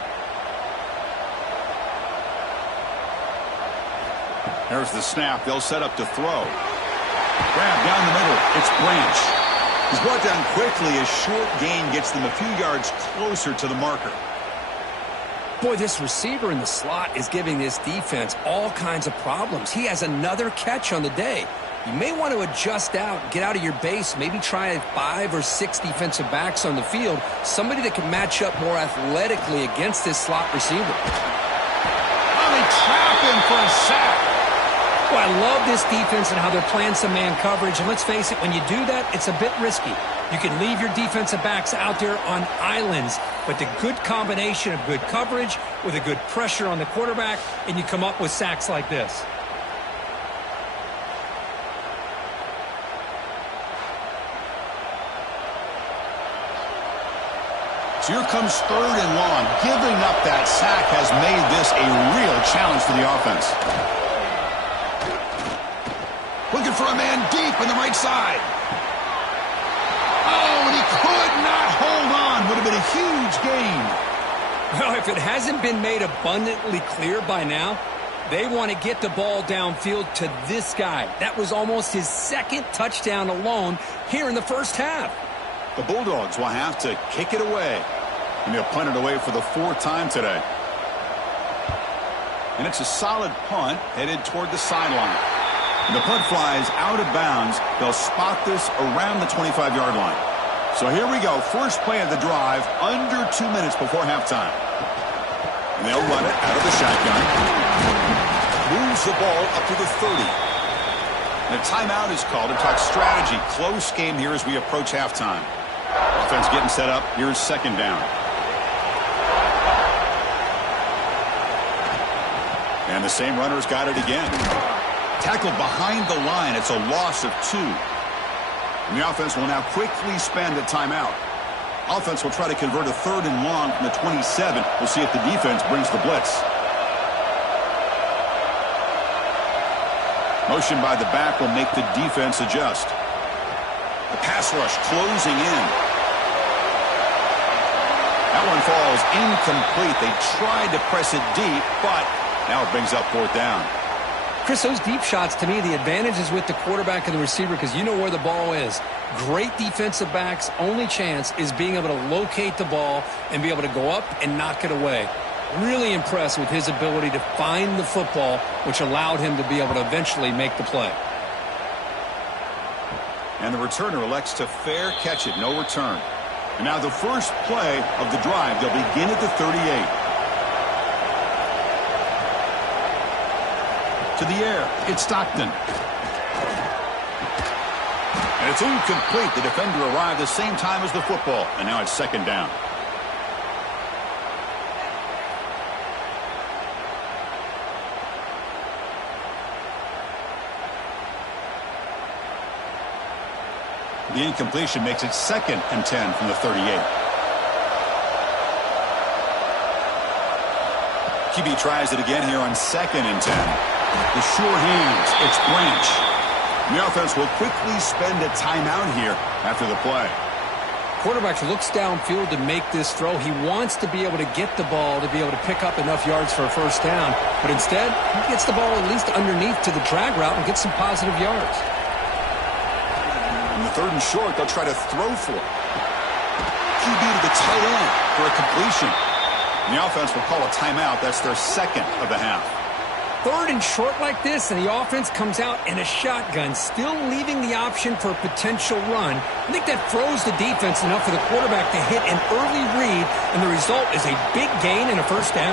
There's the snap. They'll set up to throw. Grab down the middle. It's Branch. He's brought down quickly. A short gain gets them a few yards closer to the marker. Boy, this receiver in the slot is giving this defense all kinds of problems. He has another catch on the day. You may want to adjust out, get out of your base, maybe try 5 or 6 defensive backs on the field, somebody that can match up more athletically against this slot receiver. Oh, they trap him for a sack. Well, I love this defense and how they're playing some man coverage, and let's face it, when you do that, it's a bit risky. You can leave your defensive backs out there on islands, but the good combination of good coverage with a good pressure on the quarterback, and you come up with sacks like this. So here comes 3rd and long. Giving up that sack has made this a real challenge for the offense. Looking for a man deep on the right side. Oh, and he could not hold on. Would have been a huge gain. Well, if it hasn't been made abundantly clear by now, they want to get the ball downfield to this guy. That was almost his 2nd touchdown alone here in the first half. The Bulldogs will have to kick it away. And they'll punt it away for the 4th time today. And it's a solid punt headed toward the sideline. And the punt flies out of bounds. They'll spot this around the 25-yard line. So here we go. First play of the drive, under 2 minutes before halftime. And they'll run it out of the shotgun. Moves the ball up to the 30. And a timeout is called to talk strategy. Close game here as we approach halftime. Offense getting set up. Here's 2nd down. And the same runner's got it again. Tackled behind the line. It's a loss of 2. And the offense will now quickly spend a timeout. Offense will try to convert a 3rd and long from the 27. We'll see if the defense brings the blitz. Motion by the back will make the defense adjust. The pass rush closing in. That one falls incomplete. They tried to press it deep, but now it brings up 4th down. Chris, those deep shots, to me, the advantage is with the quarterback and the receiver because you know where the ball is. Great defensive backs, only chance is being able to locate the ball and be able to go up and knock it away. Really impressed with his ability to find the football, which allowed him to be able to eventually make the play. And the returner elects to fair catch it, no return. And now the first play of the drive, they'll begin at the 38. To the air, it's Stockton. And it's incomplete. The defender arrived the same time as the football, and now it's 2nd down. The incompletion makes it 2nd and 10 from the 38. QB tries it again here on 2nd and 10. The sure hands. It's Branch. And the offense will quickly spend a timeout here after the play. Quarterback looks downfield to make this throw. He wants to be able to get the ball to be able to pick up enough yards for a first down. But instead, he gets the ball at least underneath to the drag route and gets some positive yards. On the 3rd and short, they'll try to throw for it. QB to the tight end for a completion. And the offense will call a timeout. That's their 2nd of the half. 3rd and short like this, and the offense comes out in a shotgun, still leaving the option for a potential run. I think that throws the defense enough for the quarterback to hit an early read, and the result is a big gain and a first down.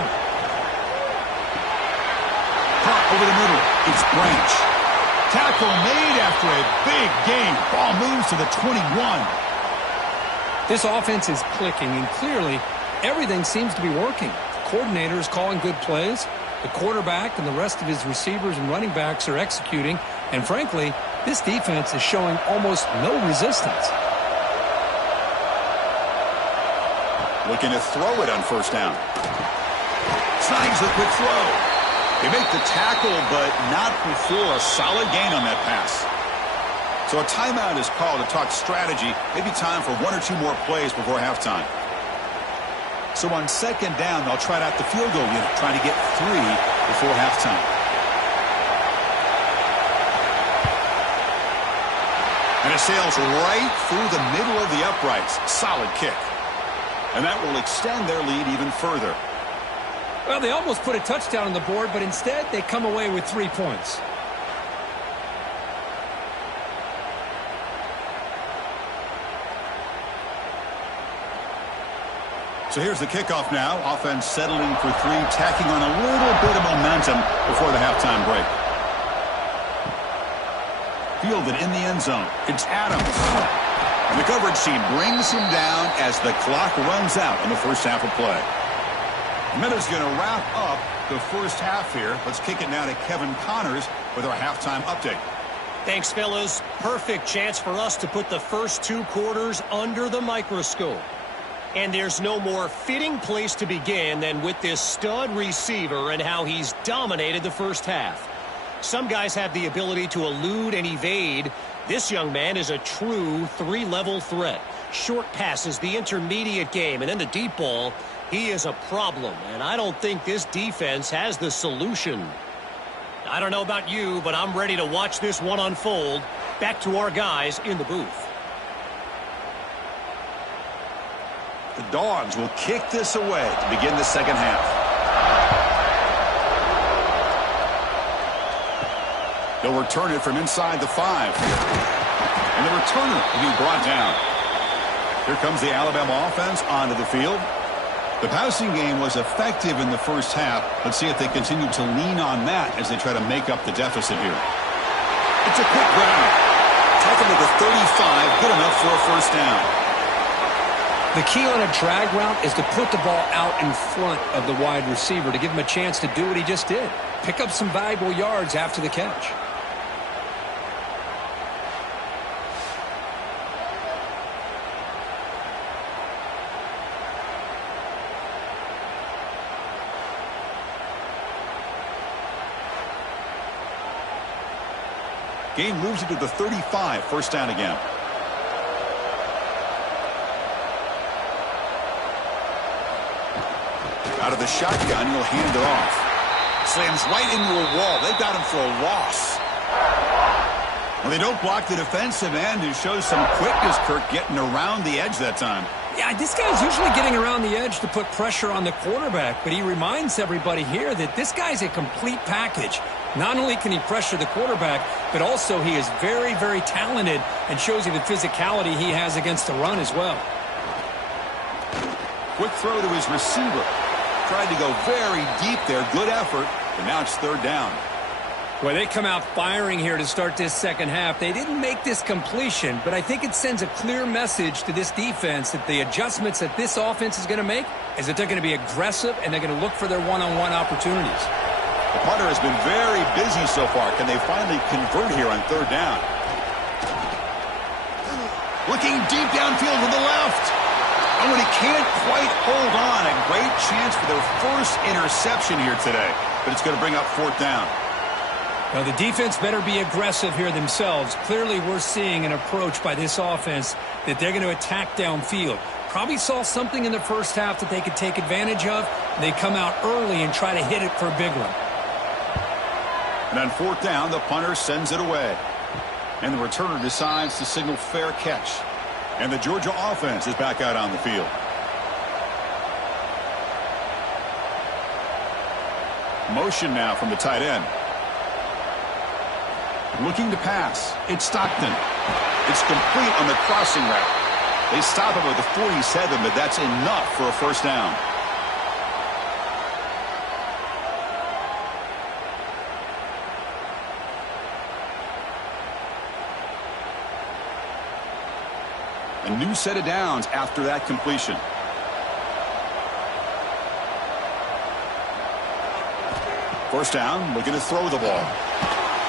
Caught over the middle. It's Branch. Tackle made after a big gain. Ball moves to the 21. This offense is clicking, and clearly everything seems to be working. The coordinator is calling good plays. The quarterback and the rest of his receivers and running backs are executing. And frankly, this defense is showing almost no resistance. Looking to throw it on first down. Snags the quick throw. They make the tackle, but not before a solid gain on that pass. So a timeout is called to talk strategy. Maybe time for 1 or 2 more plays before halftime. So on 2nd down, they'll try out the field goal unit, trying to get 3 before halftime. And it sails right through the middle of the uprights. Solid kick. And that will extend their lead even further. Well, they almost put a touchdown on the board, but instead they come away with 3 points. So here's the kickoff now. Offense settling for 3, tacking on a little bit of momentum before the halftime break. Fielded in the end zone. It's Adams. And the coverage team brings him down as the clock runs out in the first half of play. Miller's going to wrap up the first half here. Let's kick it now to Kevin Connors with our halftime update. Thanks, fellas. Perfect chance for us to put the first 2 quarters under the microscope. And there's no more fitting place to begin than with this stud receiver and how he's dominated the first half. Some guys have the ability to elude and evade. This young man is a true 3-level threat. Short passes, the intermediate game, and then the deep ball. He is a problem, and I don't think this defense has the solution. I don't know about you, but I'm ready to watch this one unfold. Back to our guys in the booth. The Dogs will kick this away to begin the second half. They'll return it from inside the 5. And the returner will be brought down. Here comes the Alabama offense onto the field. The passing game was effective in the first half. Let's see if they continue to lean on that as they try to make up the deficit here. It's a quick grab. Taken to the 35, good enough for a first down. The key on a drag route is to put the ball out in front of the wide receiver to give him a chance to do what he just did. Pick up some valuable yards after the catch. Game moves it to the 35, first down again. Out of the shotgun, he'll hand it off. Slams right into a wall. They've got him for a loss. Well, they don't block the defensive end, who shows some quickness, Kirk, getting around the edge that time. Yeah, this guy's usually getting around the edge to put pressure on the quarterback, but he reminds everybody here that this guy's a complete package. Not only can he pressure the quarterback, but also he is very, very talented and shows you the physicality he has against the run as well. Quick throw to his receiver. Tried to go very deep there. Good effort, but now it's third down. Well, they come out firing here to start this second half. They didn't make this completion, but I think it sends a clear message to this defense that the adjustments that this offense is going to make is that they're going to be aggressive and they're going to look for their one-on-one opportunities. The punter has been very busy so far. Can they finally convert here on third down? Looking deep downfield to the left. And when he can't quite hold on, a great chance for their first interception here today. But it's going to bring up fourth down. Now, the defense better be aggressive here themselves. Clearly, we're seeing an approach by this offense that they're going to attack downfield. Probably saw something in the first half that they could take advantage of. They come out early and try to hit it for a big one. And on fourth down, the punter sends it away. And the returner decides to signal fair catch. And the Georgia offense is back out on the field. Motion now from the tight end. Looking to pass. It's Stockton. It's complete on the crossing route. They stop him at the 47, but that's enough for a first down. A new set of downs after that completion. First down, looking to throw the ball.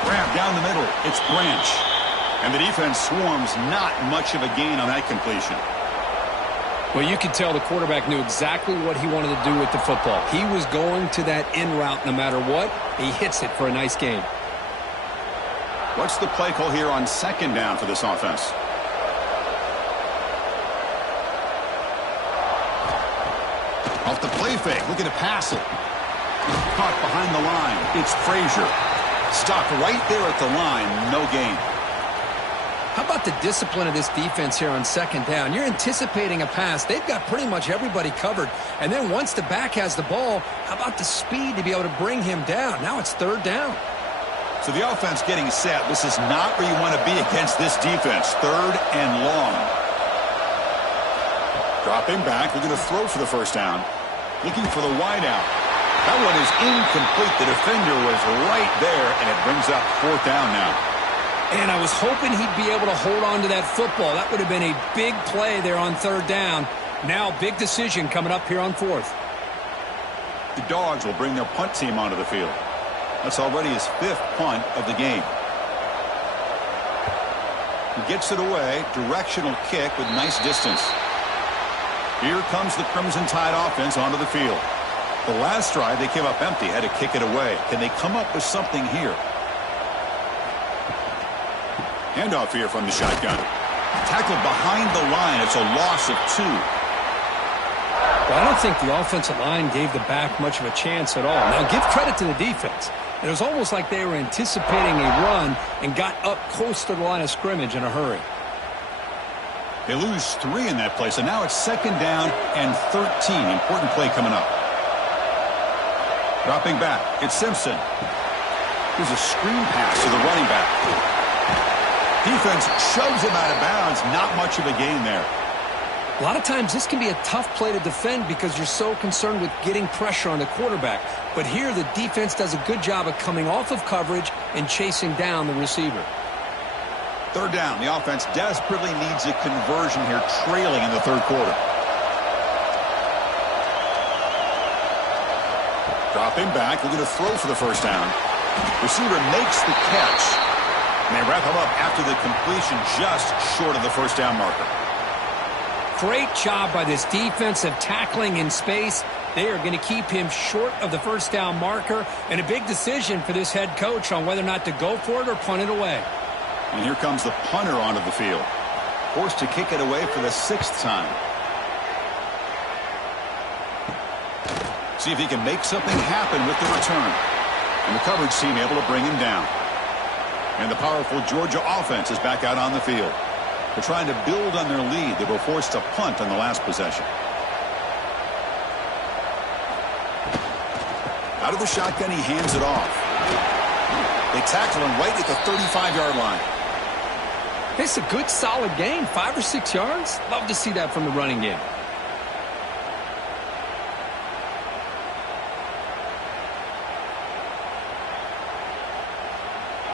Grab down the middle. It's Branch. And the defense swarms, not much of a gain on that completion. Well, you could tell the quarterback knew exactly what he wanted to do with the football. He was going to that in route no matter what. He hits it for a nice gain. What's the play call here on second down for this offense? Off the play fake, looking to pass it. Caught behind the line. It's Frazier. Stopped right there at the line. No gain. How about the discipline of this defense here on second down? You're anticipating a pass. They've got pretty much everybody covered. And then once the back has the ball, how about the speed to be able to bring him down? Now it's third down. So the offense getting set. This is not where you want to be against this defense. Third and long. Dropping back. Looking to throw for the first down. Looking for the wideout. That one is incomplete. The defender was right there, and it brings up fourth down now. And I was hoping he'd be able to hold on to that football. That would have been a big play there on third down. Now, big decision coming up here on fourth. The Dogs will bring their punt team onto the field. That's already his fifth punt of the game. He gets it away. Directional kick with nice distance. Here comes the Crimson Tide offense onto the field. The last drive, they came up empty, had to kick it away. Can they come up with something here? Handoff here from the shotgun. Tackled behind the line. It's a loss of 2. Well, I don't think the offensive line gave the back much of a chance at all. Now, give credit to the defense. It was almost like they were anticipating a run and got up close to the line of scrimmage in a hurry. They lose 3 in that play, so now it's second down and 13. Important play coming up. Dropping back, it's Simpson. Here's a screen pass to the running back. Defense shoves him out of bounds. Not much of a gain there. A lot of times this can be a tough play to defend because you're so concerned with getting pressure on the quarterback. But here the defense does a good job of coming off of coverage and chasing down the receiver. Third down. The offense desperately needs a conversion here, trailing in the third quarter. Dropping back, looking to throw for the first down. Receiver makes the catch. And they wrap him up after the completion just short of the first down marker. Great job by this defense of tackling in space. They are going to keep him short of the first down marker. And a big decision for this head coach on whether or not to go for it or punt it away. And here comes the punter onto the field. Forced to kick it away for the 6th time. See if he can make something happen with the return. And the coverage team able to bring him down. And the powerful Georgia offense is back out on the field. They're trying to build on their lead. They were forced to punt on the last possession. Out of the shotgun, he hands it off. They tackle him right at the 35-yard line. It's a good, solid gain. 5 or 6 yards. Love to see that from the running game.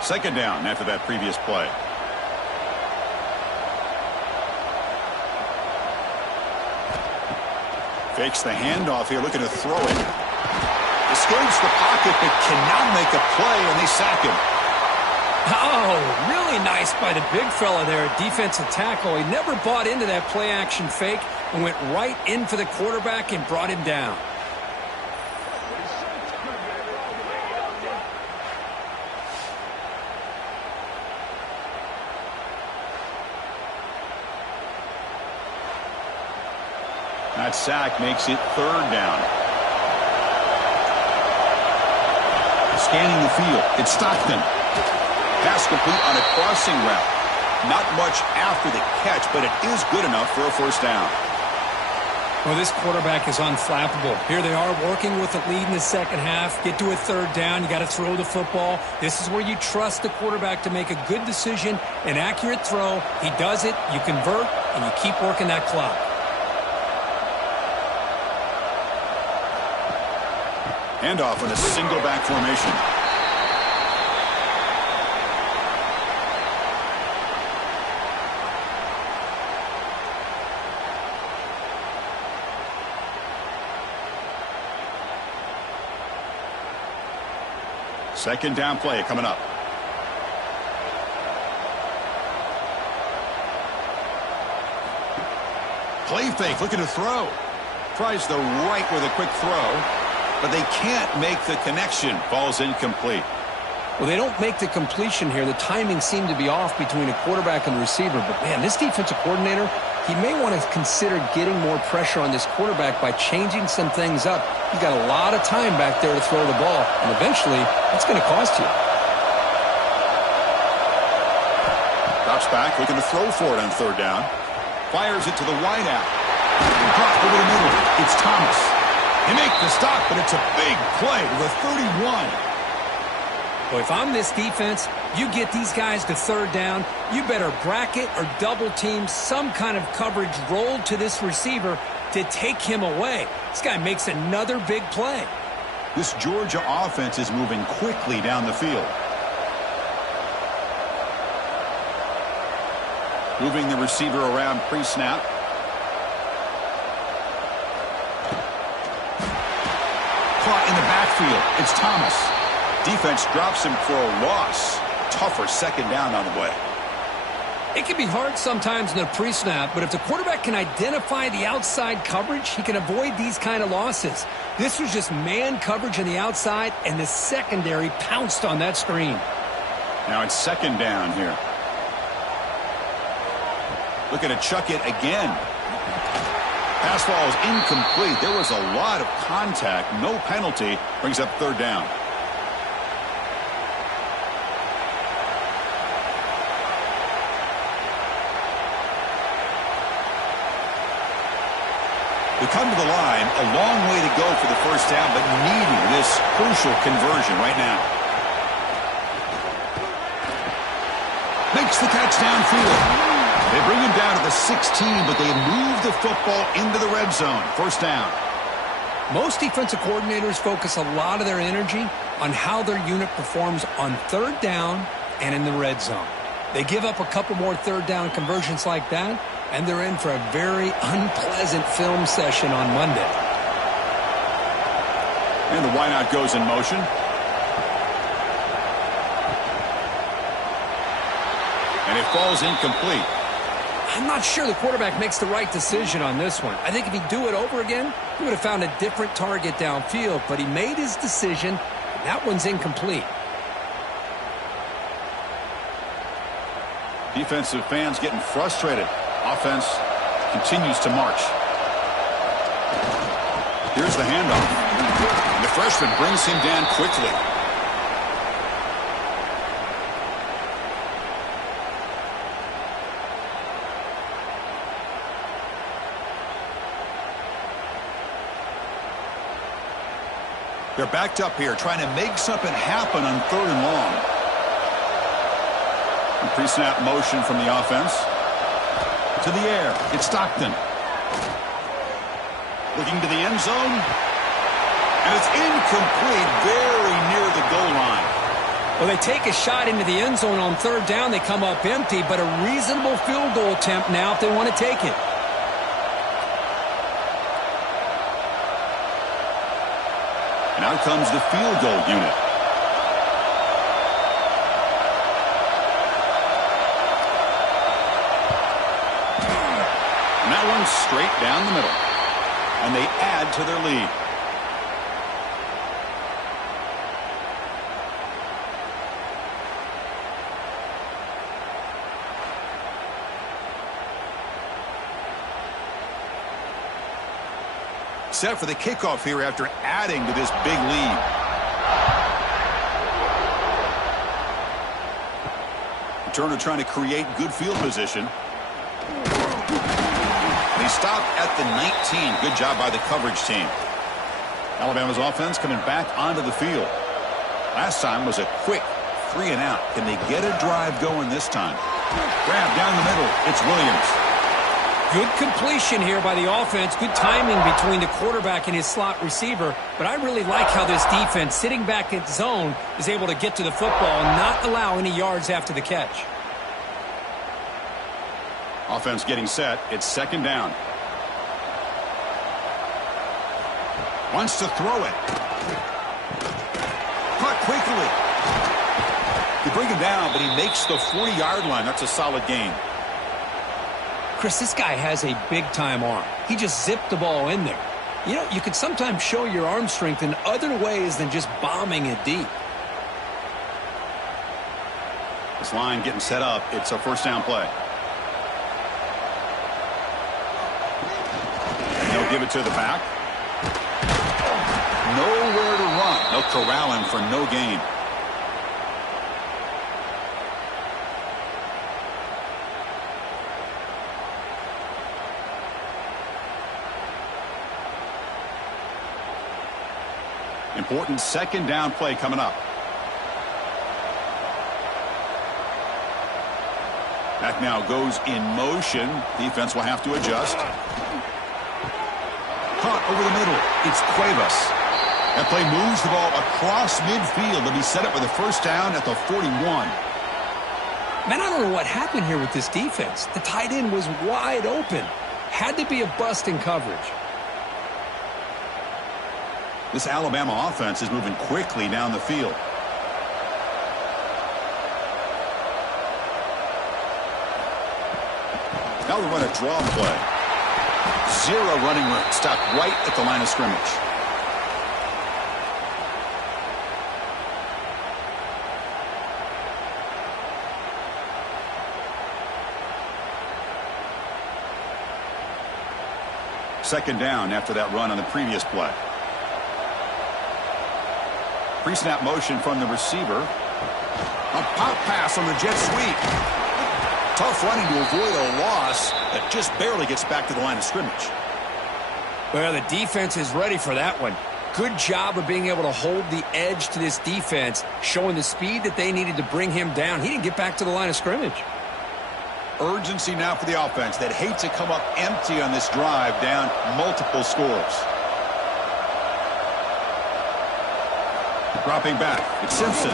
Second down after that previous play. Fakes the handoff here, looking to throw it. Escapes the pocket, but cannot make a play, and they sack him. Oh, really nice by the big fella there, defensive tackle. He never bought into that play-action fake and went right in for the quarterback and brought him down. That sack makes it 3rd down. Scanning the field, it's Stockton. Pass complete on a crossing route. Not much after the catch, but it is good enough for a 1st down. Well, this quarterback is unflappable. Here they are working with a lead in the 2nd half. Get to a 3rd down, you got to throw the football. This is where you trust the quarterback to make a good decision, an accurate throw. He does it, you convert, and you keep working that clock. Handoff in a single back formation. Second down play coming up. Play fake, looking to throw. Tries the right with a quick throw, but they can't make the connection. Falls incomplete. Well, they don't make the completion here. The timing seemed to be off between a quarterback and the receiver. But, man, this defensive coordinator, he may want to consider getting more pressure on this quarterback by changing some things up. He's got a lot of time back there to throw the ball, and eventually that's going to cost you. Drops back, looking to throw for it on 3rd down. Fires it to the wide out. Drop over the middle. It's Thomas. They make the stop, but it's a big play to the 31. Well, if I'm this defense, you get these guys to 3rd down, you better bracket or double team some kind of coverage rolled to this receiver to take him away. This guy makes another big play. This Georgia offense is moving quickly down the field. Moving the receiver around pre-snap. Caught in the backfield. It's Thomas. Defense drops him for a loss. Tougher 2nd down on the way. It can be hard sometimes in a pre-snap, but if the quarterback can identify the outside coverage, he can avoid these kind of losses. This was just man coverage on the outside, and the secondary pounced on that screen. Now it's 2nd down here. Looking to chuck it again. Pass ball is incomplete. There was a lot of contact. No penalty. Brings up 3rd down. We come to the line, a long way to go for the 1st down, but needing this crucial conversion right now. Makes the catch downfield. They bring him down to the 16, but they move the football into the red zone. 1st down. Most defensive coordinators focus a lot of their energy on how their unit performs on 3rd down and in the red zone. They give up a couple more 3rd down conversions like that, and they're in for a very unpleasant film session on Monday. And the wideout goes in motion. And it falls incomplete. I'm not sure the quarterback makes the right decision on this one. I think if he'd do it over again, he would have found a different target downfield, but he made his decision, and that one's incomplete. Defensive fans getting frustrated. Offense continues to march. Here's the handoff. And the freshman brings him down quickly. They're backed up here, trying to make something happen on 3rd and long. Pre-snap motion from the offense. To the air, it's Stockton. Looking to the end zone. And it's incomplete, very near the goal line. Well, they take a shot into the end zone on 3rd down. They come up empty, but a reasonable field goal attempt now if they want to take it. And out comes the field goal unit. And that one's straight down the middle. And they add to their lead. Set for the kickoff here after adding to this big lead. Turner trying to create good field position. They stopped at the 19. Good job by the coverage team. Alabama's offense coming back onto the field. Last time was a quick 3 and out. Can they get a drive going this time? Grab down the middle. It's Williams. Good completion here by the offense. Good timing between the quarterback and his slot receiver. But I really like how this defense, sitting back in zone, is able to get to the football and not allow any yards after the catch. Offense getting set. It's second down. Wants to throw it. Caught quickly. They bring him down, but he makes the 40-yard line. That's a solid gain. Chris, this guy has a big-time arm. He just zipped the ball in there. You know, you can sometimes show your arm strength in other ways than just bombing it deep. This line getting set up. It's a first down play. And they'll give it to the back. Nowhere to run. They'll corral him for no gain. Important second down play coming up. Back now goes in motion. Defense will have to adjust. Caught over the middle. It's Cuevas. That play moves the ball across midfield to be set up with a first down at the 41. Man, I don't know what happened here with this defense. The tight end was wide open. Had to be a bust in coverage. This Alabama offense is moving quickly down the field. Now we run a draw play. Zero running room. Stopped right at the line of scrimmage. Second down after that run on the previous play. Pre-snap motion from the receiver. A pop pass on the jet sweep. Tough running to avoid a loss that just barely gets back to the line of scrimmage. Well, the defense is ready for that one. Good job of being able to hold the edge to this defense, showing the speed that they needed to bring him down. He didn't get back to the line of scrimmage. Urgency now for the offense that hates to come up empty on this drive, down multiple scores. Dropping back, it's Simpson.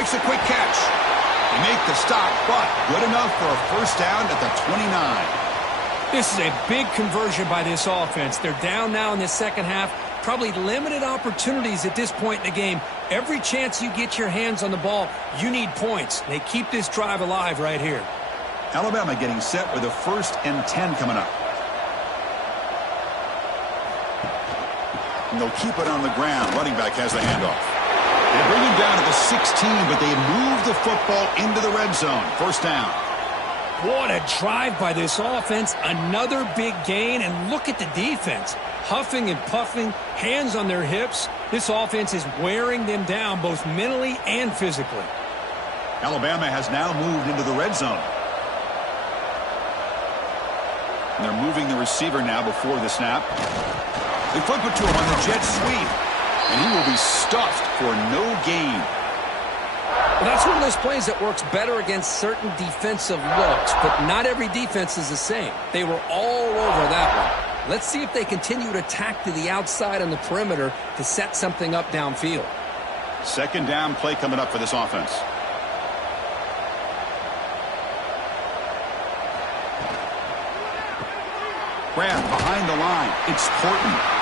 Makes a quick catch. They make the stop, but good enough for a first down at the 29. This is a big conversion by this offense. They're down now in the second half. Probably limited opportunities at this point in the game. Every chance you get your hands on the ball, you need points. They keep this drive alive right here. Alabama getting set with a 1st and 10 coming up. And they'll keep it on the ground. Running back has the handoff. They bring him down at the 16, but they move the football into the red zone. First down. What a drive by this offense. Another big gain, and look at the defense. Huffing and puffing, hands on their hips. This offense is wearing them down both mentally and physically. Alabama has now moved into the red zone. And they're moving the receiver now before the snap. They flip it to him on the jet sweep, and he will be stuffed for no gain. Well, that's one of those plays that works better against certain defensive looks, but not every defense is the same. They were all over that one. Let's see if they continue to attack to the outside on the perimeter to set something up downfield. Second down play coming up for this offense. Grab behind the line. It's Horton.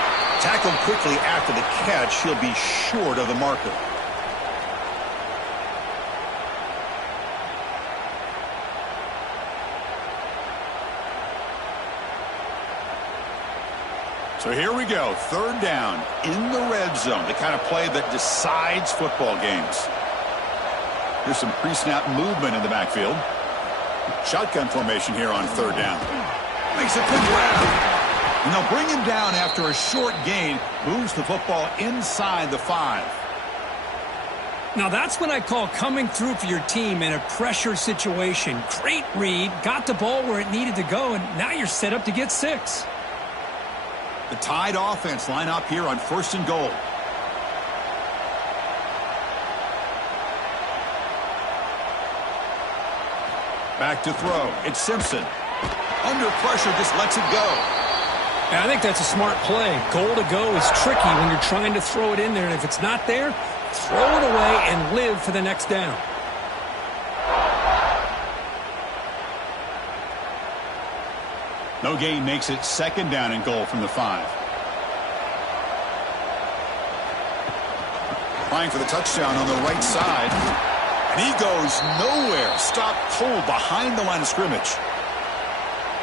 Tackled quickly after the catch. He'll be short of the marker. So here we go, third down in the red zone, the kind of play that decides football games. Here's some pre-snap movement in the backfield. Shotgun formation here on third down. Makes a quick grab. And they'll bring him down after a short gain. Moves the football inside the 5. Now that's what I call coming through for your team in a pressure situation. Great read, got the ball where it needed to go, and now you're set up to get 6. The Tide offense line up here on 1st and goal. Back to throw. It's Simpson. Under pressure, just lets it go. I think that's a smart play. Goal to go is tricky when you're trying to throw it in there, and if it's not there, throw it away and live for the next down. No gain makes it 2nd down and goal from the 5. Trying for the touchdown on the right side. And he goes nowhere. Stopped cold behind the line of scrimmage.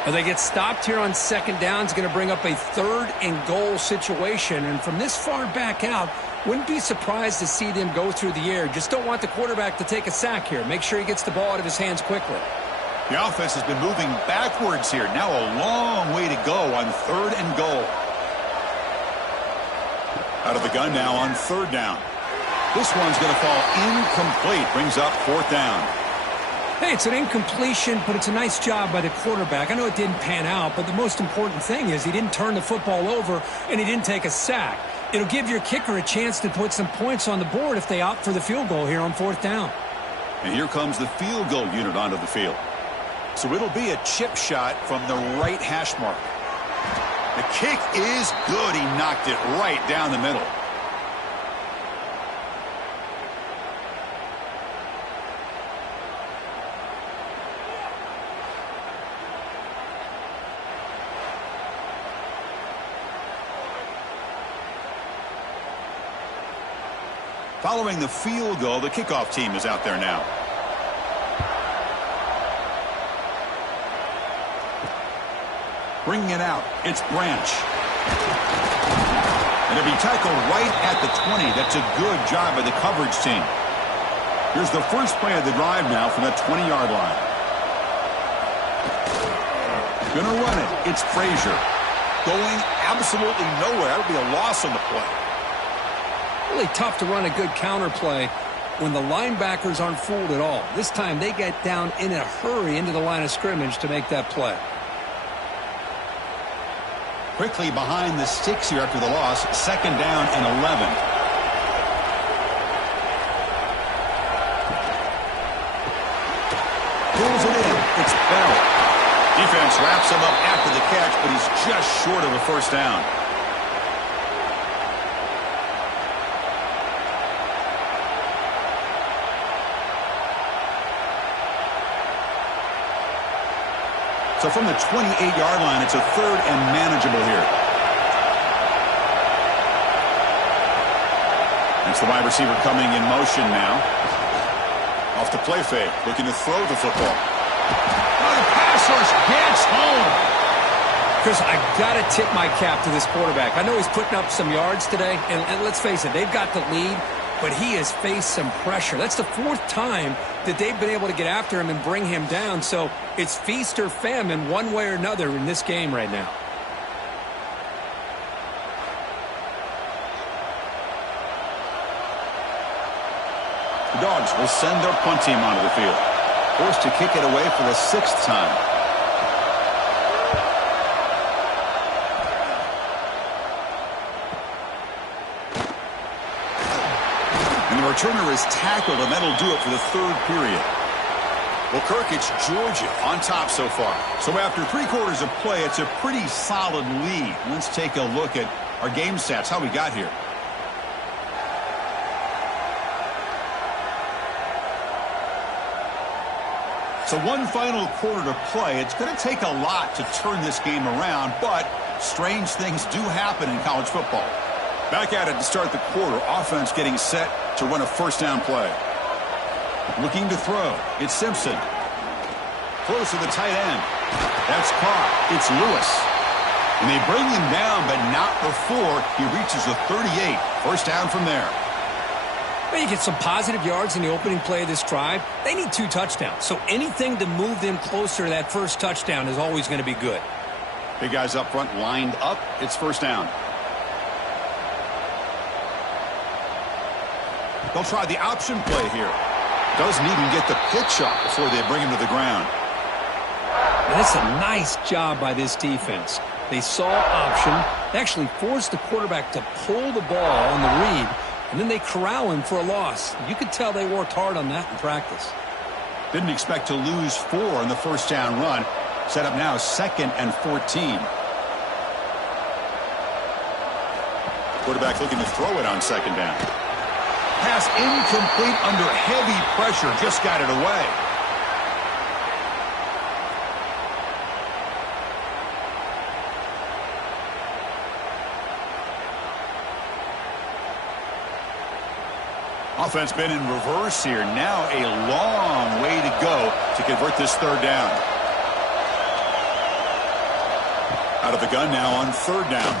Well, they get stopped here on 2nd down. It's going to bring up a 3rd and goal situation. And from this far back out, wouldn't be surprised to see them go through the air. Just don't want the quarterback to take a sack here. Make sure he gets the ball out of his hands quickly. The offense has been moving backwards here. Now a long way to go on 3rd and goal. Out of the gun now on 3rd down. This one's going to fall incomplete. Brings up 4th down. Hey, it's an incompletion, but it's a nice job by the quarterback. I know it didn't pan out, but the most important thing is he didn't turn the football over and he didn't take a sack. It'll give your kicker a chance to put some points on the board if they opt for the field goal here on 4th down. And here comes the field goal unit onto the field. So it'll be a chip shot from the right hash mark. The kick is good. He knocked it right down the middle. Following the field goal, the kickoff team is out there now. Bringing it out, it's Branch. And it'll be tackled right at the 20. That's a good job by the coverage team. Here's the first play of the drive now from the 20-yard line. Gonna run it, it's Frazier. Going absolutely nowhere. That'll be a loss on the play. Really tough to run a good counter play when the linebackers aren't fooled at all. This time they get down in a hurry into the line of scrimmage to make that play. Quickly behind the sticks here after the loss. 2nd down and 11. Pulls it in. It's Bell. Defense wraps him up after the catch, but he's just short of a 1st down. So from the 28-yard line, it's a 3rd and manageable here. It's the wide receiver coming in motion now. Off the play fake, looking to throw the football. Oh, the pass rush gets home. Chris, I got to tip my cap to this quarterback. I know he's putting up some yards today, and let's face it, they've got the lead, but he has faced some pressure. That's the 4th time that they've been able to get after him and bring him down. So it's feast or famine one way or another in this game right now. The Dogs will send their punt team onto the field. Forced to kick it away for the 6th time. The returner is tackled, and that'll do it for the 3rd period. Well, Kirk, it's Georgia on top so far. So after 3 quarters of play, it's a pretty solid lead. Let's take a look at our game stats, how we got here. So one final quarter to play. It's going to take a lot to turn this game around, but strange things do happen in college football. Back at it to start the quarter. Offense getting set to run a 1st down play. Looking to throw. It's Simpson. Close to the tight end. That's caught. It's Lewis. And they bring him down, but not before he reaches the 38. First down from there. Well, you get some positive yards in the opening play of this drive. They need 2 touchdowns, so anything to move them closer to that first touchdown is always going to be good. Big guys up front lined up. It's first down. They'll try the option play here. Doesn't even get the pitch up before they bring him to the ground. And that's a nice job by this defense. They saw option. They actually forced the quarterback to pull the ball on the read, and then they corral him for a loss. You could tell they worked hard on that in practice. Didn't expect to lose 4 on the first down run. Set up now 2nd and 14. Quarterback looking to throw it on 2nd down. Pass incomplete under heavy pressure. Just got it away. Offense been in reverse here. Now a long way to go to convert this 3rd down. Out of the gun now on 3rd down.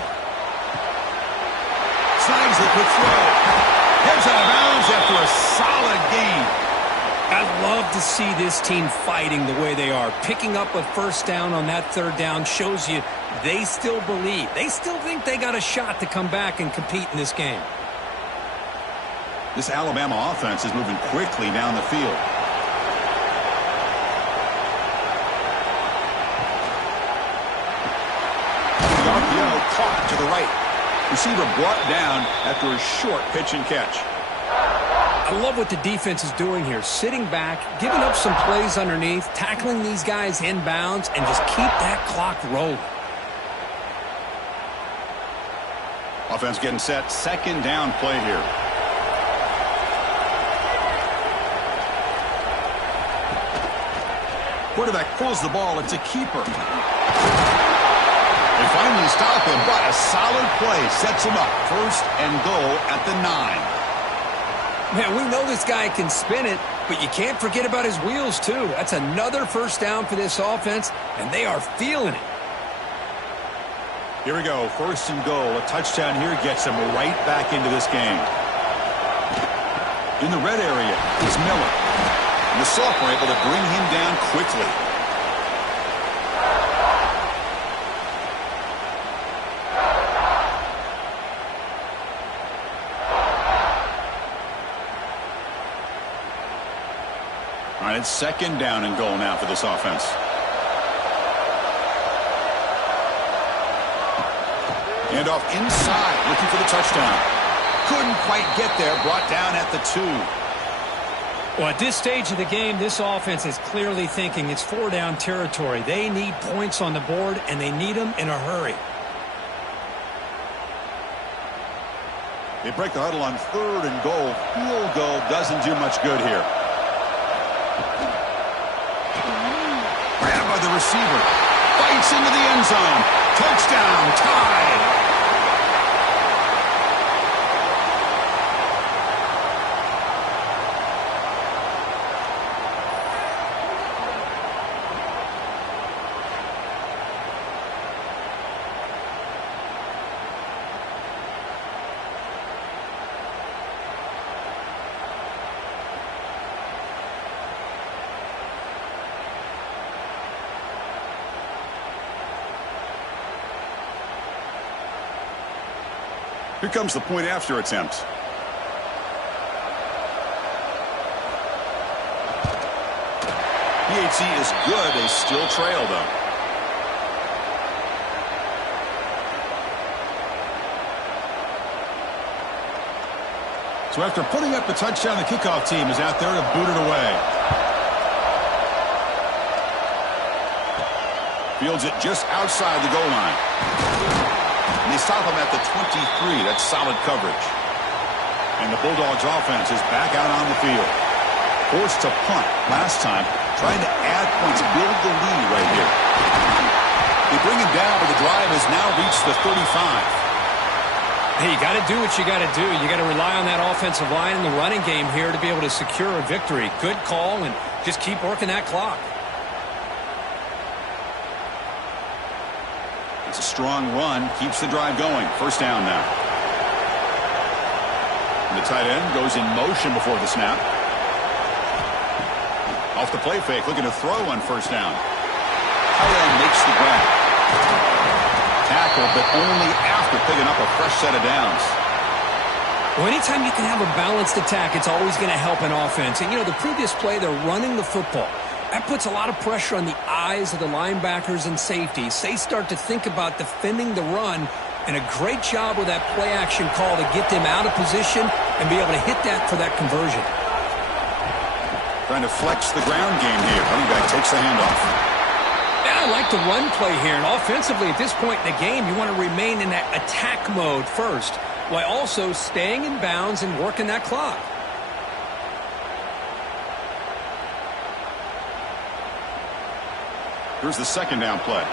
Snags the quick throw. Heads out of bounds after a solid gain. I love to see this team fighting the way they are. Picking up a first down on that 3rd down shows you they still believe. They still think they got a shot to come back and compete in this game. This Alabama offense is moving quickly down the field. The RPO caught to the right. Receiver brought down after a short pitch and catch. I love what the defense is doing here. Sitting back, giving up some plays underneath, tackling these guys inbounds, and just keep that clock rolling. Offense getting set. 2nd down play here. Quarterback pulls the ball. It's a keeper. They finally stop him, but a solid play sets him up. 1st and goal at the 9. Man, we know this guy can spin it, but you can't forget about his wheels, too. That's another first down for this offense, and they are feeling it. Here we go. 1st and goal. A touchdown here gets him right back into this game. In the red area is Miller. And the Sophomore able to bring him down quickly. All right, it's 2nd down and goal now for this offense. And off inside, looking for the touchdown. Couldn't quite get there, brought down at the 2. Well, at this stage of the game, this offense is clearly thinking it's 4-down territory. They need points on the board, and they need them in a hurry. They break the huddle on 3rd and goal. Field goal doesn't do much good here. Grabbed by the receiver. Fights into the end zone. Touchdown, tied. Here comes the point after attempt. PHC is good. They still trail, though. So after putting up the touchdown, the kickoff team is out there to boot it away. Fields it just outside the goal line. And they stop him at the 23. That's solid coverage. And the Bulldogs offense is back out on the field. Forced to punt last time, trying to add points, build the lead right here. They bring him down, but the drive has now reached the 35. Hey, you got to do what you got to do. You got to rely on that offensive line and the running game here to be able to secure a victory. Good call, and just keep working that clock. It's a strong run. Keeps the drive going. First down now. And the tight end goes in motion before the snap. Off the play fake. Looking to throw on first down. Tight end makes the grab. Tackle, but only after picking up a fresh set of downs. Well, anytime you can have a balanced attack, it's always going to help an offense. And, you know, the previous play, they're running the football. That puts a lot of pressure on the eyes of the linebackers and safeties. They start to think about defending the run, and a great job with that play-action call to get them out of position and be able to hit that for that conversion. Trying to flex the ground game here. Running back takes the handoff. Yeah, I like the run play here. And offensively, at this point in the game, you want to remain in that attack mode first, while also staying in bounds and working that clock. Here's the second down play.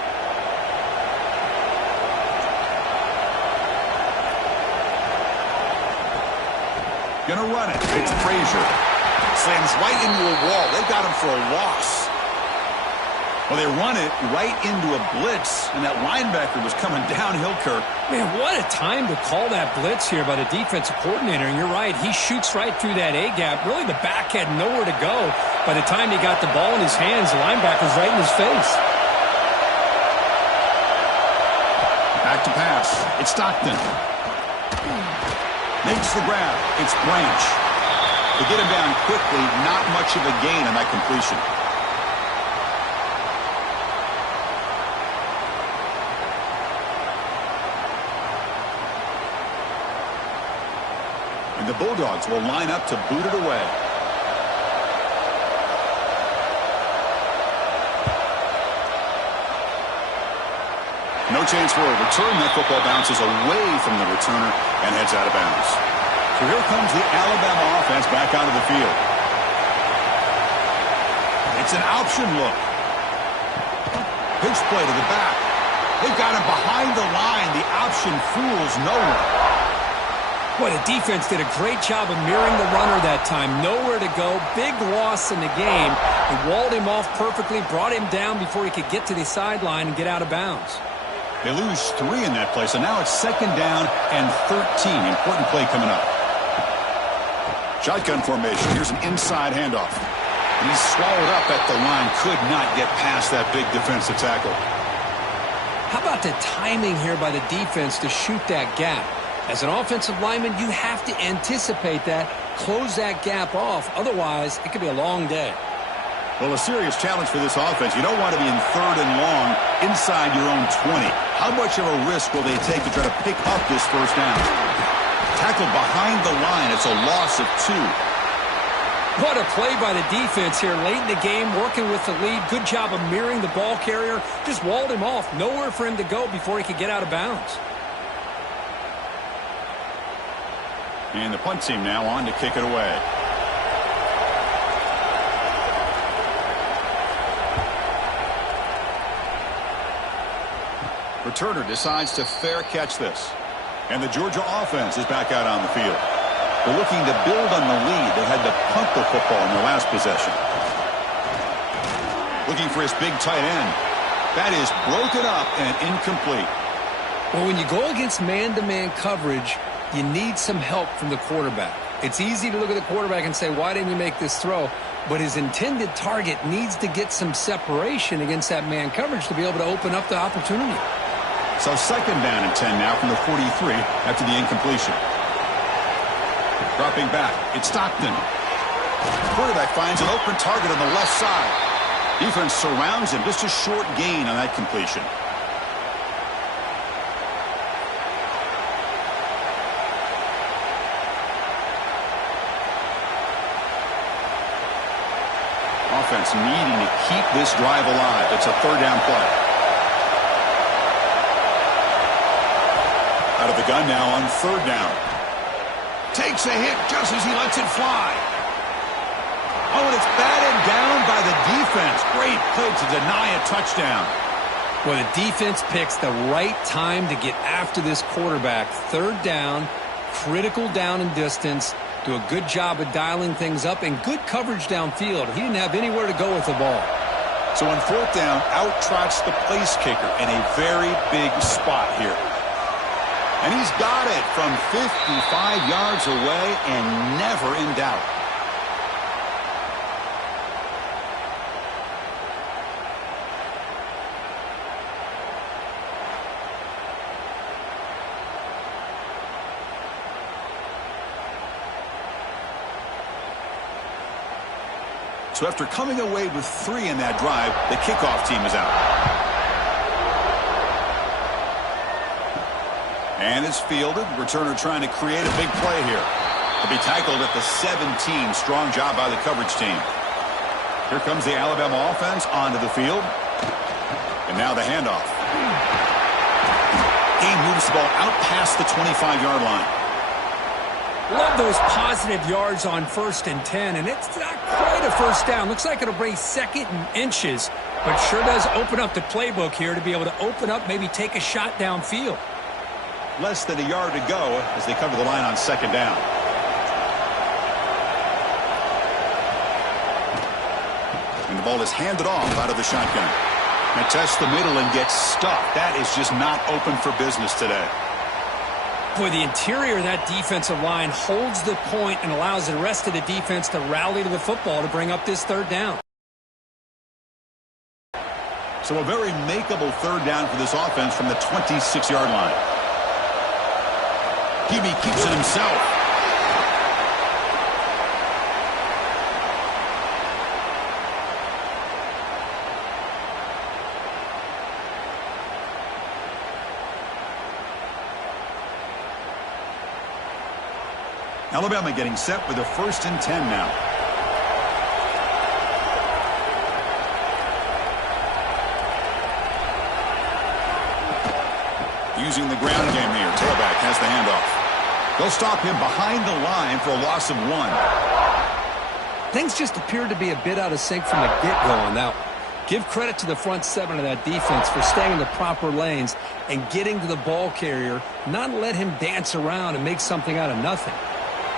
Gonna run it. It's Frazier. Slams right into a wall. They've got him for a loss. Well, they run it right into a blitz, and that linebacker was coming downhill, Kirk. Man, what a time to call that blitz here by the defensive coordinator. And you're right, he shoots right through that A-gap. Really, the back had nowhere to go. By the time he got the ball in his hands, the linebacker's right in his face. Back to pass. It's Stockton. Makes the grab. It's Branch. They get him down quickly. Not much of a gain on that completion. And the Bulldogs will line up to boot it away. No chance for a return. That football bounces away from the returner and heads out of bounds. So here comes the Alabama offense back out of the field. It's an option look. Pitch play to the back. They've got him behind the line. The option fools no one. Boy, the defense did a great job of mirroring the runner that time. Nowhere to go. Big loss in the game. They walled him off perfectly, brought him down before he could get to the sideline and get out of bounds. They lose 3 in that play, so now it's second down and 13. Important play coming up. Shotgun formation. Here's an inside handoff. And he's swallowed up at the line. Could not get past that big defensive tackle. How about the timing here by the defense to shoot that gap? As an offensive lineman, you have to anticipate that, close that gap off. Otherwise, it could be a long day. Well, a serious challenge for this offense. You don't want to be in third and long inside your own 20. How much of a risk will they take to try to pick up this first down? Tackled behind the line. It's a loss of 2. What a play by the defense here late in the game, working with the lead. Good job of mirroring the ball carrier. Just walled him off. Nowhere for him to go before he could get out of bounds. And the punt team now on to kick it away. Returner decides to fair catch this. And the Georgia offense is back out on the field. They're looking to build on the lead. They had to punt the football in their last possession. Looking for his big tight end. That is broken up and incomplete. Well, when you go against man-to-man coverage, you need some help from the quarterback. It's easy to look at the quarterback and say, why didn't you make this throw? But his intended target needs to get some separation against that man coverage to be able to open up the opportunity. So second down and 10 now from the 43 after the incompletion. Dropping back, it's Stockton. The quarterback finds an open target on the left side. Defense surrounds him, just a short gain on that completion. Offense needing to keep this drive alive. It's a third down play. Out of the gun now on third down. Takes a hit just as he lets it fly. Oh, and it's batted down by the defense. Great play to deny a touchdown. Well, the defense picks the right time to get after this quarterback. Third down, critical down and distance. Do a good job of dialing things up and good coverage downfield. He didn't have anywhere to go with the ball. So on fourth down, out trots the place kicker in a very big spot here. And he's got it from 55 yards away and never in doubt. So after coming away with 3 in that drive, the kickoff team is out. And it's fielded. Returner trying to create a big play here. To be tackled at the 17. Strong job by the coverage team. Here comes the Alabama offense onto the field. And now the handoff. Game moves the ball out past the 25-yard line. Love those positive yards on 1st and 10, and it's not quite a first down. Looks like it'll bring 2nd and inches, but sure does open up the playbook here to be able to open up, maybe take a shot downfield. Less than a yard to go as they come to the line on 2nd down. And the ball is handed off out of the shotgun. And tests the middle and gets stuffed. That is just not open for business today. Boy, the interior of that defensive line holds the point and allows the rest of the defense to rally to the football to bring up this 3rd down. So a very makeable 3rd down for this offense from the 26-yard line. QB keeps it himself. Alabama getting set with a 1st and 10 now. Using the ground game here. Tailback has the handoff. They'll stop him behind the line for a loss of 1. Things just appeared to be a bit out of sync from the get-go on that one. Give credit to the front 7 of that defense for staying in the proper lanes and getting to the ball carrier, not let him dance around and make something out of nothing.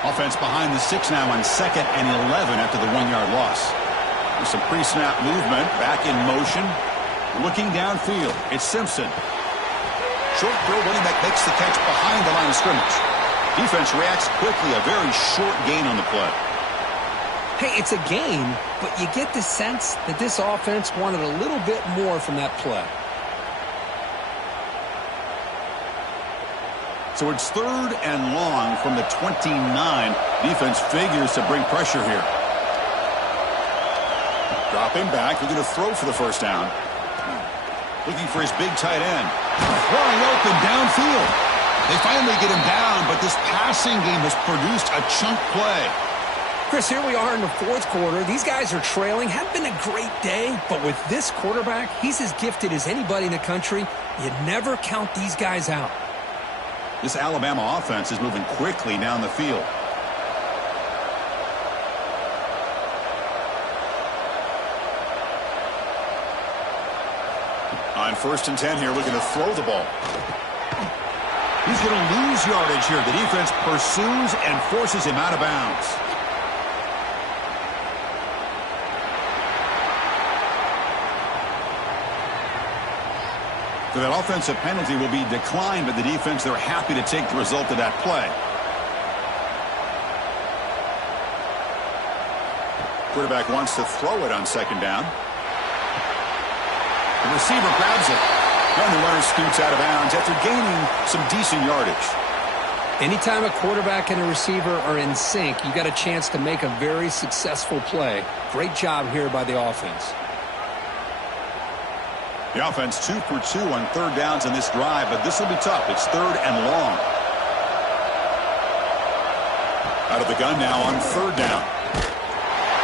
Offense behind the 6 now on 2nd and 11 after the 1-yard loss. With some pre-snap movement, back in motion. Looking downfield, it's Simpson. Short throw, running back makes the catch behind the line of scrimmage. Defense reacts quickly, a very short gain on the play. Hey, it's a gain, but you get the sense that this offense wanted a little bit more from that play. So it's 3rd and long from the 29. Defense figures to bring pressure here. Dropping back, looking to throw for the 1st down. Looking for his big tight end. Throwing open downfield. They finally get him down, but this passing game has produced a chunk play. Chris, here we are in the 4th quarter. These guys are trailing. Hadn't been a great day, but with this quarterback, he's as gifted as anybody in the country. You never count these guys out. This Alabama offense is moving quickly down the field. On 1st and 10 here, looking to throw the ball. He's going to lose yardage here. The defense pursues and forces him out of bounds. So that offensive penalty will be declined by the defense. They're happy to take the result of that play. Quarterback wants to throw it on 2nd down. The receiver grabs it. And the runner scoots out of bounds after gaining some decent yardage. Anytime a quarterback and a receiver are in sync, you got a chance to make a very successful play. Great job here by the offense. The offense 2 for 2 on 3rd downs in this drive, but this will be tough. It's 3rd and long. Out of the gun now on 3rd down.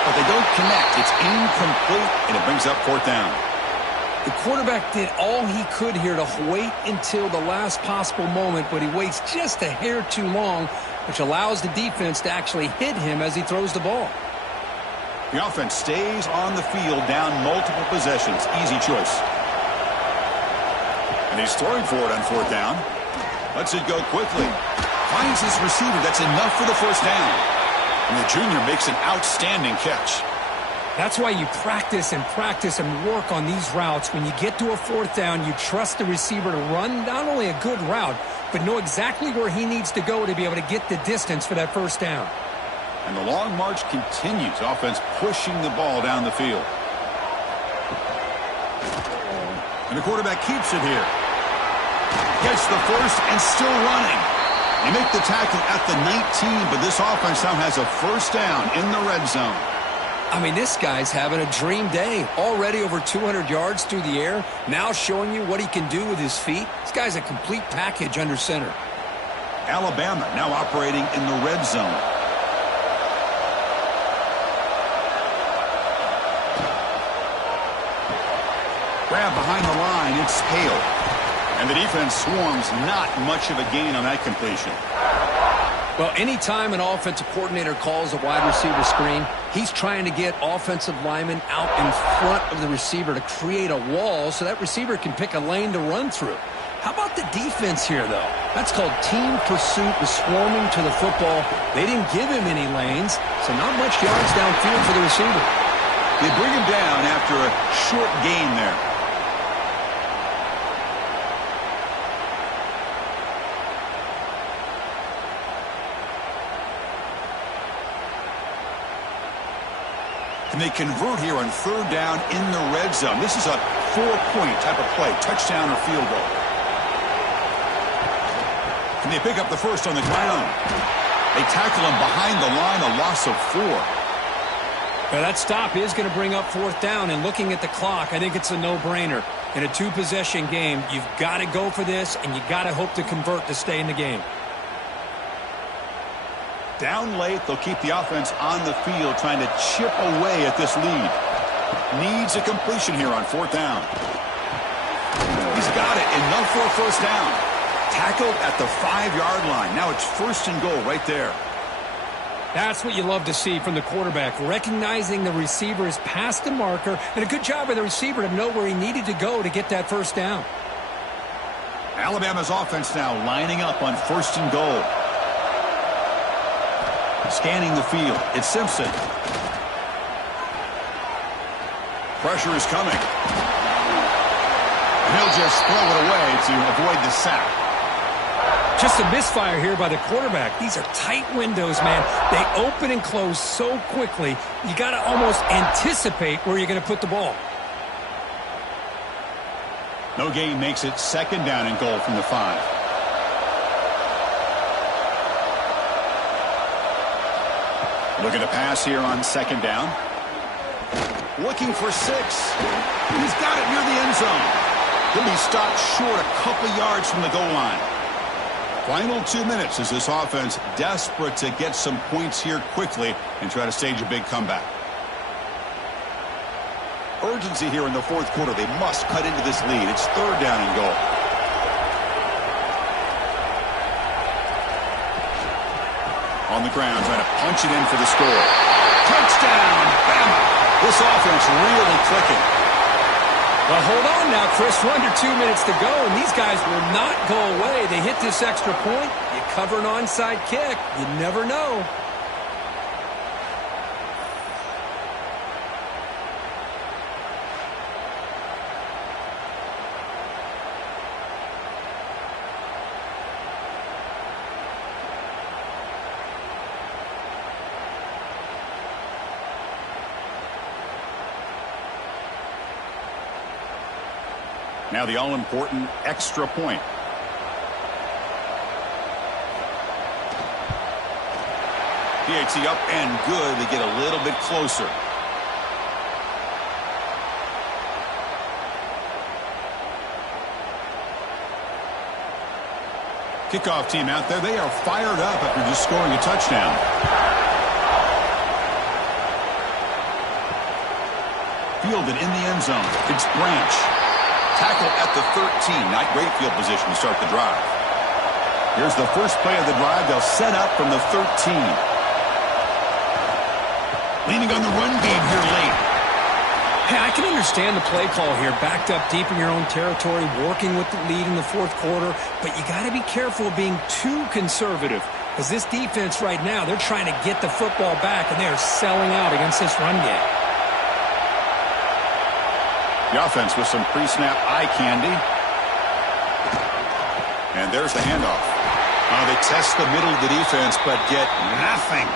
But they don't connect. It's incomplete, and it brings up 4th down. The quarterback did all he could here to wait until the last possible moment, but he waits just a hair too long, which allows the defense to actually hit him as he throws the ball. The offense stays on the field down multiple possessions. Easy choice. And he's throwing for it on 4th down. Lets it go quickly. Finds his receiver. That's enough for the 1st down. And the junior makes an outstanding catch. That's why you practice and work on these routes. When you get to a fourth down, you trust the receiver to run not only a good route, but know exactly where he needs to go to be able to get the distance for that first down. And the long march continues. Offense pushing the ball down the field. And the quarterback keeps it here. Gets the first and still running. They make the tackle at the 19, but this offense now has a first down in the red zone. I mean, this guy's having a dream day. Already over 200 yards through the air. Now showing you what he can do with his feet. This guy's a complete package under center. Alabama now operating in the red zone. Grab behind the line. It's Hale. And the defense swarms. Not much of a gain on that completion. Well, anytime an offensive coordinator calls a wide receiver screen, he's trying to get offensive linemen out in front of the receiver to create a wall so that receiver can pick a lane to run through. How about the defense here, though? That's called team pursuit with swarming to the football. They didn't give him any lanes, so not much yards downfield for the receiver. They bring him down after a short gain there. And they convert here on third down in the red zone. This is a 4-point type of play, touchdown or field goal. And they pick up the first on the ground. They tackle him behind the line, a loss of 4. Well, that stop is going to bring up fourth down, and looking at the clock, I think it's a no-brainer. In a two-possession game, you've got to go for this, and you've got to hope to convert to stay in the game. Down late, they'll keep the offense on the field, trying to chip away at this lead. Needs a completion here on fourth down. He's got it. Enough for a first down. Tackled at the 5-yard line. Now it's first and goal right there. That's what you love to see from the quarterback, recognizing the receiver is past the marker, and a good job by the receiver to know where he needed to go to get that first down. Alabama's offense now lining up on first and goal. Scanning the field. It's Simpson. Pressure is coming. And he'll just throw it away to avoid the sack. Just a misfire here by the quarterback. These are tight windows, man. They open and close so quickly, you got to almost anticipate where you're going to put the ball. No gain makes it second down and goal from the 5. Looking to pass here on second down. Looking for 6. He's got it near the end zone. He'll be stopped short a couple yards from the goal line. Final 2 minutes as this offense desperate to get some points here quickly and try to stage a big comeback. Urgency here in the fourth quarter. They must cut into this lead. It's third down and goal. On the ground, trying to punch it in for the score. Touchdown, Bama. This offense really clicking. Well, hold on now, Chris. We're under 2 minutes to go, and these guys will not go away. They hit this extra point. You cover an onside kick. You never know. Now the all-important extra point. PAT up and good. They get a little bit closer. Kickoff team out there. They are fired up after just scoring a touchdown. Fielded in the end zone. It's Branch. Tackle at the 13. Not great field position to start the drive. Here's the first play of the drive. They'll set up from the 13. Leaning on the run game here late. Hey, I can understand the play call here. Backed up deep in your own territory, working with the lead in the fourth quarter. But you got to be careful of being too conservative. Because this defense right now, they're trying to get the football back, and they are selling out against this run game. The offense with some pre-snap eye candy. And there's the handoff. They test the middle of the defense, but get nothing.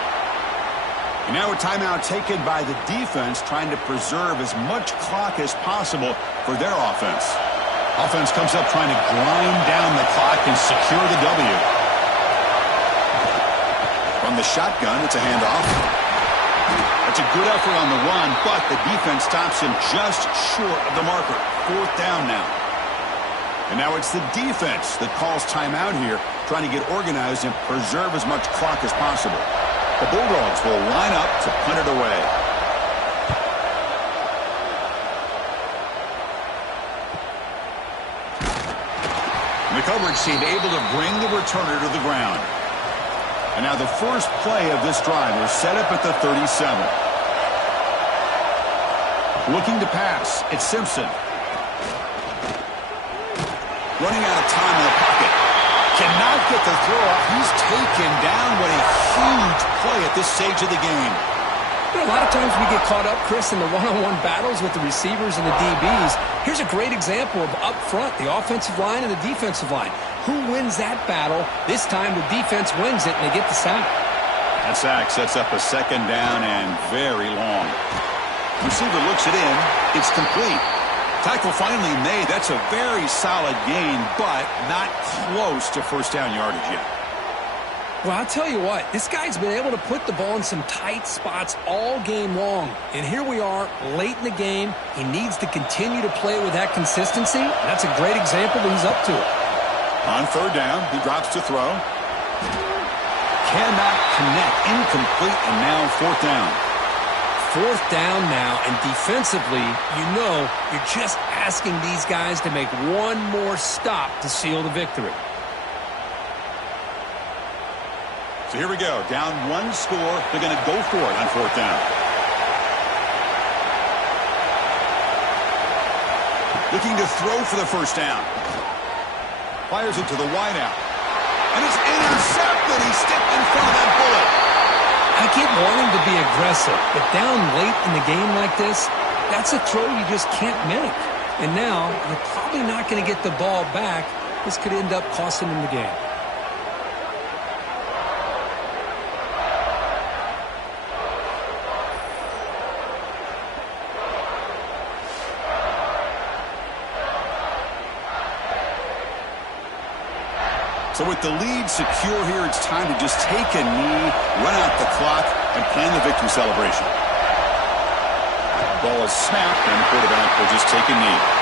And now a timeout taken by the defense, trying to preserve as much clock as possible for their offense. Offense comes up trying to grind down the clock and secure the W. From the shotgun, it's a handoff. That's a good effort on the run, but the defense stops him just short of the marker. 4th down now. And now it's the defense that calls timeout here, trying to get organized and preserve as much clock as possible. The Bulldogs will line up to punt it away. And the coverage team able to bring the returner to the ground. And now the first play of this drive is set up at the 37. Looking to pass, it's Simpson. Running out of time in the pocket. Cannot get the throw off. He's taken down. What a huge play at this stage of the game. A lot of times we get caught up, Chris, in the one-on-one battles with the receivers and the DBs. Here's a great example of up front, the offensive line and the defensive line. Who wins that battle? This time the defense wins it, and they get the sack. That sack sets up a 2nd down and very long. Receiver looks it in. It's complete. Tackle finally made. That's a very solid gain, but not close to 1st down yardage yet. Well, I'll tell you what, this guy's been able to put the ball in some tight spots all game long. And here we are, late in the game. He needs to continue to play with that consistency. That's a great example that he's up to it. On 3rd down, he drops to throw. Cannot connect. Incomplete, and now 4th down. 4th down now, and defensively, you're just asking these guys to make one more stop to seal the victory. So here we go. Down 1 score. They're going to go for it on 4th down. Looking to throw for the 1st down. Fires it to the wideout. And it's intercepted. He stepped in front of that bullet. I get wanting to be aggressive, but down late in the game like this, that's a throw you just can't make. And now, you're probably not going to get the ball back. This could end up costing him the game. So with the lead secure here, it's time to just take a knee, run out the clock, and plan the victory celebration. Ball is snapped, and the quarterback will just take a knee.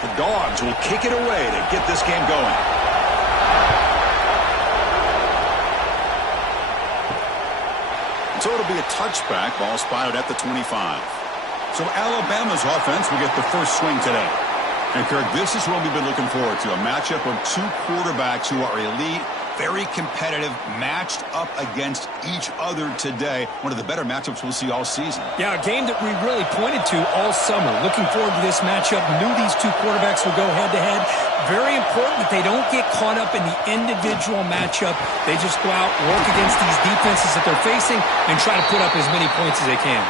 The Dogs will kick it away to get this game going. So it'll be a touchback. Ball spotted at the 25. So Alabama's offense will get the first swing today. And, Kirk, this is what we've been looking forward to, a matchup of two quarterbacks who are elite, very competitive, matched up against each other today. One of the better matchups we'll see all season. Yeah, a game that we really pointed to all summer. Looking forward to this matchup. Knew these two quarterbacks would go head-to-head. Very important that they don't get caught up in the individual matchup. They just go out, work against these defenses that they're facing, and try to put up as many points as they can.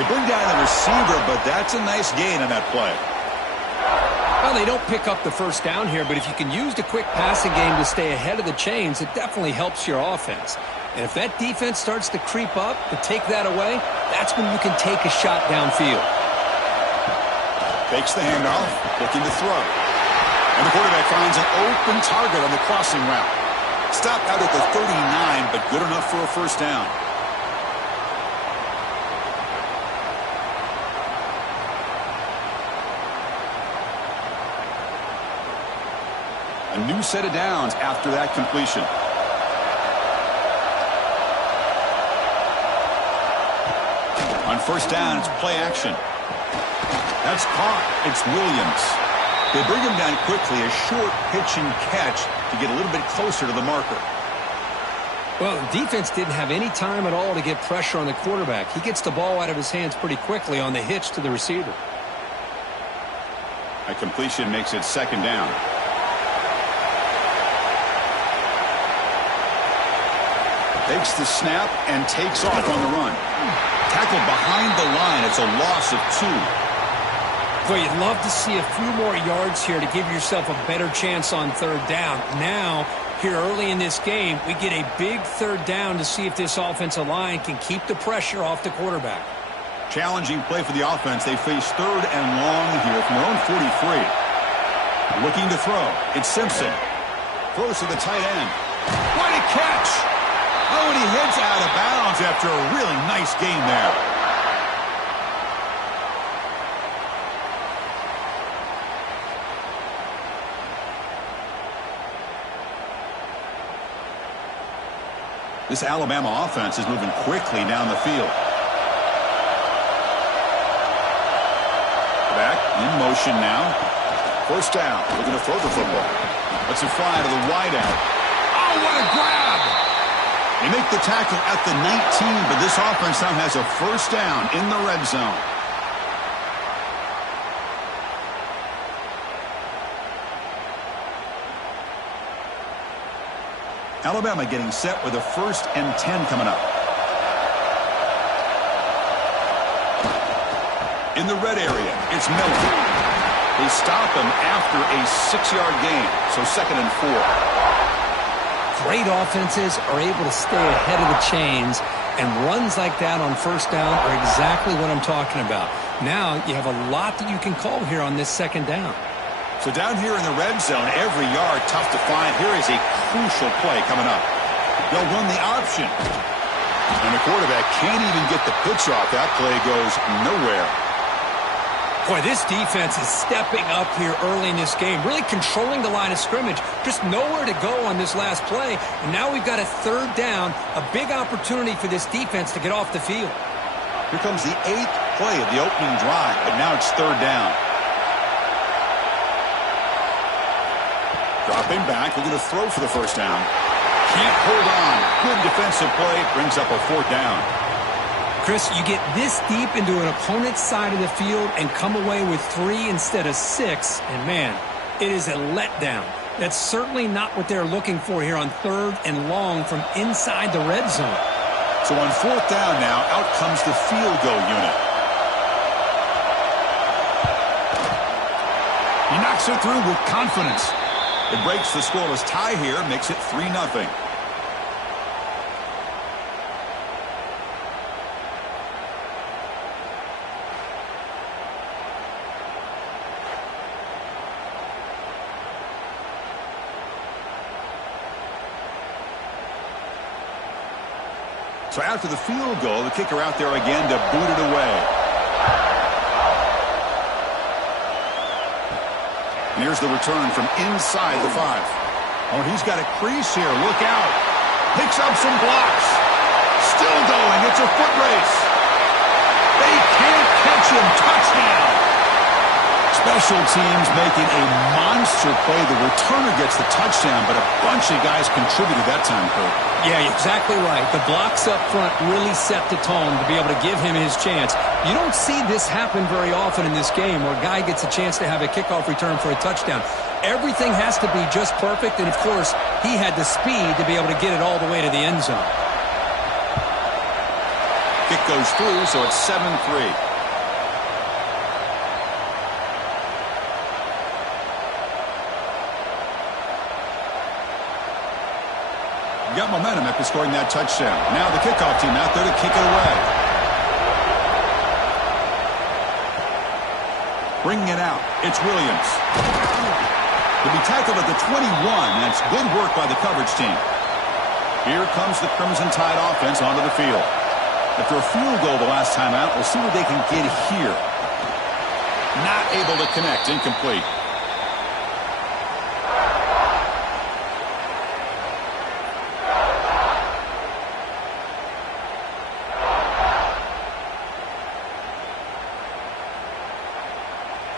They bring down the receiver, but that's a nice gain on that play. Well, they don't pick up the first down here, but if you can use the quick passing game to stay ahead of the chains, it definitely helps your offense. And if that defense starts to creep up, to take that away, that's when you can take a shot downfield. Fakes the handoff, looking to throw. And the quarterback finds an open target on the crossing route. Stopped out at the 39, but good enough for a first down. A new set of downs after that completion. On first down, it's play action. That's caught. It's Williams. They bring him down quickly, a short pitch and catch to get a little bit closer to the marker. Well, the defense didn't have any time at all to get pressure on the quarterback. He gets the ball out of his hands pretty quickly on the hitch to the receiver. A completion makes it second down. Takes the snap and takes off on the run. Tackled behind the line. It's a loss of 2. Well, you'd love to see a few more yards here to give yourself a better chance on third down. Now, here early in this game, we get a big third down to see if this offensive line can keep the pressure off the quarterback. Challenging play for the offense. They face third and long here from their own 43. Looking to throw. It's Simpson. Throws to the tight end. What a catch! Oh, and he heads out of bounds after a really nice game there. This Alabama offense is moving quickly down the field. Back in motion now. First down. Looking to throw the football. Let's it fly to the wideout. Oh, what a grab! They make the tackle at the 19, but this offense now has a first down in the red zone. Alabama getting set with a 1st and 10 coming up. In the red area, it's Miller. They stop him after a 6-yard gain, so 2nd and 4. Great offenses are able to stay ahead of the chains, and runs like that on first down are exactly what I'm talking about. Now you have a lot that you can call here on this second down. So down here in the red zone, every yard tough to find. Here is a crucial play coming up. They'll run the option. And the quarterback can't even get the pitch off. That play goes nowhere. Boy, this defense is stepping up here early in this game, really controlling the line of scrimmage. Just nowhere to go on this last play. And now we've got a third down, a big opportunity for this defense to get off the field. Here comes the 8th play of the opening drive, but now it's third down. Dropping back, looking to throw for the first down. Can't hold on. Good defensive play, brings up a 4th down. Chris, you get this deep into an opponent's side of the field and come away with 3 instead of 6, and man, it is a letdown. That's certainly not what they're looking for here on 3rd and long from inside the red zone. So on 4th down now, out comes the field goal unit. He knocks it through with confidence. It breaks the scoreless tie here, makes it 3-0. So after the field goal, the kicker out there again to boot it away. Here's the return from inside the 5. Oh, he's got a crease here. Look out. Picks up some blocks. Still going. It's a foot race. They can't catch him. Touchdown. Special teams making a monster play. The returner gets the touchdown, but a bunch of guys contributed that time, Kurt. Yeah, exactly right. The blocks up front really set the tone to be able to give him his chance. You don't see this happen very often in this game where a guy gets a chance to have a kickoff return for a touchdown. Everything has to be just perfect, and of course, he had the speed to be able to get it all the way to the end zone. Kick goes through, so it's 7-3. Got momentum after scoring that touchdown. Now the kickoff team out there to kick it away. Bringing it out. It's Williams. To be tackled at the 21. That's good work by the coverage team. Here comes the Crimson Tide offense onto the field. After a field goal the last time out, we'll see what they can get here. Not able to connect. Incomplete.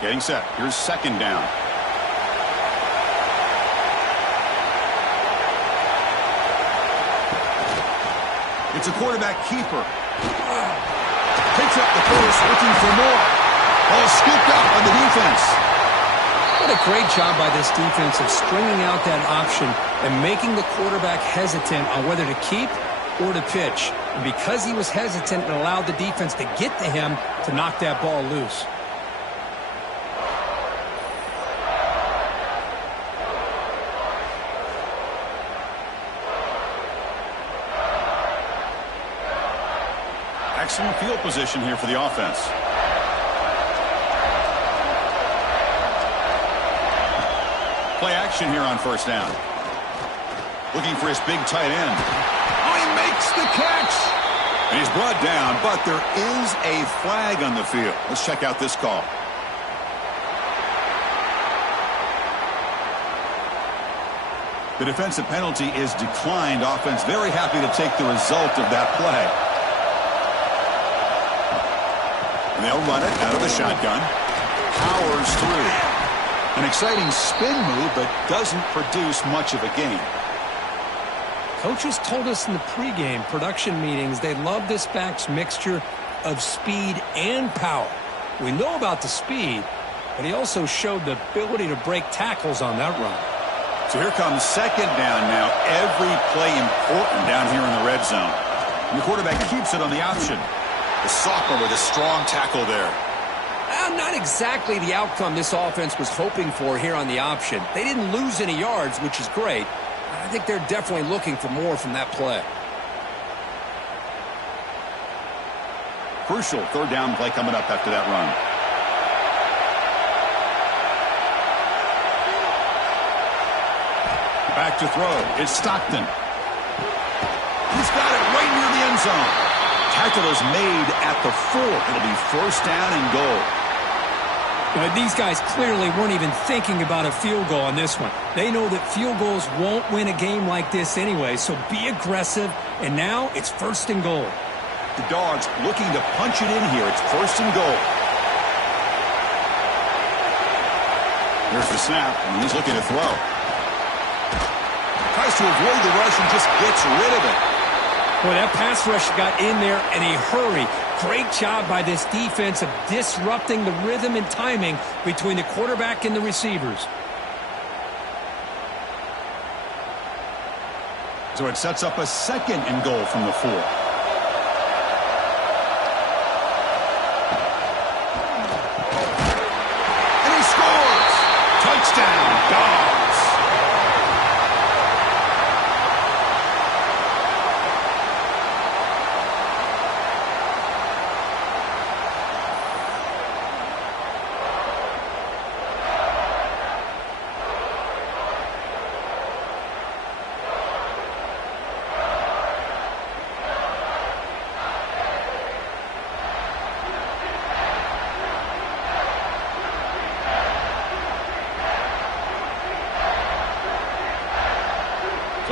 Getting set. Here's second down. It's a quarterback keeper. Picks up the first, looking for more. Ball scooped up on the defense. What a great job by this defense of stringing out that option and making the quarterback hesitant on whether to keep or to pitch. And because he was hesitant, it allowed the defense to get to him to knock that ball loose. Excellent field position here for the offense. Play action here on first down. Looking for his big tight end. Oh, he makes the catch. And he's brought down, but there is a flag on the field. Let's check out this call. The defensive penalty is declined. Offense very happy to take the result of that play. And they'll run it out of the shotgun. Powers through. An exciting spin move, but doesn't produce much of a gain. Coaches told us in the pregame production meetings they love this back's mixture of speed and power. We know about the speed, but he also showed the ability to break tackles on that run. So here comes second down now. Every play important down here in the red zone. And the quarterback keeps it on the option. The sophomore with a strong tackle there. Not exactly the outcome this offense was hoping for here on the option. They didn't lose any yards, which is great. I think they're definitely looking for more from that play. Crucial third down play coming up after that run. Back to throw. It's Stockton. He's got it right near the end zone. Tackle is made at the 4. It'll be first down and goal. But these guys clearly weren't even thinking about a field goal on this one. They know that field goals won't win a game like this anyway, so be aggressive. And now it's first and goal. The Dogs looking to punch it in here. It's first and goal. Here's the snap, and he's looking to throw. Tries to avoid the rush and just gets rid of it. Boy, that pass rush got in there in a hurry. Great job by this defense of disrupting the rhythm and timing between the quarterback and the receivers. So it sets up a second and goal from the 4. And he scores! Touchdown, Dogs!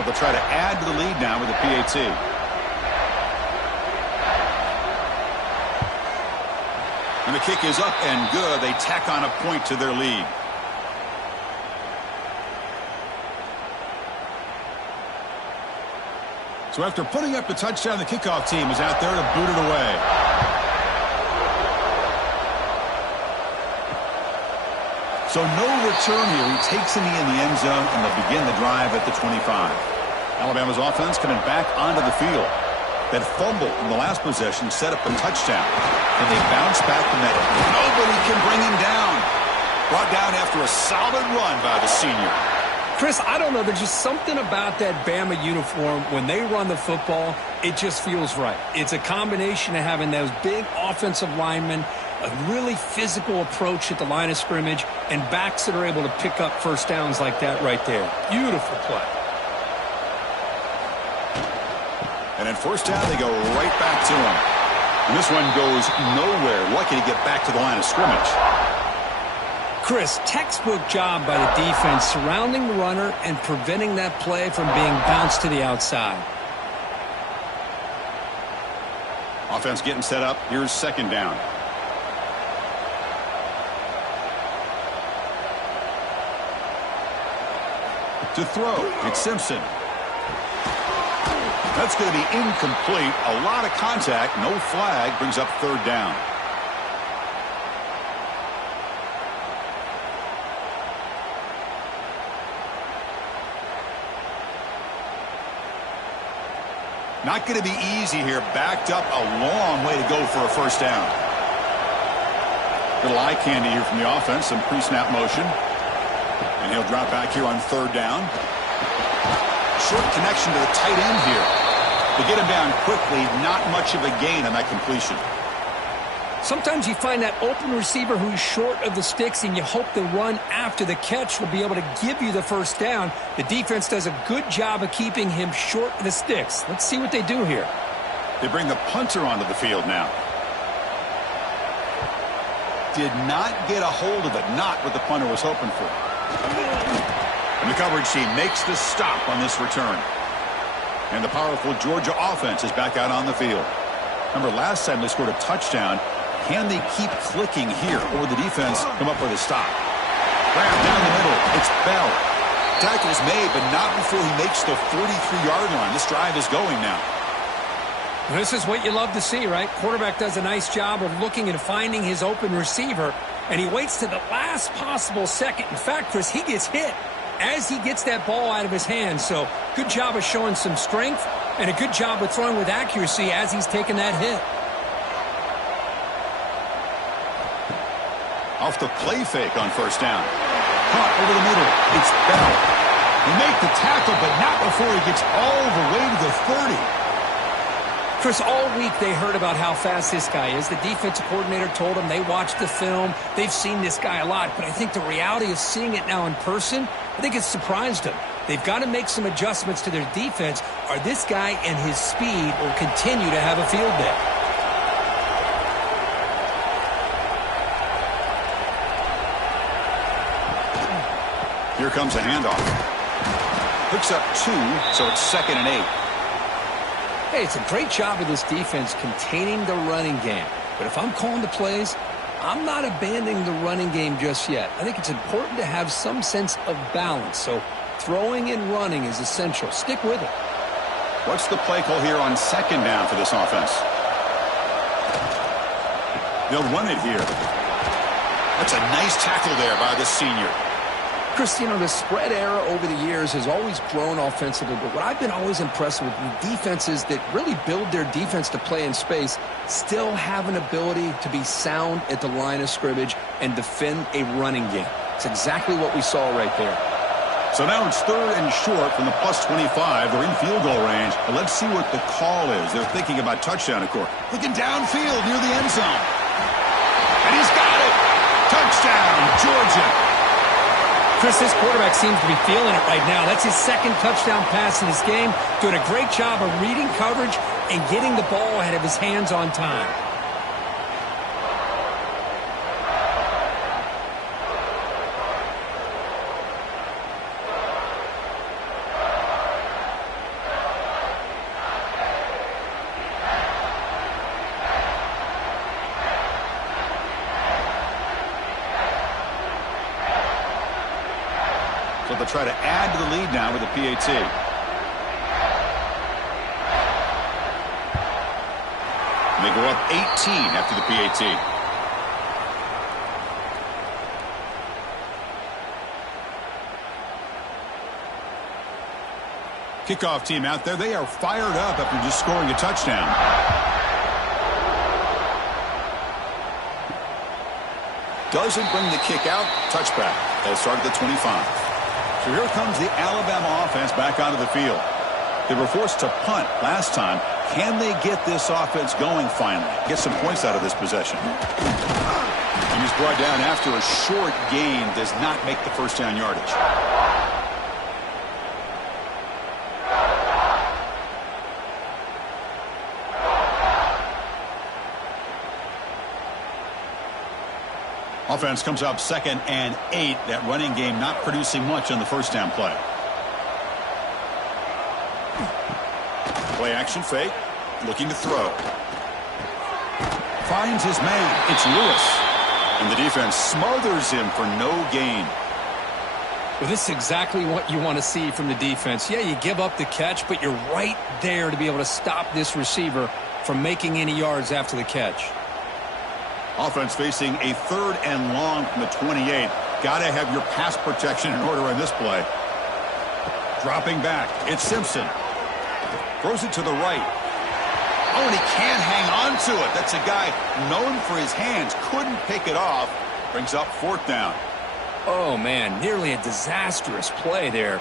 they'll try to add to the lead now with a PAT. And the kick is up and good. They tack on a point to their lead. So after putting up the touchdown, the kickoff team is out there to boot it away. So no return here. He takes it in the end zone, and they'll begin the drive at the 25. Alabama's offense coming back onto the field. That fumble in the last possession set up a touchdown, and they bounce back from that. Nobody can bring him down. Brought down after a solid run by the senior. Chris, I don't know. There's just something about that Bama uniform. When they run the football, it just feels right. It's a combination of having those big offensive linemen, a really physical approach at the line of scrimmage, and backs that are able to pick up first downs like that right there. Beautiful play. And at first down, they go right back to him. And this one goes nowhere. Lucky to get back to the line of scrimmage. Chris, textbook job by the defense surrounding the runner and preventing that play from being bounced to the outside. Offense getting set up. Here's second down. To throw, it's Simpson. That's going to be incomplete. A lot of contact. No flag. Brings up third down. Not going to be easy here. Backed up a long way to go for a first down. Little eye candy here from the offense. Some pre-snap motion. And he'll drop back here on third down. Short connection to the tight end here. To get him down quickly, not much of a gain on that completion. Sometimes you find that open receiver who's short of the sticks, and you hope the run after the catch will be able to give you the first down. The defense does a good job of keeping him short of the sticks. Let's see what they do here. They bring the punter onto the field now. Did not get a hold of it. Not what the punter was hoping for. And the coverage team makes the stop on this return. And the powerful Georgia offense is back out on the field. Remember, last time they scored a touchdown. Can they keep clicking here, or the defense come up with a stop? Grab down the middle. It's Bell. Tackle's made, but not before he makes the 43-yard line. This drive is going now. This is what you love to see, right? Quarterback does a nice job of looking and finding his open receiver, and he waits to the last possible second. In fact, Chris, he gets hit as he gets that ball out of his hands. So good job of showing some strength and a good job of throwing with accuracy as he's taking that hit. Off the play fake on first down. Caught over the middle. It's Bell. He make the tackle, but not before he gets all the way to the 30. Chris, all week they heard about how fast this guy is. The defensive coordinator told them they watched the film. They've seen this guy a lot, but I think the reality of seeing it now in person, I think it's surprised them. They've got to make some adjustments to their defense, or this guy and his speed will continue to have a field day. Here comes a handoff. Picks up 2, so it's 2nd and 8. Hey, it's a great job of this defense containing the running game. But if I'm calling the plays, I'm not abandoning the running game just yet. I think it's important to have some sense of balance. So throwing and running is essential. Stick with it. What's the play call here on second down for this offense? They'll run it here. That's a nice tackle there by the senior. Chris, the spread era over the years has always grown offensively, but what I've been always impressed with the defenses that really build their defense to play in space still have an ability to be sound at the line of scrimmage and defend a running game. It's exactly what we saw right there. So now it's 3rd and short from the plus 25. They're in field goal range. But let's see what the call is. They're thinking about touchdown, of course. Looking downfield near the end zone. And he's got it. Touchdown, Georgia. Chris, this quarterback seems to be feeling it right now. That's his 2nd touchdown pass in this game. Doing a great job of reading coverage and getting the ball ahead of his hands on time. to try to add to the lead now with a PAT. They go up 18 after the PAT. Kickoff team out there. They are fired up after just scoring a touchdown. Doesn't bring the kick out. Touchback. They'll start at the 25. So here comes the Alabama offense back onto the field. They were forced to punt last time. Can they get this offense going finally? Get some points out of this possession. And he's brought down after a short gain. Does not make the first down yardage. Offense comes up 2nd and 8. That running game not producing much on the first down play. Play action fake. Looking to throw. Finds his man. It's Lewis. And the defense smothers him for no gain. Well, this is exactly what you want to see from the defense. Yeah, you give up the catch, but you're right there to be able to stop this receiver from making any yards after the catch. Offense facing a 3rd and long from the 28. Got to have your pass protection in order on this play. Dropping back. It's Simpson. Throws it to the right. Oh, and he can't hang on to it. That's a guy known for his hands. Couldn't pick it off. Brings up 4th down. Oh, man, nearly a disastrous play there.